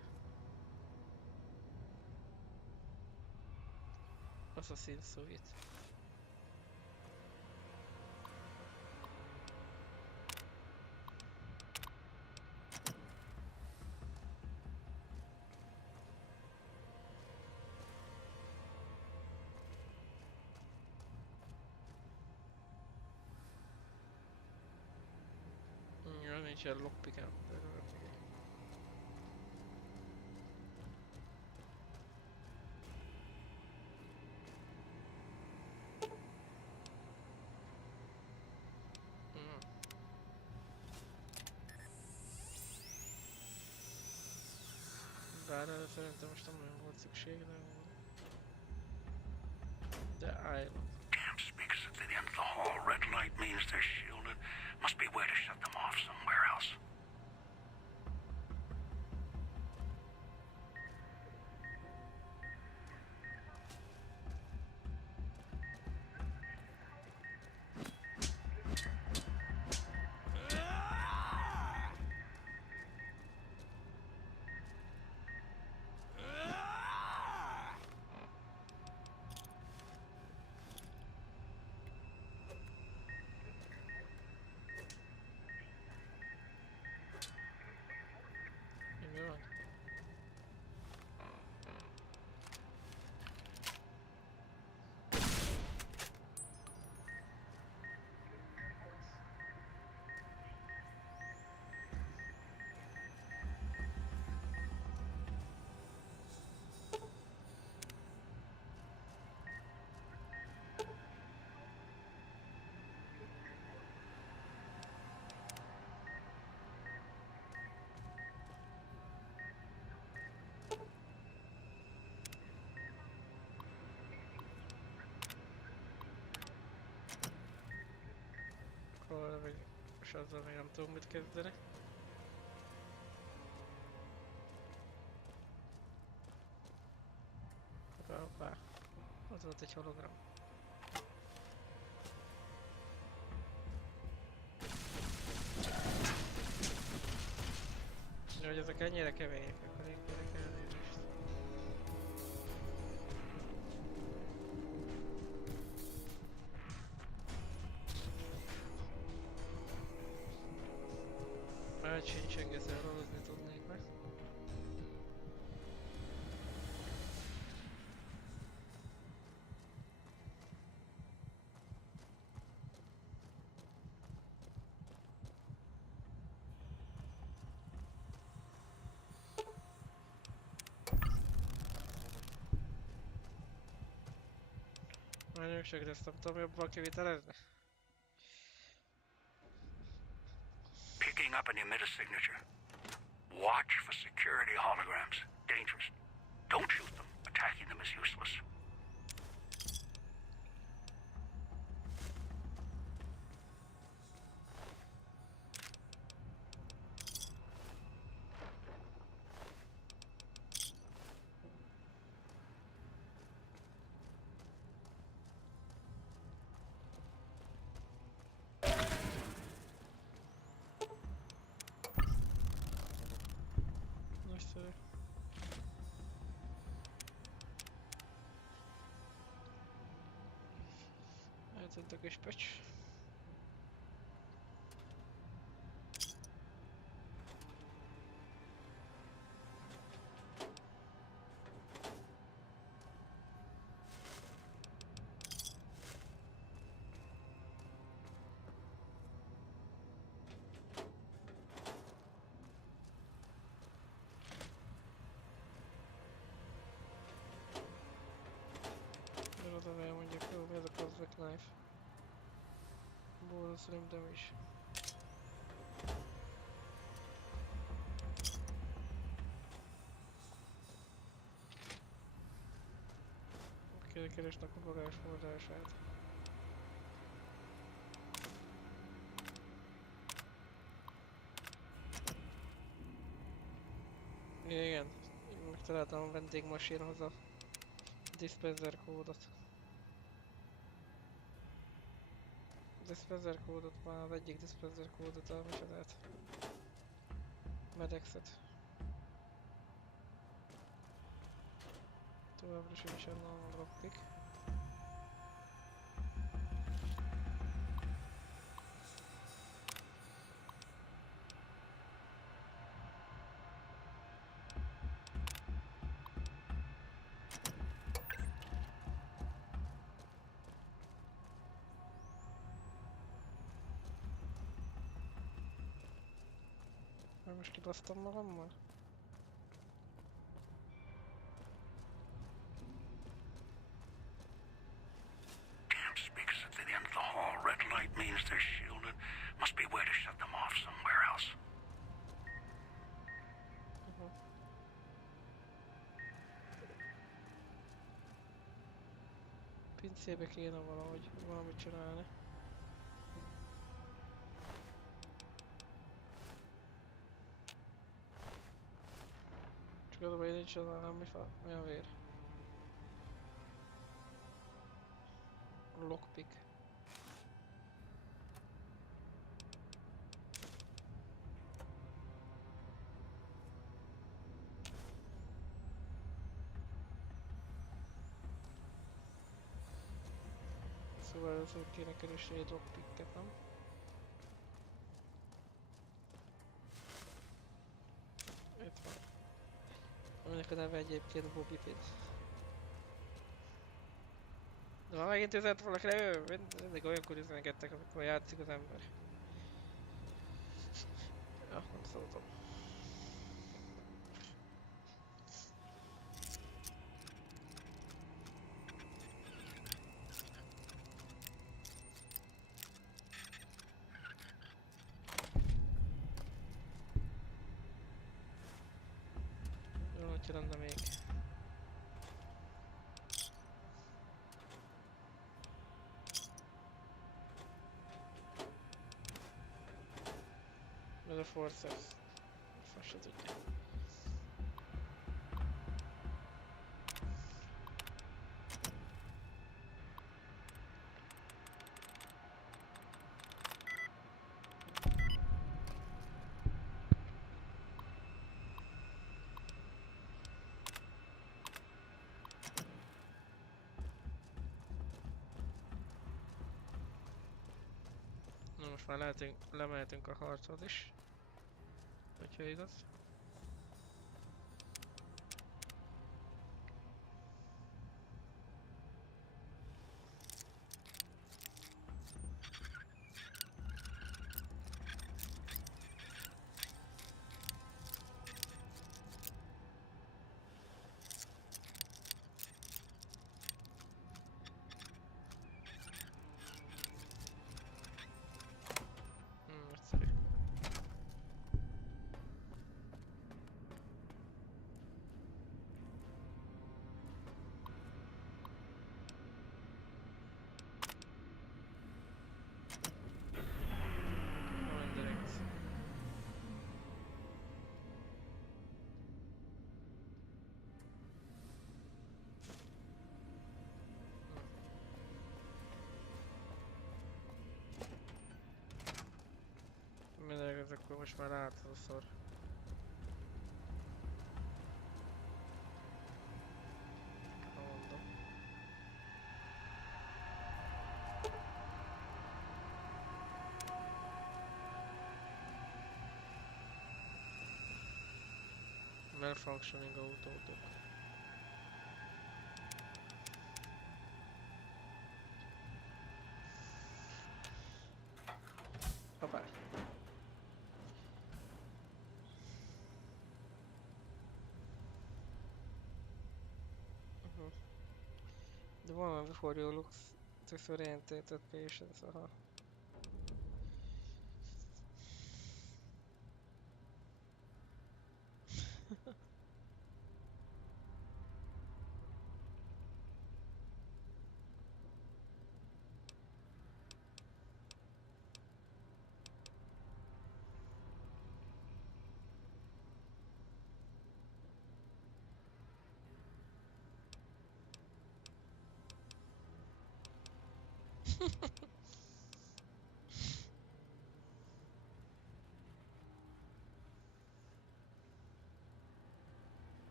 Assassin's Suite. Nincsen lockpickám. Bár erre szerintem most nem nagyon volt szükség, de Island. Camp speakers at the end of the hall. Red light means they're shielded. Must be a way to shut them off somewhere else. Mi van? Akkor még, és azzal még nem tudom mit kezdeni. Hoppá, ott volt egy hologram. De hogy ezek ennyire kemények, akkor én kérek elnézést. Majd sincs egészen rolozni tudnék meg. Nagyon csak ezt nem tudom jobban kivitelezni. Picking up an emitter signature. Watch for security holograms. Dangerous. Don't shoot them. Attacking them is useless. Nagyszerű. Eltűnt a kis pöcs. Oda mondjuk, jó, ez a cosmic knife. Bonus limb damage. Keresnek a bagás forrását. Igen, megtaláltam a vendégmasínhoz a dispenser kódot. Dispenser kódot, már az egyik dispenser kódot elmesedelt. Medexet. Továbbra sincsen a lockpick. most kibasztam magammal? Camp speakers at the end of the hall. Red light means they're shielded. Must be a way to shut them off somewhere else. Pincébe kéne valahogy valamit csinálni. Csak az a baj, nincs az mi a vér. Lockpick. Szóval először kéne keresni egy lockpicket, nem? Itt van. Aminek a neve egyébként Bobby Pin. De már megint üzent valaki le, mindig olyankor üzengettek, amikor játszik az ember. Ja, nem szóltam. Jó, hogyha lenne még. Ez a Forces. Fasz se tudja. Na most már lemehetünk a harchoz is. Hogyha igaz. Nagyszerű. Direkt. Mindegy, ez akkor most már átszor. Mondom. Malfunctioning autótok. Hoppá. The woman before you looks disorientated patients, aha.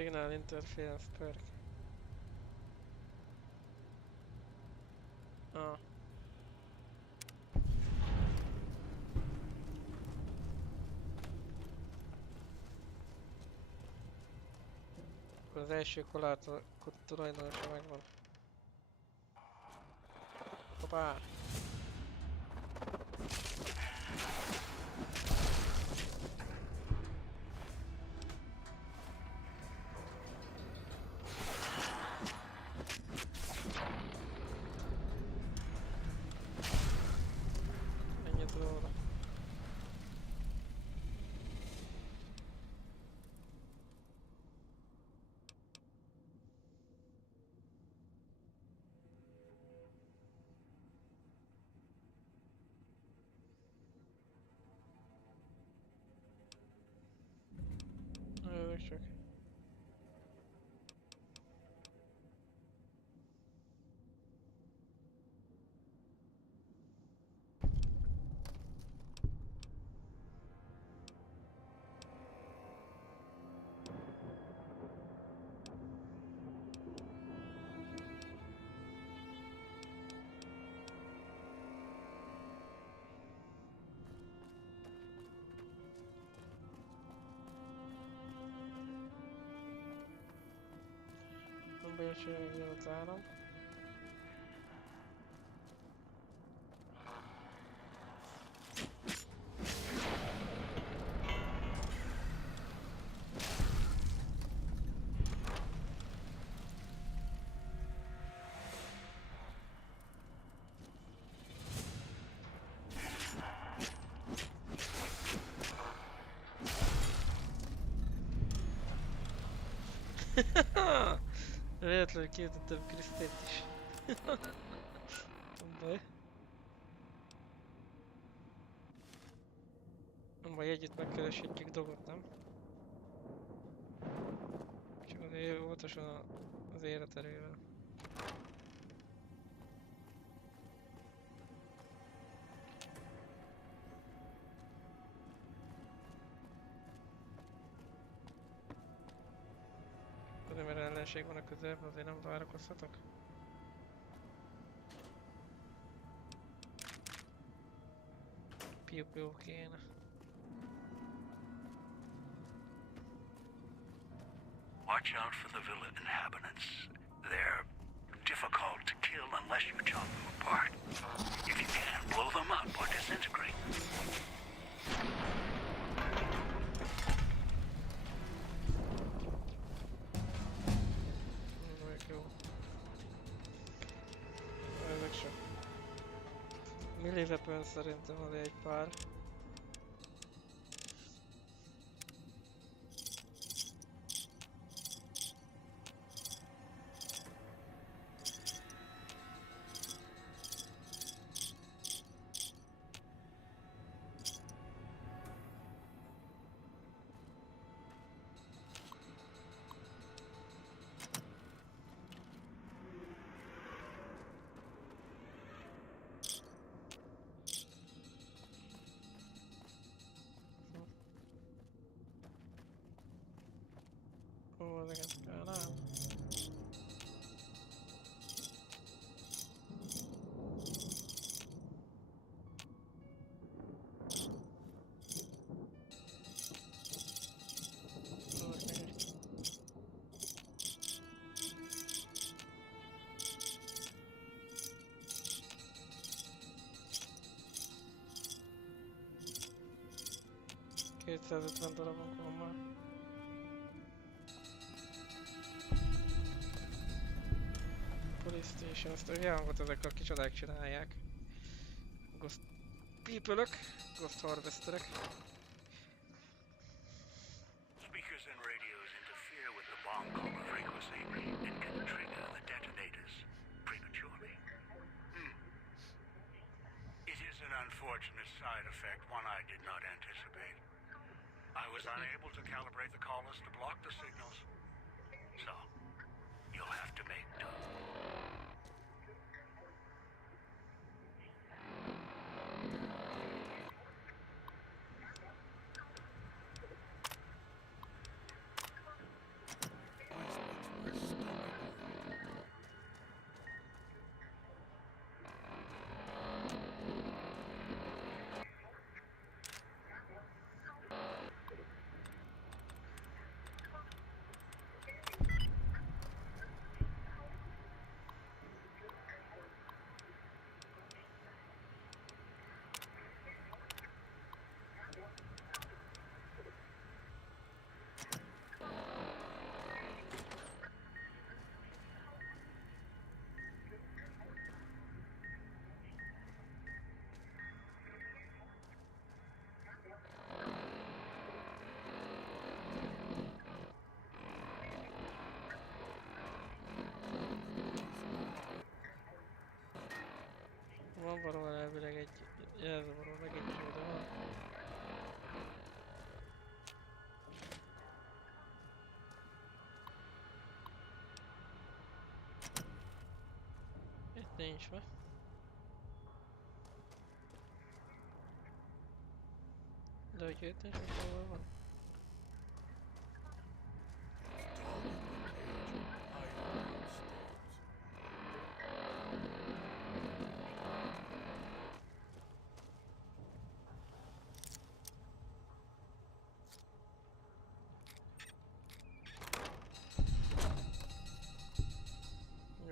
Signal interference perk. Ah. Akkor az első kollátor tulajdonosa megvan. Hoppá! Ennyit róla. Nézzük csak. A belső az áram. Véletlenül kiütöttem Krisztét is. Nem baj. Nem baj, együtt megkereshetjük dolgot, nem? Csak azért óvatosan az életerővel. Azért mert ellenség van a közelben, azért nem várakozhatok. Piu-piu kéne. Watch out for the villa inhabitants. They're difficult to kill unless you chop them apart. If you can, blow them up or disintegrate. Jó. Ezek sem. Melee weapon szerintem van egy pár. Ó, ezeket kell, nem? $250 van már. Police Station, azt a hangot ezek a kicsodák csinálják. Ghost people-ök, Ghost Harvesterek. Speakers and radios interfere with the bomb caller frequency and can trigger the detonators prematurely. It is an unfortunate side effect, one I did not anticipate. I was unable to calibrate the callers to block the signals, so you'll have to make do. Van valahol elvileg egy jelzavaró megint jó, de van. Itt nincs meg. De hogy itt nincs, akkor hol van?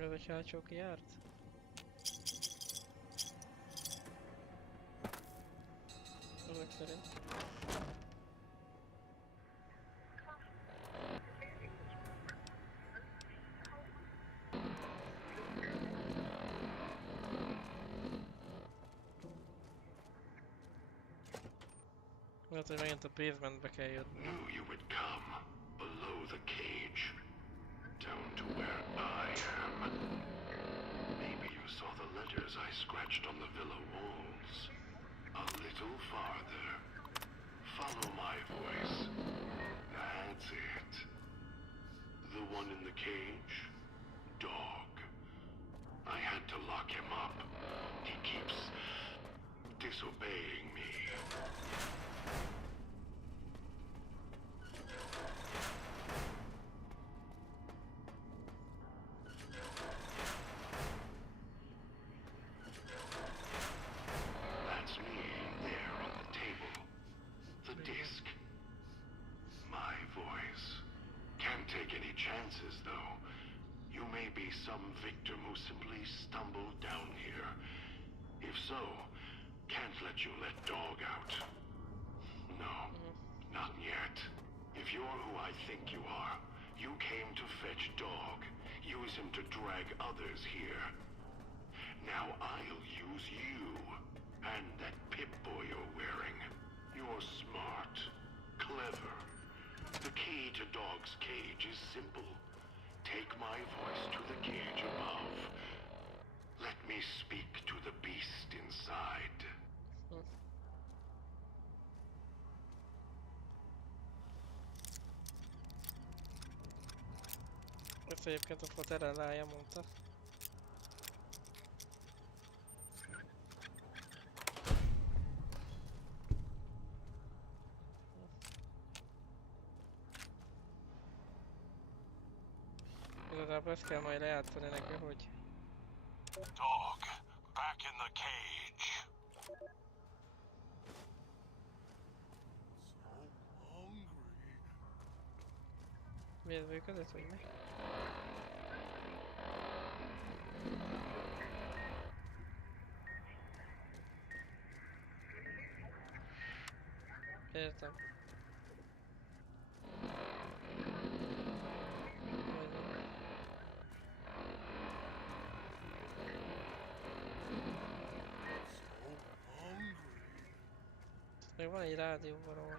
Ez a csácsó kijárt? Ezek szerint. Lehet, hogy megint a basementbe kell jönni. Knew you would come below the cage, down to where I am. Maybe you saw the letters I scratched on the villa walls. A little farther. Follow my voice. That's it. The one in the cage? Dog. I had to lock him up. He keeps disobeying me. That's me there on the table. The disc. My voice. Can't take any chances, though. You may be some victim who simply stumbled down here. If so, can't let you let Dog out. No, not yet. If you're who I think you are, you came to fetch Dog. Use him to drag others here. Now I'll use you. And that Pip-Boy you're wearing. You're smart. Clever. The key to Dog's cage is simple. Take my voice to the cage above. Let me speak to the beast inside. Ezt egyébként a Foterellája mondta. Igazából ezt kell majd lejátszani neki, hogy... Dog, back in the cage. Miért működött, vagy mi? Értem. Még van egy rádió valahol.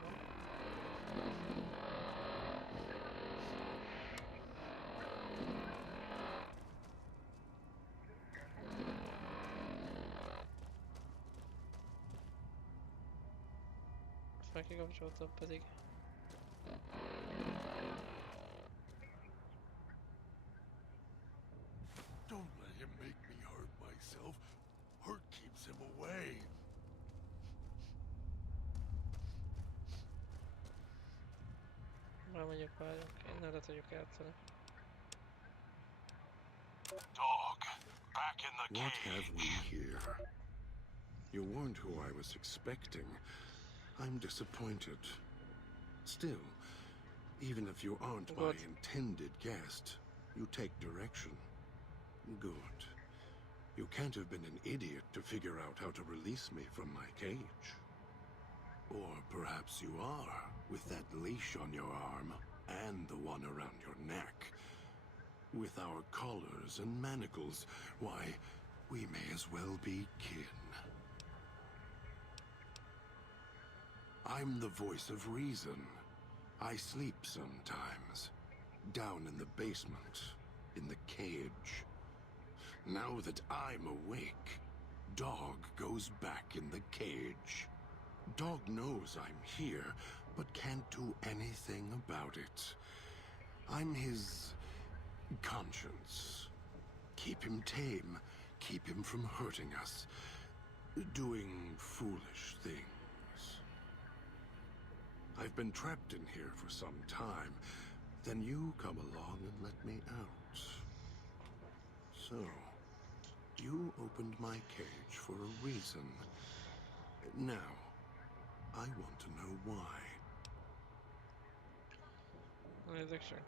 Ezt már kikapcsoltam pedig. Don't let him make me hurt myself. Hurt keeps him away. Már mondjuk várjunk, innen le tudjuk játszani. Dog, back in the cage. What have we here? You weren't who I was expecting. I'm disappointed. Still, even if you aren't my intended guest, you take direction. Good. You can't have been an idiot to figure out how to release me from my cage. Or perhaps you are, with that leash on your arm, and the one around your neck. With our collars and manacles, why, we may as well be kin. I'm the voice of reason. I sleep sometimes. Down in the basement, in the cage. Now that I'm awake, Dog goes back in the cage. Dog knows I'm here, but can't do anything about it. I'm his conscience. Keep him tame, keep him from hurting us, doing foolish things. I've been trapped in here for some time. Then you come along and let me out. So, you opened my cage for a reason. Now, I want to know why. Nézzük csak.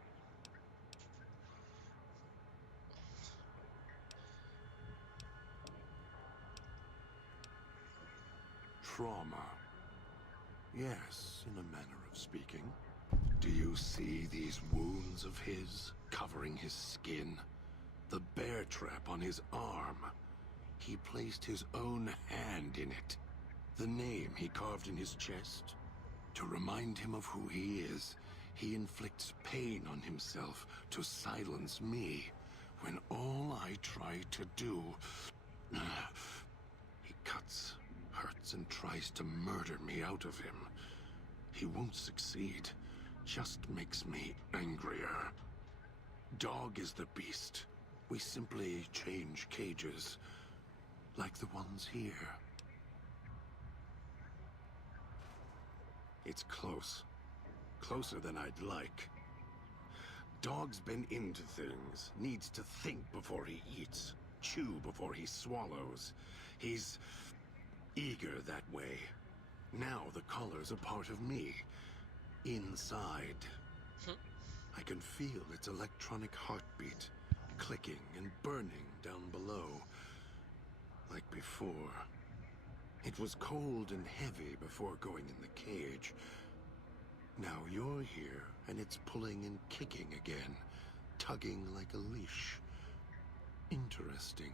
Trauma. Yes, in a manner of speaking. Do you see these wounds of his, covering his skin? The bear trap on his arm. He placed his own hand in it. The name he carved in his chest. To remind him of who he is, he inflicts pain on himself to silence me, when all I try to do... He cuts, hurts, and tries to murder me out of him. He won't succeed, just makes me angrier. Dog is the beast. We simply change cages, like the ones here. It's close. Closer than I'd like. Dog's been into things, needs to think before he eats, chew before he swallows. He's eager that way. Now the collar's a part of me. Inside. I can feel its electronic heartbeat, clicking and burning down below. Like before. It was cold and heavy before going in the cage. Now you're here, and it's pulling and kicking again, tugging like a leash. Interesting.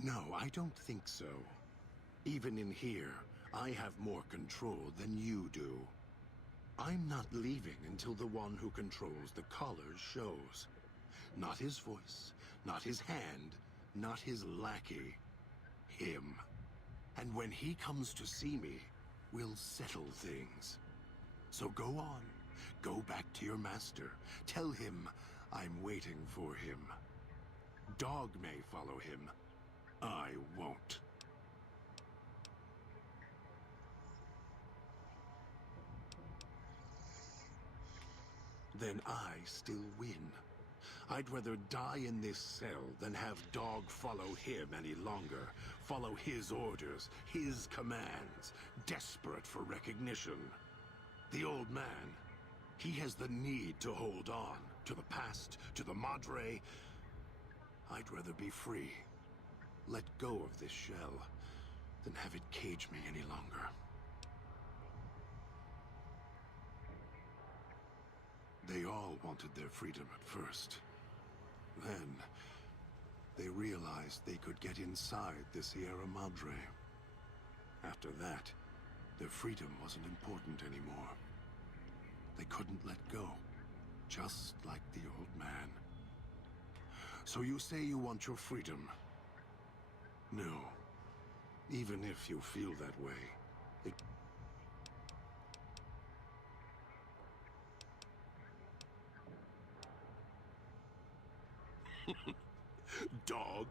No, I don't think so. Even in here, I have more control than you do. I'm not leaving until the one who controls the collars shows. Not his voice, not his hand, not his lackey. Him. And when he comes to see me, we'll settle things. So go on. Go back to your master. Tell him I'm waiting for him. Dog may follow him. I won't. Then I still win. I'd rather die in this cell than have Dog follow him any longer. Follow his orders, his commands, desperate for recognition. The old man, he has the need to hold on to the past, to the Madre. I'd rather be free. Let go of this shell than have it cage me any longer. They all wanted their freedom at first. Then, they realized they could get inside the Sierra Madre. After that, their freedom wasn't important anymore. They couldn't let go, just like the old man. So you say you want your freedom? No. Even if you feel that way, it... Dog?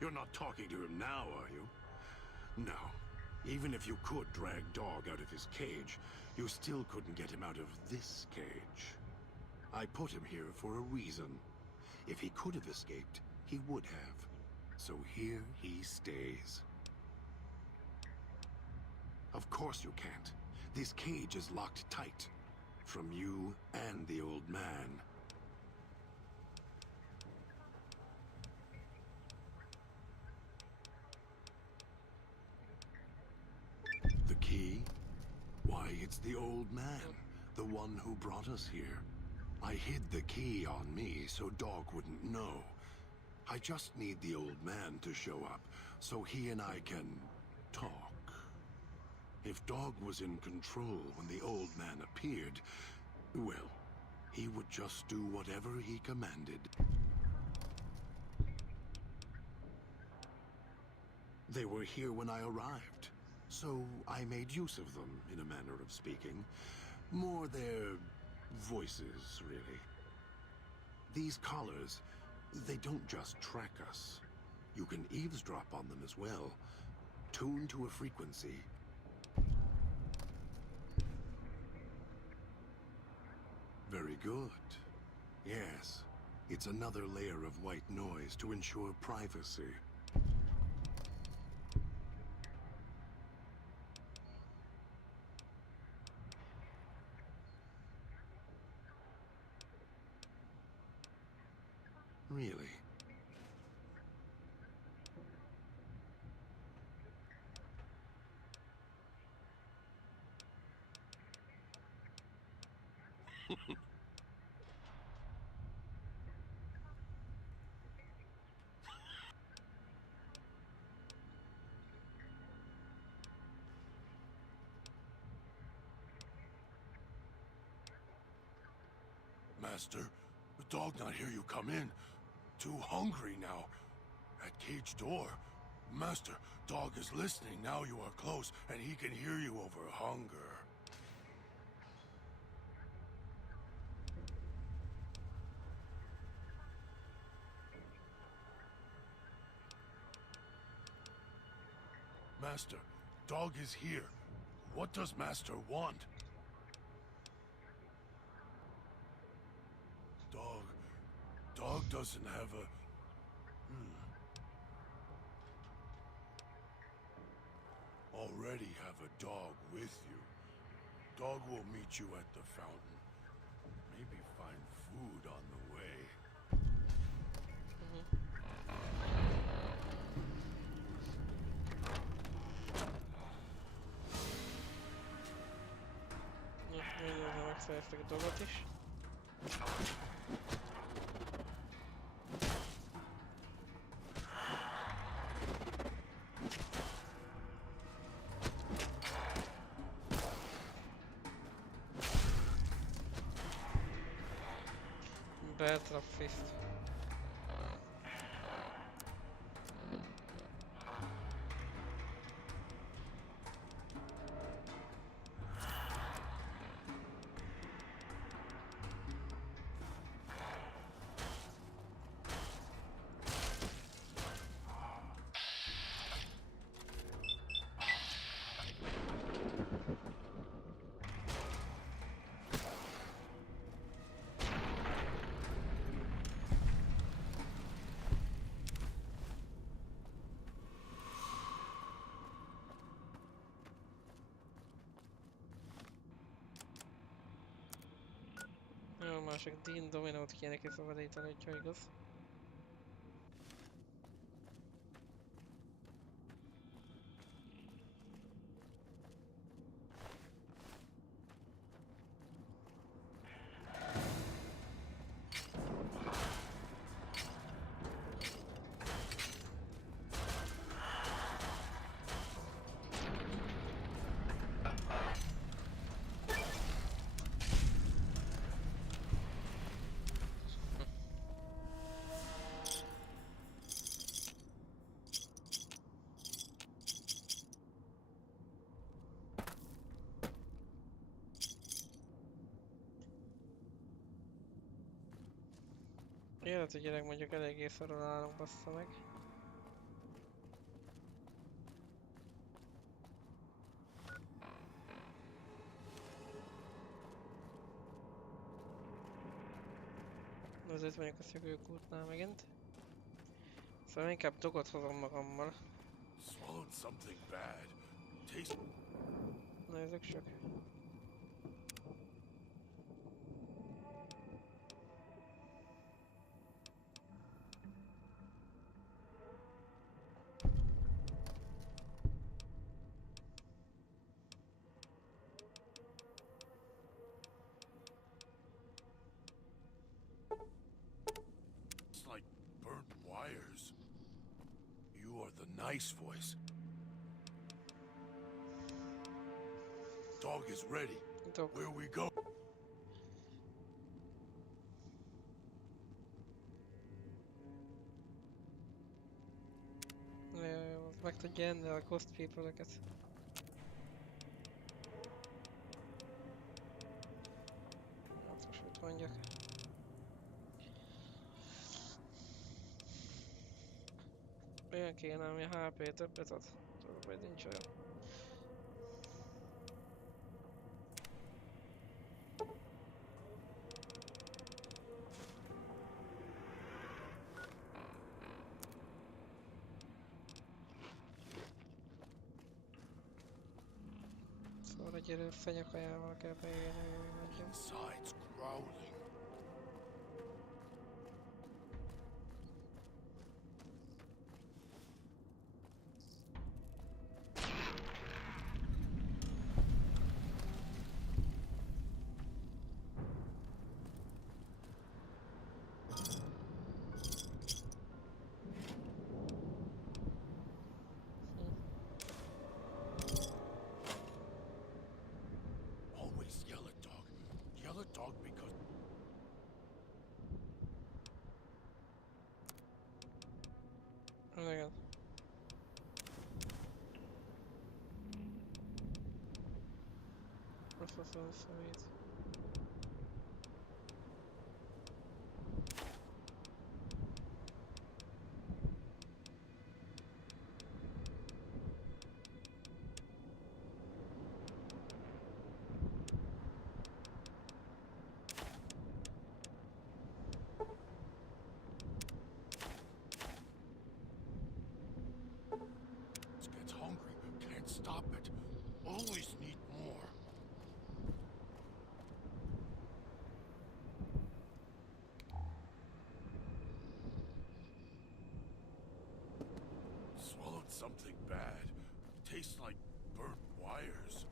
You're not talking to him now, are you? No. Even if you could drag Dog out of his cage, you still couldn't get him out of this cage. I put him here for a reason. If he could have escaped, he would have. So here he stays. Of course you can't. This cage is locked tight. From you and the old man. The key? Why, it's the old man. The one who brought us here. I hid the key on me so Dog wouldn't know. I just need the old man to show up, so he and I can talk. If Dog was in control when the old man appeared, well, he would just do whatever he commanded. They were here when I arrived, so I made use of them, in a manner of speaking. More their voices, really. These collars, they don't just track us. You can eavesdrop on them as well. Tune to a frequency. Very good. Yes, it's another layer of white noise to ensure privacy. Really? Master, the dog not hear you come in. Too hungry now. At cage door. Master, dog is listening now you are close, and he can hear you over hunger. Master, dog is here. What does Master want? Dog doesn't have a... Already have a dog with you. Dog will meet you at the fountain. Maybe find food on the way. Megszereztek a dolgot is. Better fist. Jó, másik Dean Dominót kéne kiszabadítani, hogyha igaz. Életű gyerek mondjuk eléggé szarul állunk, bassza meg. Azért vagyok a szökőkútnál megint. Szóval inkább dogot hozom magammal. Nézzük csak. Nice voice. dog is ready. Where we go? Meg tudja enni a ghost people-eket. Hát most mit mondjak? Olyan kéne, ami a HP többet ad. Tudod, vagy nincs olyan. Szóval egy erő fenyakajával kell beérni, hogy menjem. Inside's growling. Always yell at dog. Yell at dog because... Igen. Azt az szavít. Gets hungry, can't stop it. Always need more. Swallowed something bad. Tastes like burnt wires.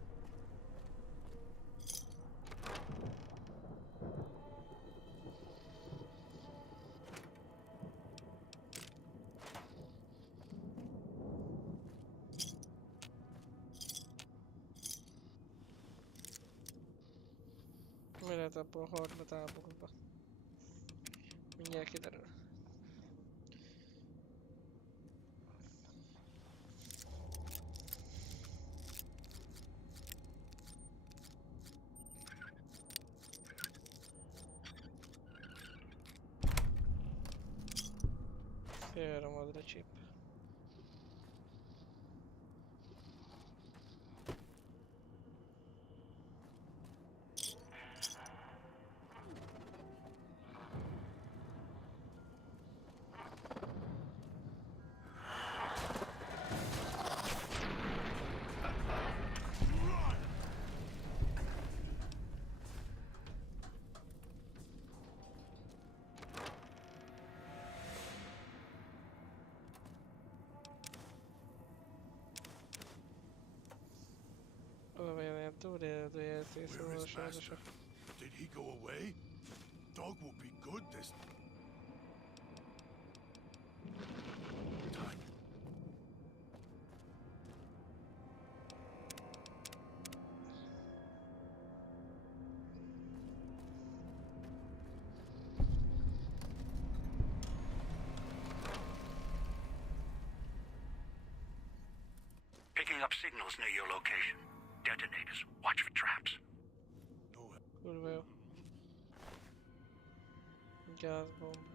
Mi lehet abból a harmadából? Mindjárt kiderül. Félre madra chip. Where is Master? Did he go away? Dog will be good this time. Picking up signals near your location. Detonators. Watch for traps. Kurva jó. Gázbomb.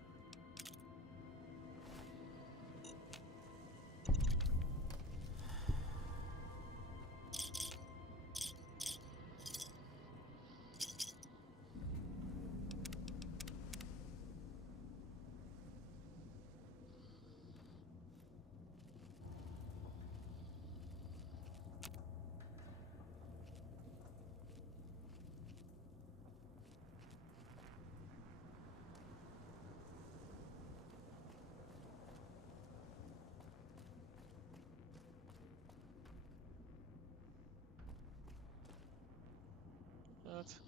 Hát,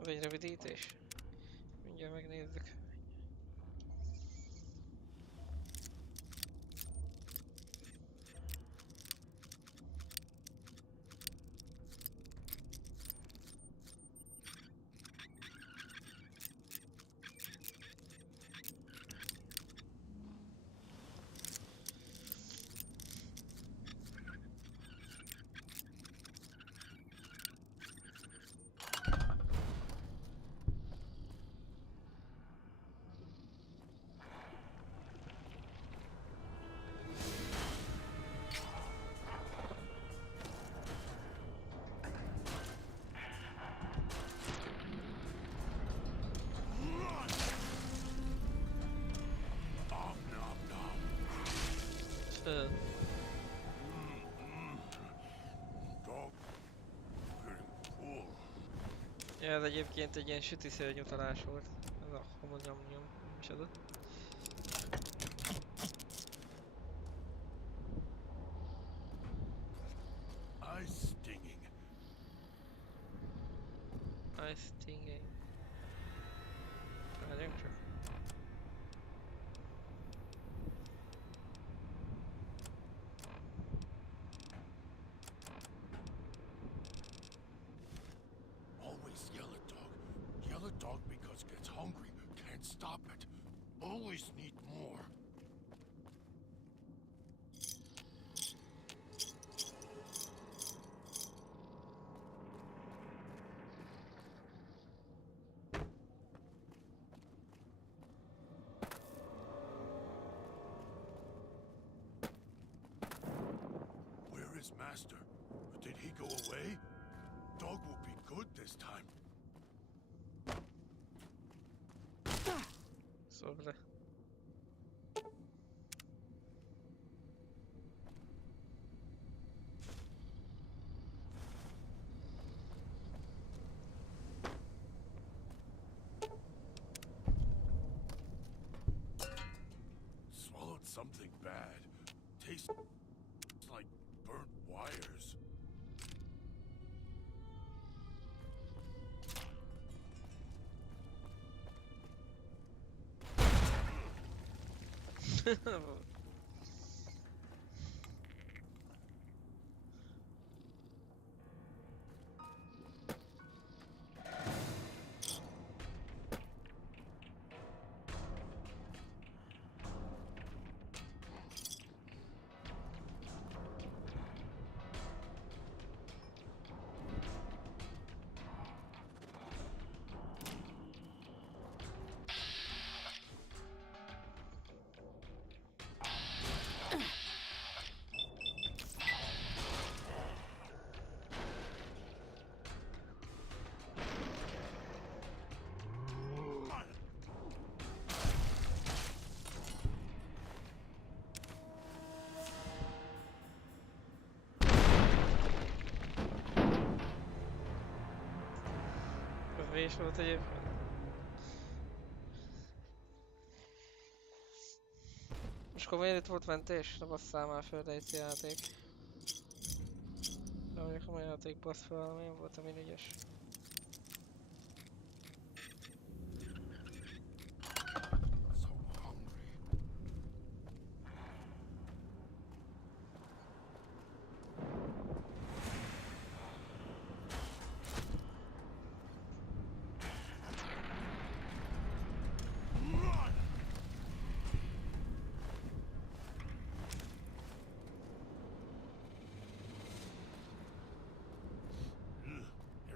az egy rövidítés. Mindjárt megnézzük. Ja, ez egyébként egy ilyen sütiszörny utalás volt. Ez a homonyom, micsoda. Eye stinging. Eye stinging. Várjunk csak. Always yell at dog. Yell at dog because gets hungry. Can't stop it. Always need more. Where is Master? Did he go away? Dog will be good this time. Sobre. Swallowed something bad. Tastes like burnt wires. Ez mi is volt egyébként? Most akkor miért itt volt mentés? Ne basszál már föl, egy játék. De mondjuk a játék bassz fel, én voltam én ügyes.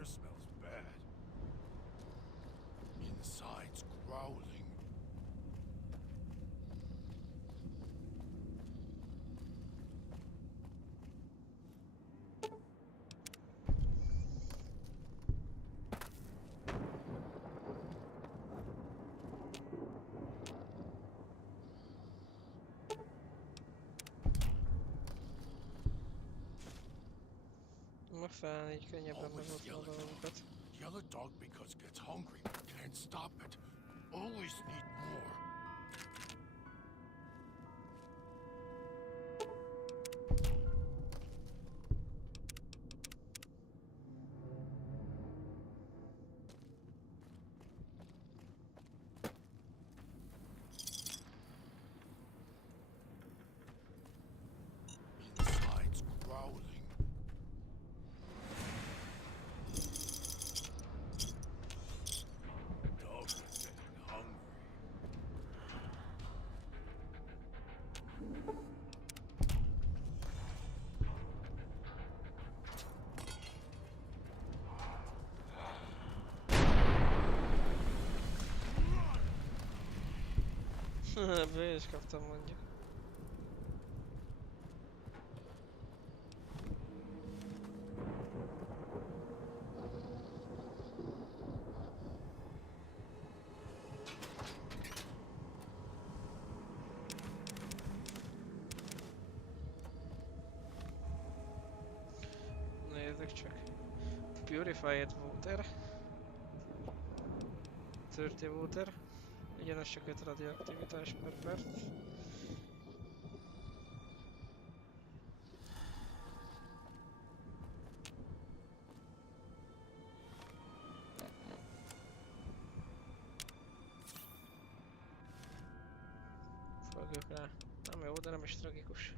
Air smells bad. Inside's growling. Aztán így könnyebben megosztom a dolgokat. Yell at dog because gets hungry. Can't stop it. Always need more. Inside's growling. Dog is getting hungry. Be is kaptam mondjuk. Nézzük csak. Purified water. 30 water. Ugyanaz csak 5 radioaktivitás per perc. Fogjuk rá. Nem jó, de nem is tragikus.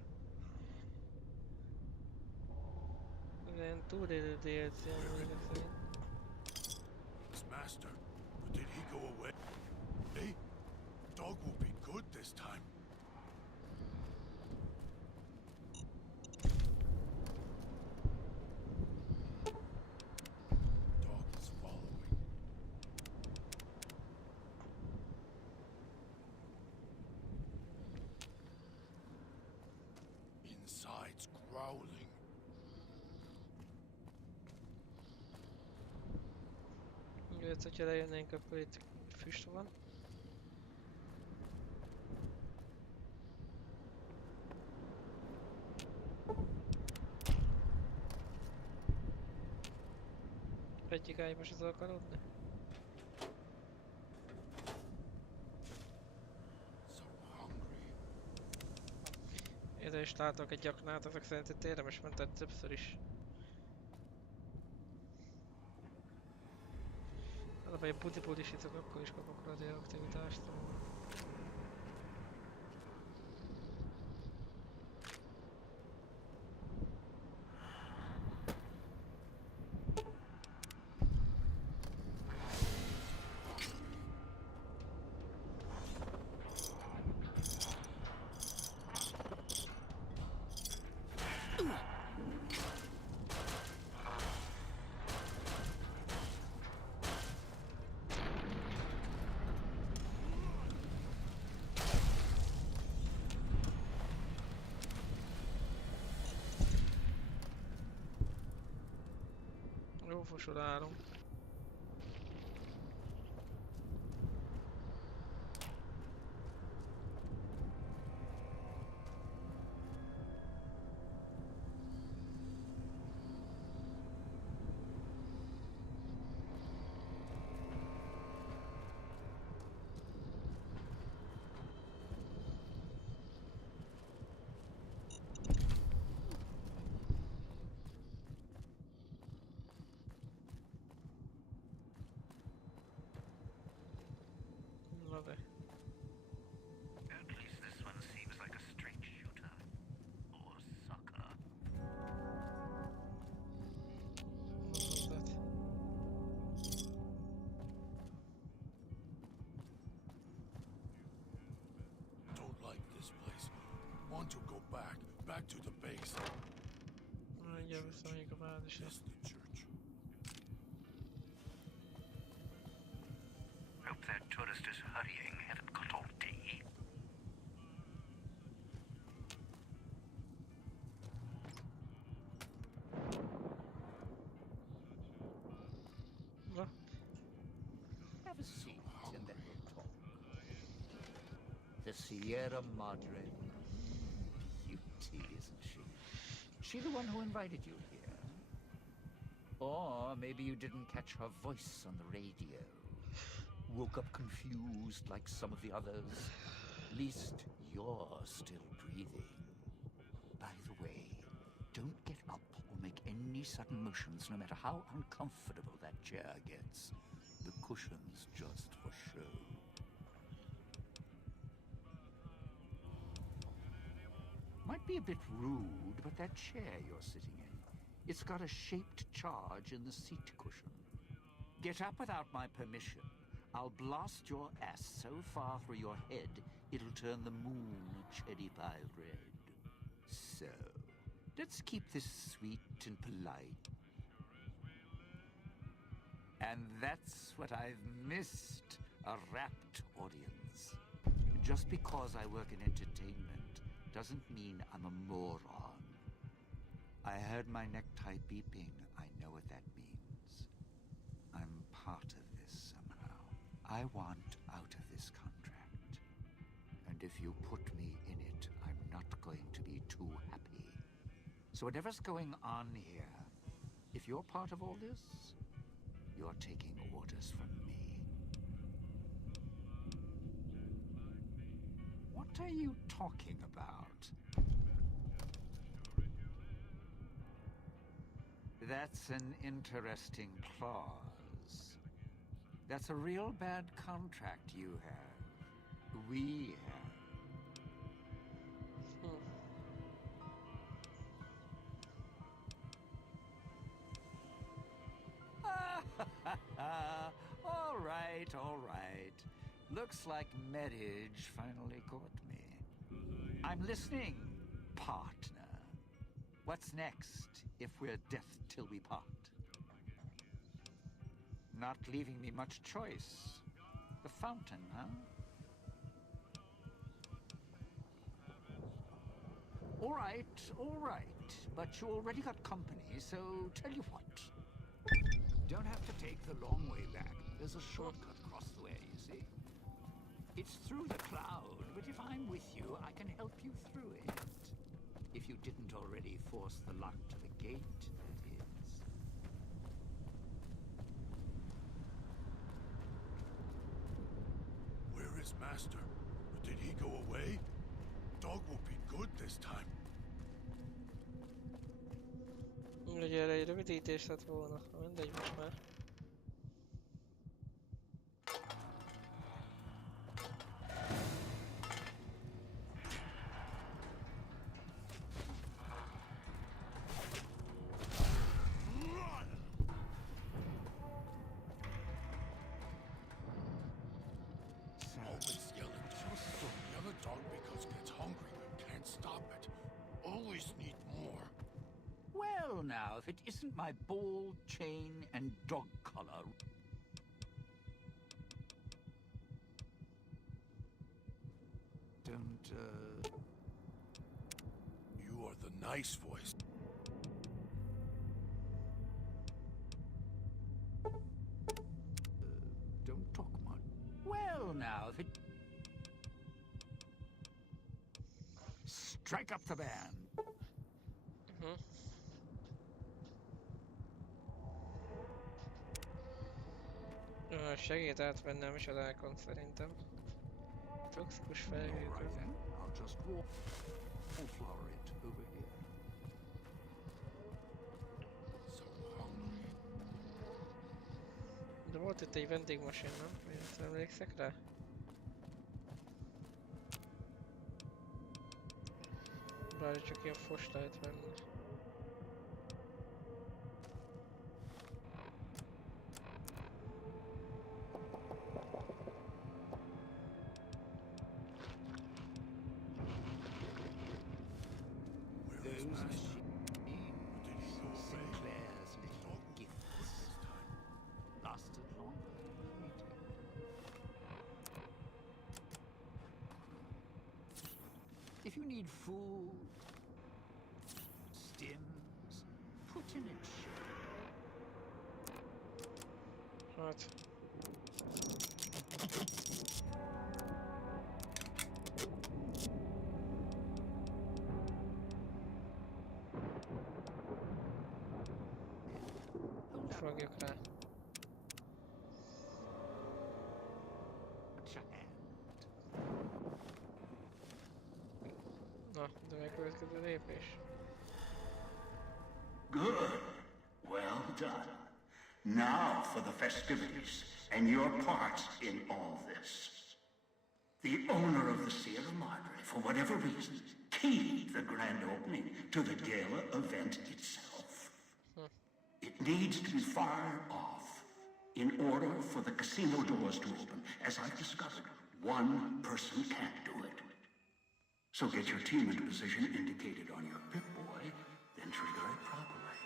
Igen, túlélő DLC amúgy ezek szerint. His master, but did he go away? Hey, dog will be good this time. Dog is following. Inside's growling. Jöhet, hogyha lejönnénk, akkor itt füst van. Egyik ágyba se tudok aludni. Ide is látok egy aknát, ezek szerint itt érdemes ment többször is. Hát, ha egy budiból is iszok, akkor is kapok radioaktivitást. Jó fosolálom. Love it. At least this one seems like a straight shooter. Or sucker. Don't like this place. Want to go back to the base. Mindjárt visszamegyek a bázisra. Just the church. Hope that tourist is hurrying. Haven't got all day. Na, Have a seat and then we'll talk. The Sierra Madre. Beauty, isn't she? She the one who invited you here? Or maybe you didn't catch her voice on the radio. Woke up confused like some of the others. At least you're still breathing. By the way, don't get up or make any sudden motions, no matter how uncomfortable that chair gets. The cushion's just for show. Might be a bit rude, but that chair you're sitting in, it's got a shaped charge in the seat cushion. Get up without my permission. I'll blast your ass so far through your head, it'll turn the moon cherry pie red. So, let's keep this sweet and polite. And that's what I've missed, a rapt audience. Just because I work in entertainment doesn't mean I'm a moron. I heard my necktie beeping. I know what that means. I'm part of this somehow. I want out of this contract. And if you put me in it, I'm not going to be too happy. So whatever's going on here, if you're part of all this, you're taking orders from me. are you talking about? That's an interesting clause. That's a real bad contract you have. We have. All right, all right. Looks like marriage finally caught me. I'm listening, partner. What's next if we're death till we part? Not leaving me much choice. The fountain, huh? All right, all right. But you already got company, so tell you what. Don't have to take the long way back. There's a shortcut across the way, you see. It's through the cloud, but if I'm with you, I can help you through it. If you didn't already force the lock to the gate, that is. Where is Master? Did he go away? Dog will be good this time. Ugye erre egy rövidítés lett volna, mindegy most már. Always yelling, just don't yell at dog because it gets hungry. Can't stop it. Always need more. Well, now, if it isn't my ball, chain, and dog collar. Don't, You are the nice voice. Don't talk much. Well, now, if it... Strike up the band. Segít átvenni a misodákon szerintem. Toxikus felhőtől. I'll just wallflower it over here. So hungry. De volt itt egy vendégmasin, nem? Miért emlékszek rá? Bár csak ilyen fos lehet venni. If you need food, stims, put in it. Hát. Fogjuk rá. Na, de mi a következő lépés? Good. Well done. Now for the festivities and your part in all this. The owner of the Sierra Madre, for whatever reason, keyed the grand opening to the gala event itself. It needs to be fired off in order for the casino doors to open. As I've discovered, one person can't do it. So get your team into position indicated on your Pip-Boy, then trigger it properly.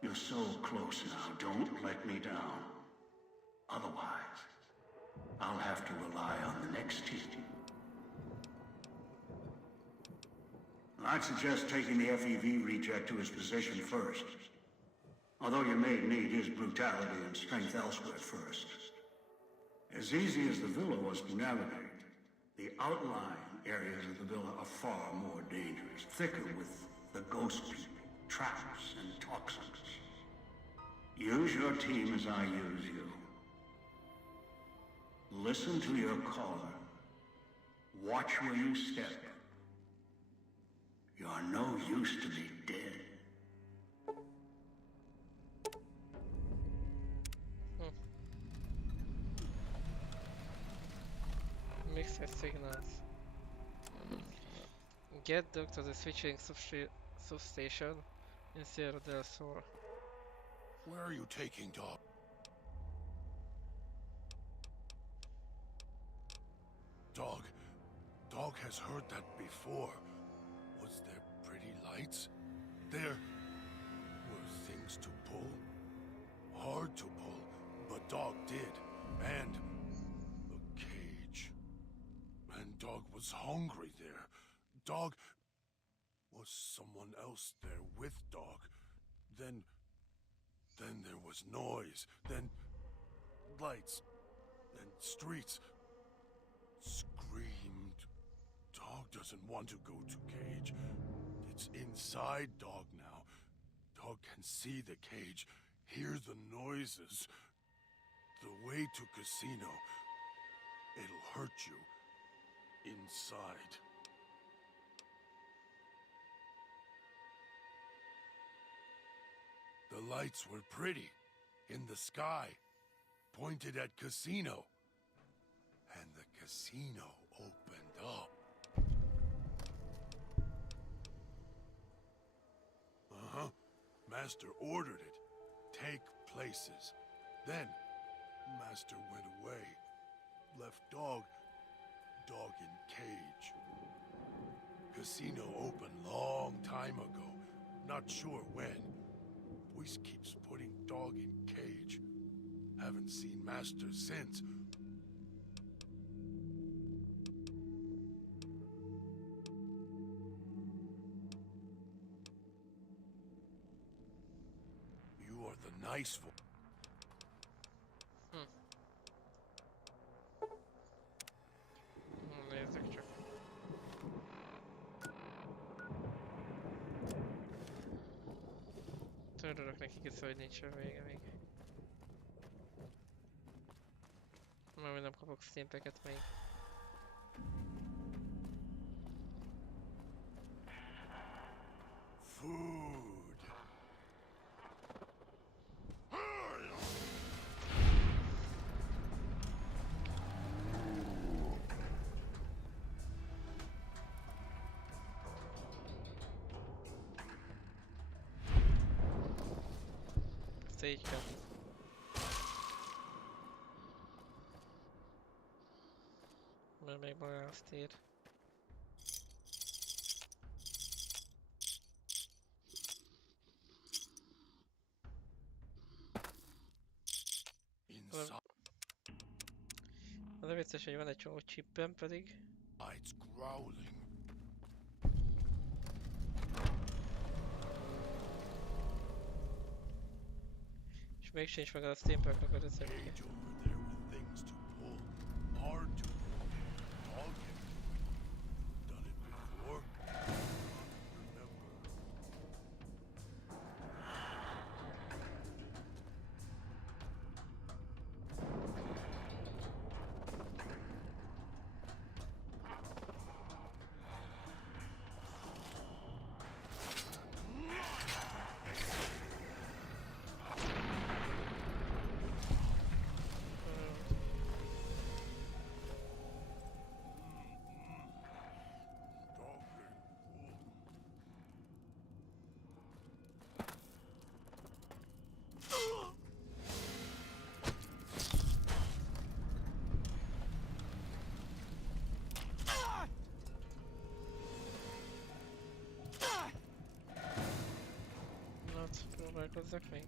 You're so close now, don't let me down. Otherwise, I'll have to rely on the next team. I'd suggest taking the FEV reject to his position first. Although you may need his brutality and strength elsewhere first. As easy as the villa was to navigate, the outlying areas of the villa are far more dangerous, thicker with the ghost people, traps, and toxins. Use your team as I use you. Listen to your caller, Watch where you step. You're no use to me dead. Mixed signals. Get docked to the switching substation in Sierra del Sur. Where are you taking, dog? Dog has heard that before. Was there pretty lights? There were things to pull. Hard to pull, but Dog did. And a cage. And Dog was hungry there. Dog was someone else there with Dog. Then there was noise. Then lights. Then streets. Screamed. Dog doesn't want to go to cage. It's inside Dog now. Dog can see the cage, hear the noises. The way to casino. It'll hurt you. Inside. The lights were pretty. In the sky. Pointed at casino. And the casino opened up. Uh-huh. Master ordered it. Take places. Then, Master went away. Left Dog in cage. Casino opened long time ago. Not sure when. Voice keeps putting Dog in cage. Haven't seen Master since. You are the nice one. Nézzük csak. Törülök nekik, hogy nincsen vége még. Majd nem kapok steampeket még. Food. Így kell. Mert még magához tér. Az a vicces, hogy van egy csomó chippen pedig. It's growling. És még sincs meg a steampunknak a receptje. Próbálkozzak még.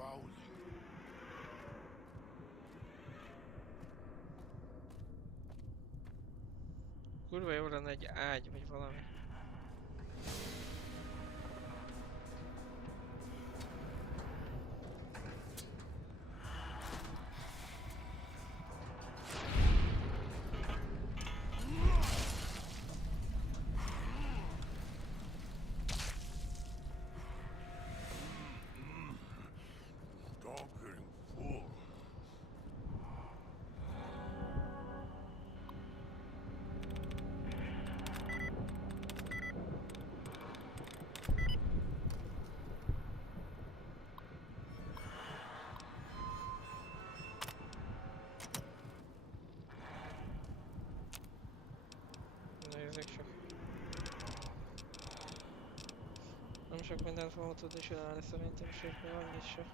growling. Kurva jó lenne egy ágy, vagy valami. Dog getting full. Nézzük csak. Nem sok mindent fogom tudni csinálni szerintem, sőt még annyit se.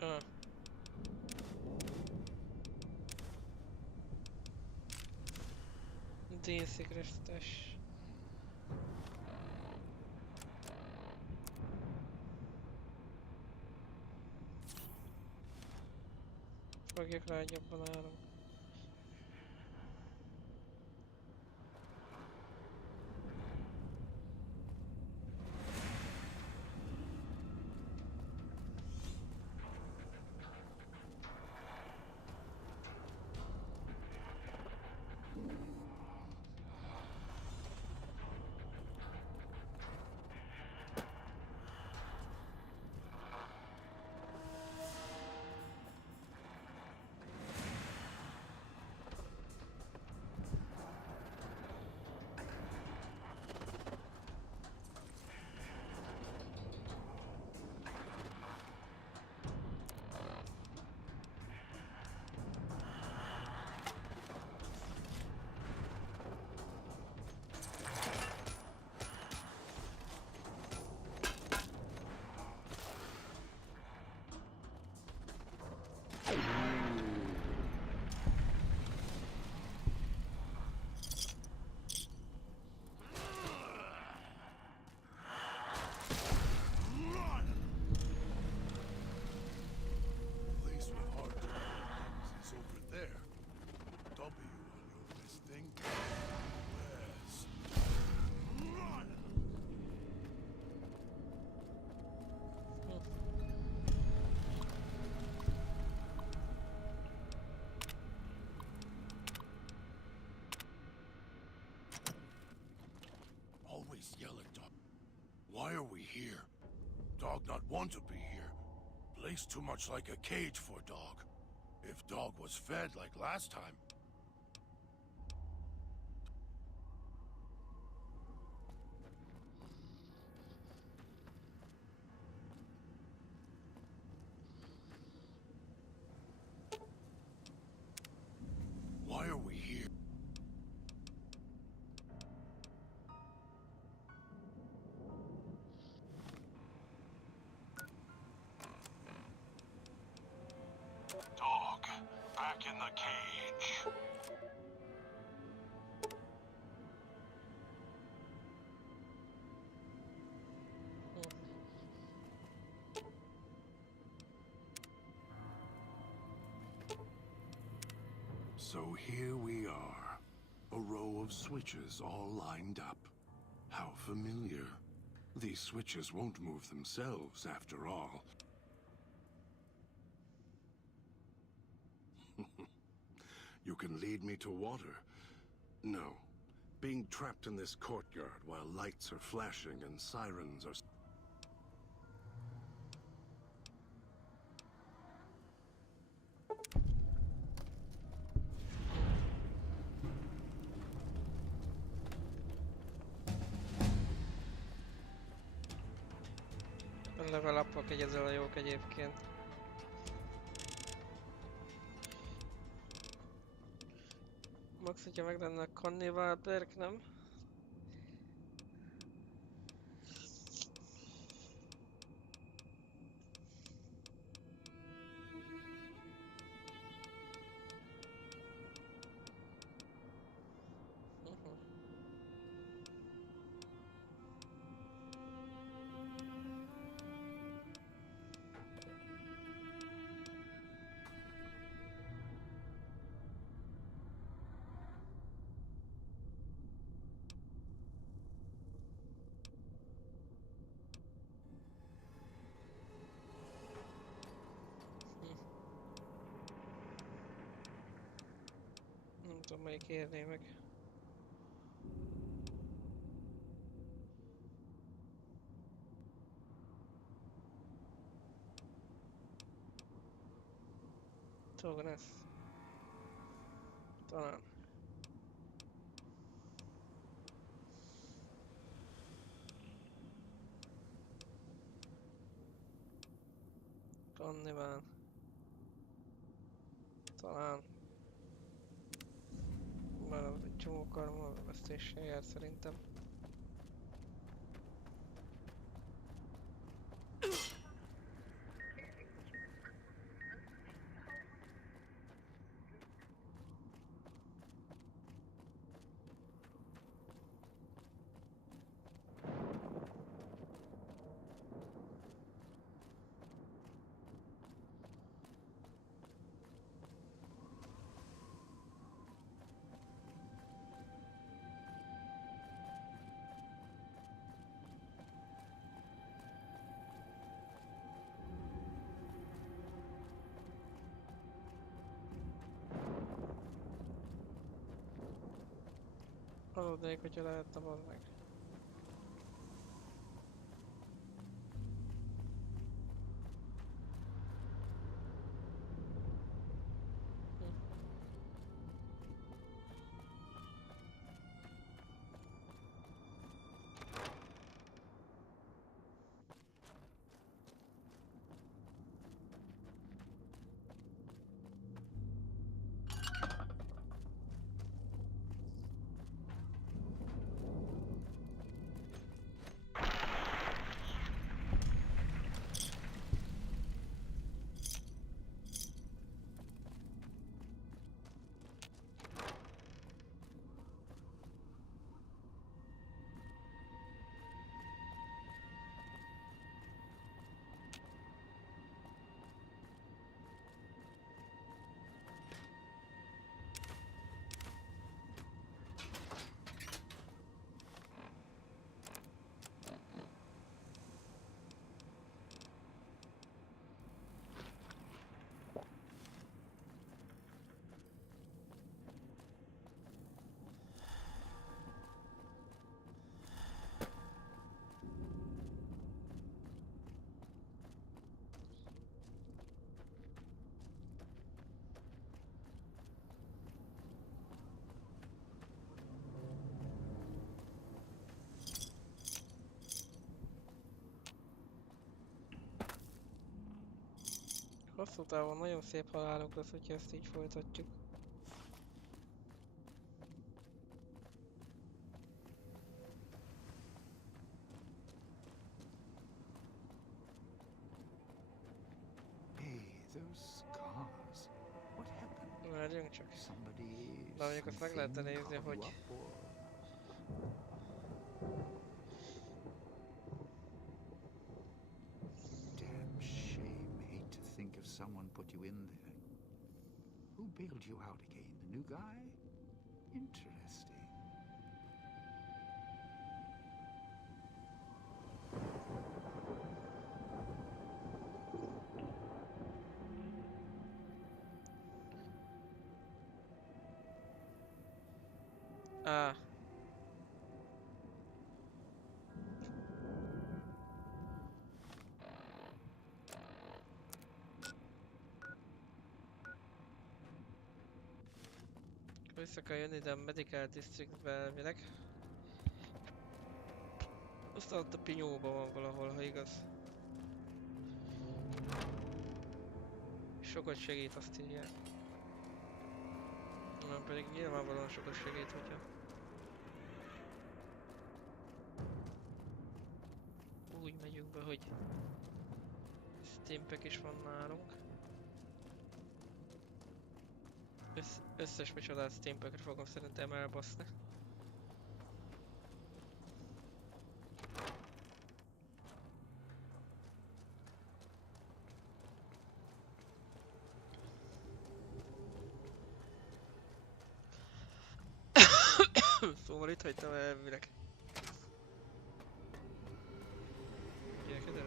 Ah. Dínszikresztes. Fogjuk rá jobban áram. Place with hard to is over there. W on your listing. West. Always yell at Dog. Why are we here? Dog not want to be here. Place too much like a cage for Dog. If Dog was fed like last time. Why are we here? Dog, back in the cage. So here we are, a row of switches all lined up. How familiar. These switches won't move themselves, after all. You can lead me to water. No. Being trapped in this courtyard while lights are flashing and sirens are... A level up-ok egyedül jók egyébként. Max, hogyha meg lenne a Cannibal perk, nem? Nem tudom, melyik érné meg. Tognasz. Talán. Cannibal. Talán. Bár az egy csomó karmavesztéssel jár szerintem. Aludnék, hogyha lehetne, bazd meg. Hosszú távon nagyon szép halálunk lesz, hogyha ezt így folytatjuk. Hey, those scars. What happened? Várjunk csak. Somebody, De mondjuk azt meg lehetne nézni, hogy... Damn shame. Hate to think if someone put you in there. Who bailed you out again? The new guy? Interesting. Ah. Vissza kell jönni ide a Medical Districtbe elvileg. Aztán ott a pinyóban van valahol, ha igaz. Sokat segít, azt írják. Nem pedig nyilvánvalóan sokat segít, hogyha úgy megyünk be, hogy Stimpek is van nálunk. Összes micsodát Stimpekre fogom szerintem elbaszni. Szóval itt hagytam elvileg. Gyerek ide?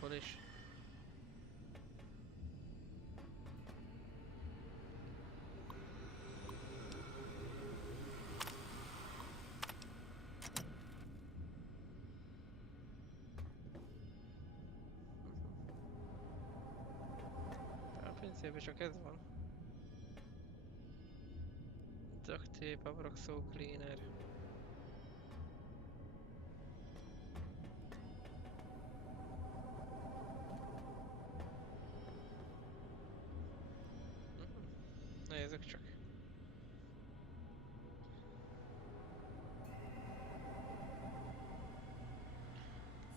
Hol is? A pincében csak ez van. Duct tape, Abraxo cleaner. Nézzük csak.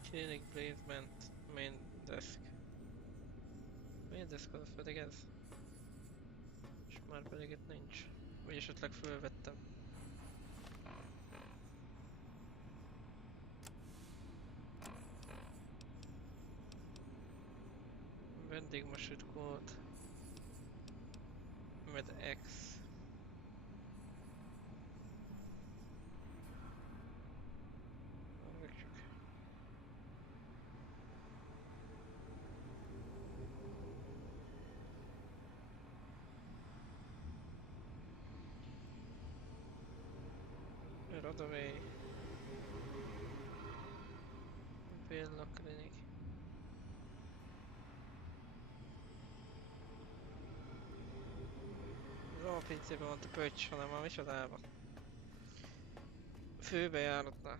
Clinic placement, main desk. Main desk az pedig ez. És már pedig itt nincs. Vagy esetleg fölvettem. Vendégmasút kód. Med X. Nézzük csak. Rodaway. Villa Clinic. Nem a pincében van a pöcs, hanem a micsodában. Főbejáratnál.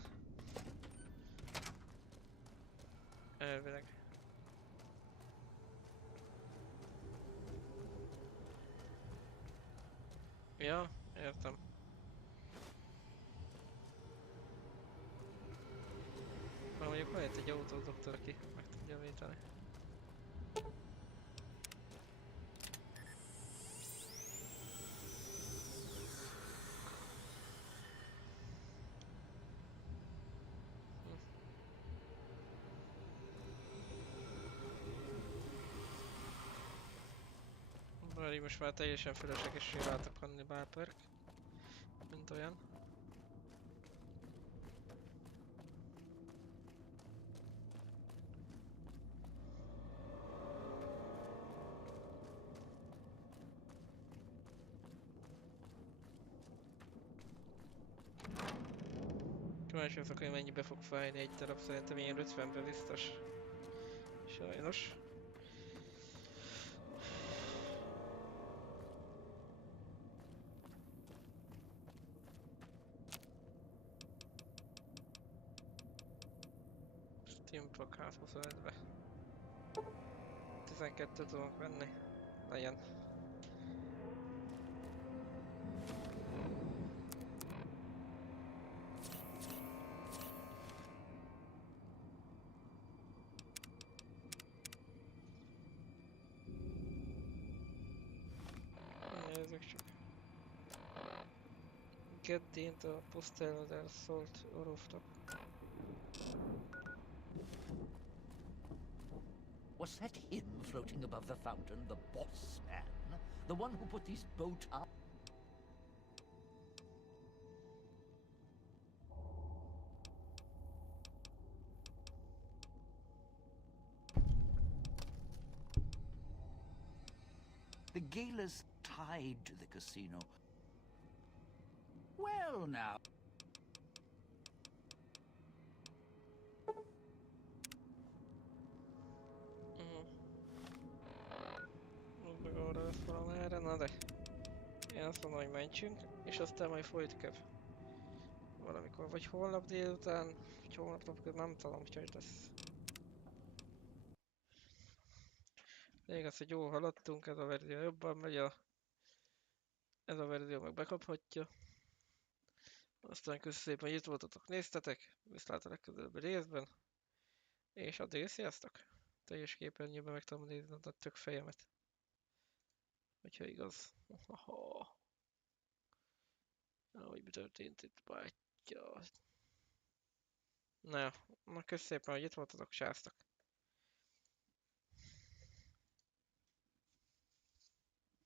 Elvileg. Ja, értem. Már mondjuk van itt egy autódoktor, aki meg tudja véteni. Bár így most már teljesen fölöslegessé vált a kannibál perk, mint olyan. Kíváncsi azok, hogy mennyibe fog fájni egy darab, szerintem ilyen 50-be biztos. Sajnos. Steampunk 125-be. 12 tudunk venni. Legyen. Nézzük csak. Get into a postel del salt rooftop. Was that him floating above the fountain, the boss man? The one who put these bow ties? The gala's tied to the casino. Well, now. Meg arra lesz valamerre, na de. Én azt mondom, hogy mentsünk, és aztán majd folytatjuk valamikor, vagy holnap délután, vagy holnap napközben, nem tudom, hogy lesz. Még az, hogy jól haladtunk, ez a verzió jobban megy, ez a verzió meg bekaphatja. Aztán köszönöm szépen, hogy itt voltatok, néztetek, viszlát a legközelebbi részben. És addig sziasztok! Teljes képernyőben meg tudom nézni a tök fejemet. Hogyha igaz. Ahogy mi történt itt, bátya. Na, köszönöm szépen, hogy itt voltatok, srácok!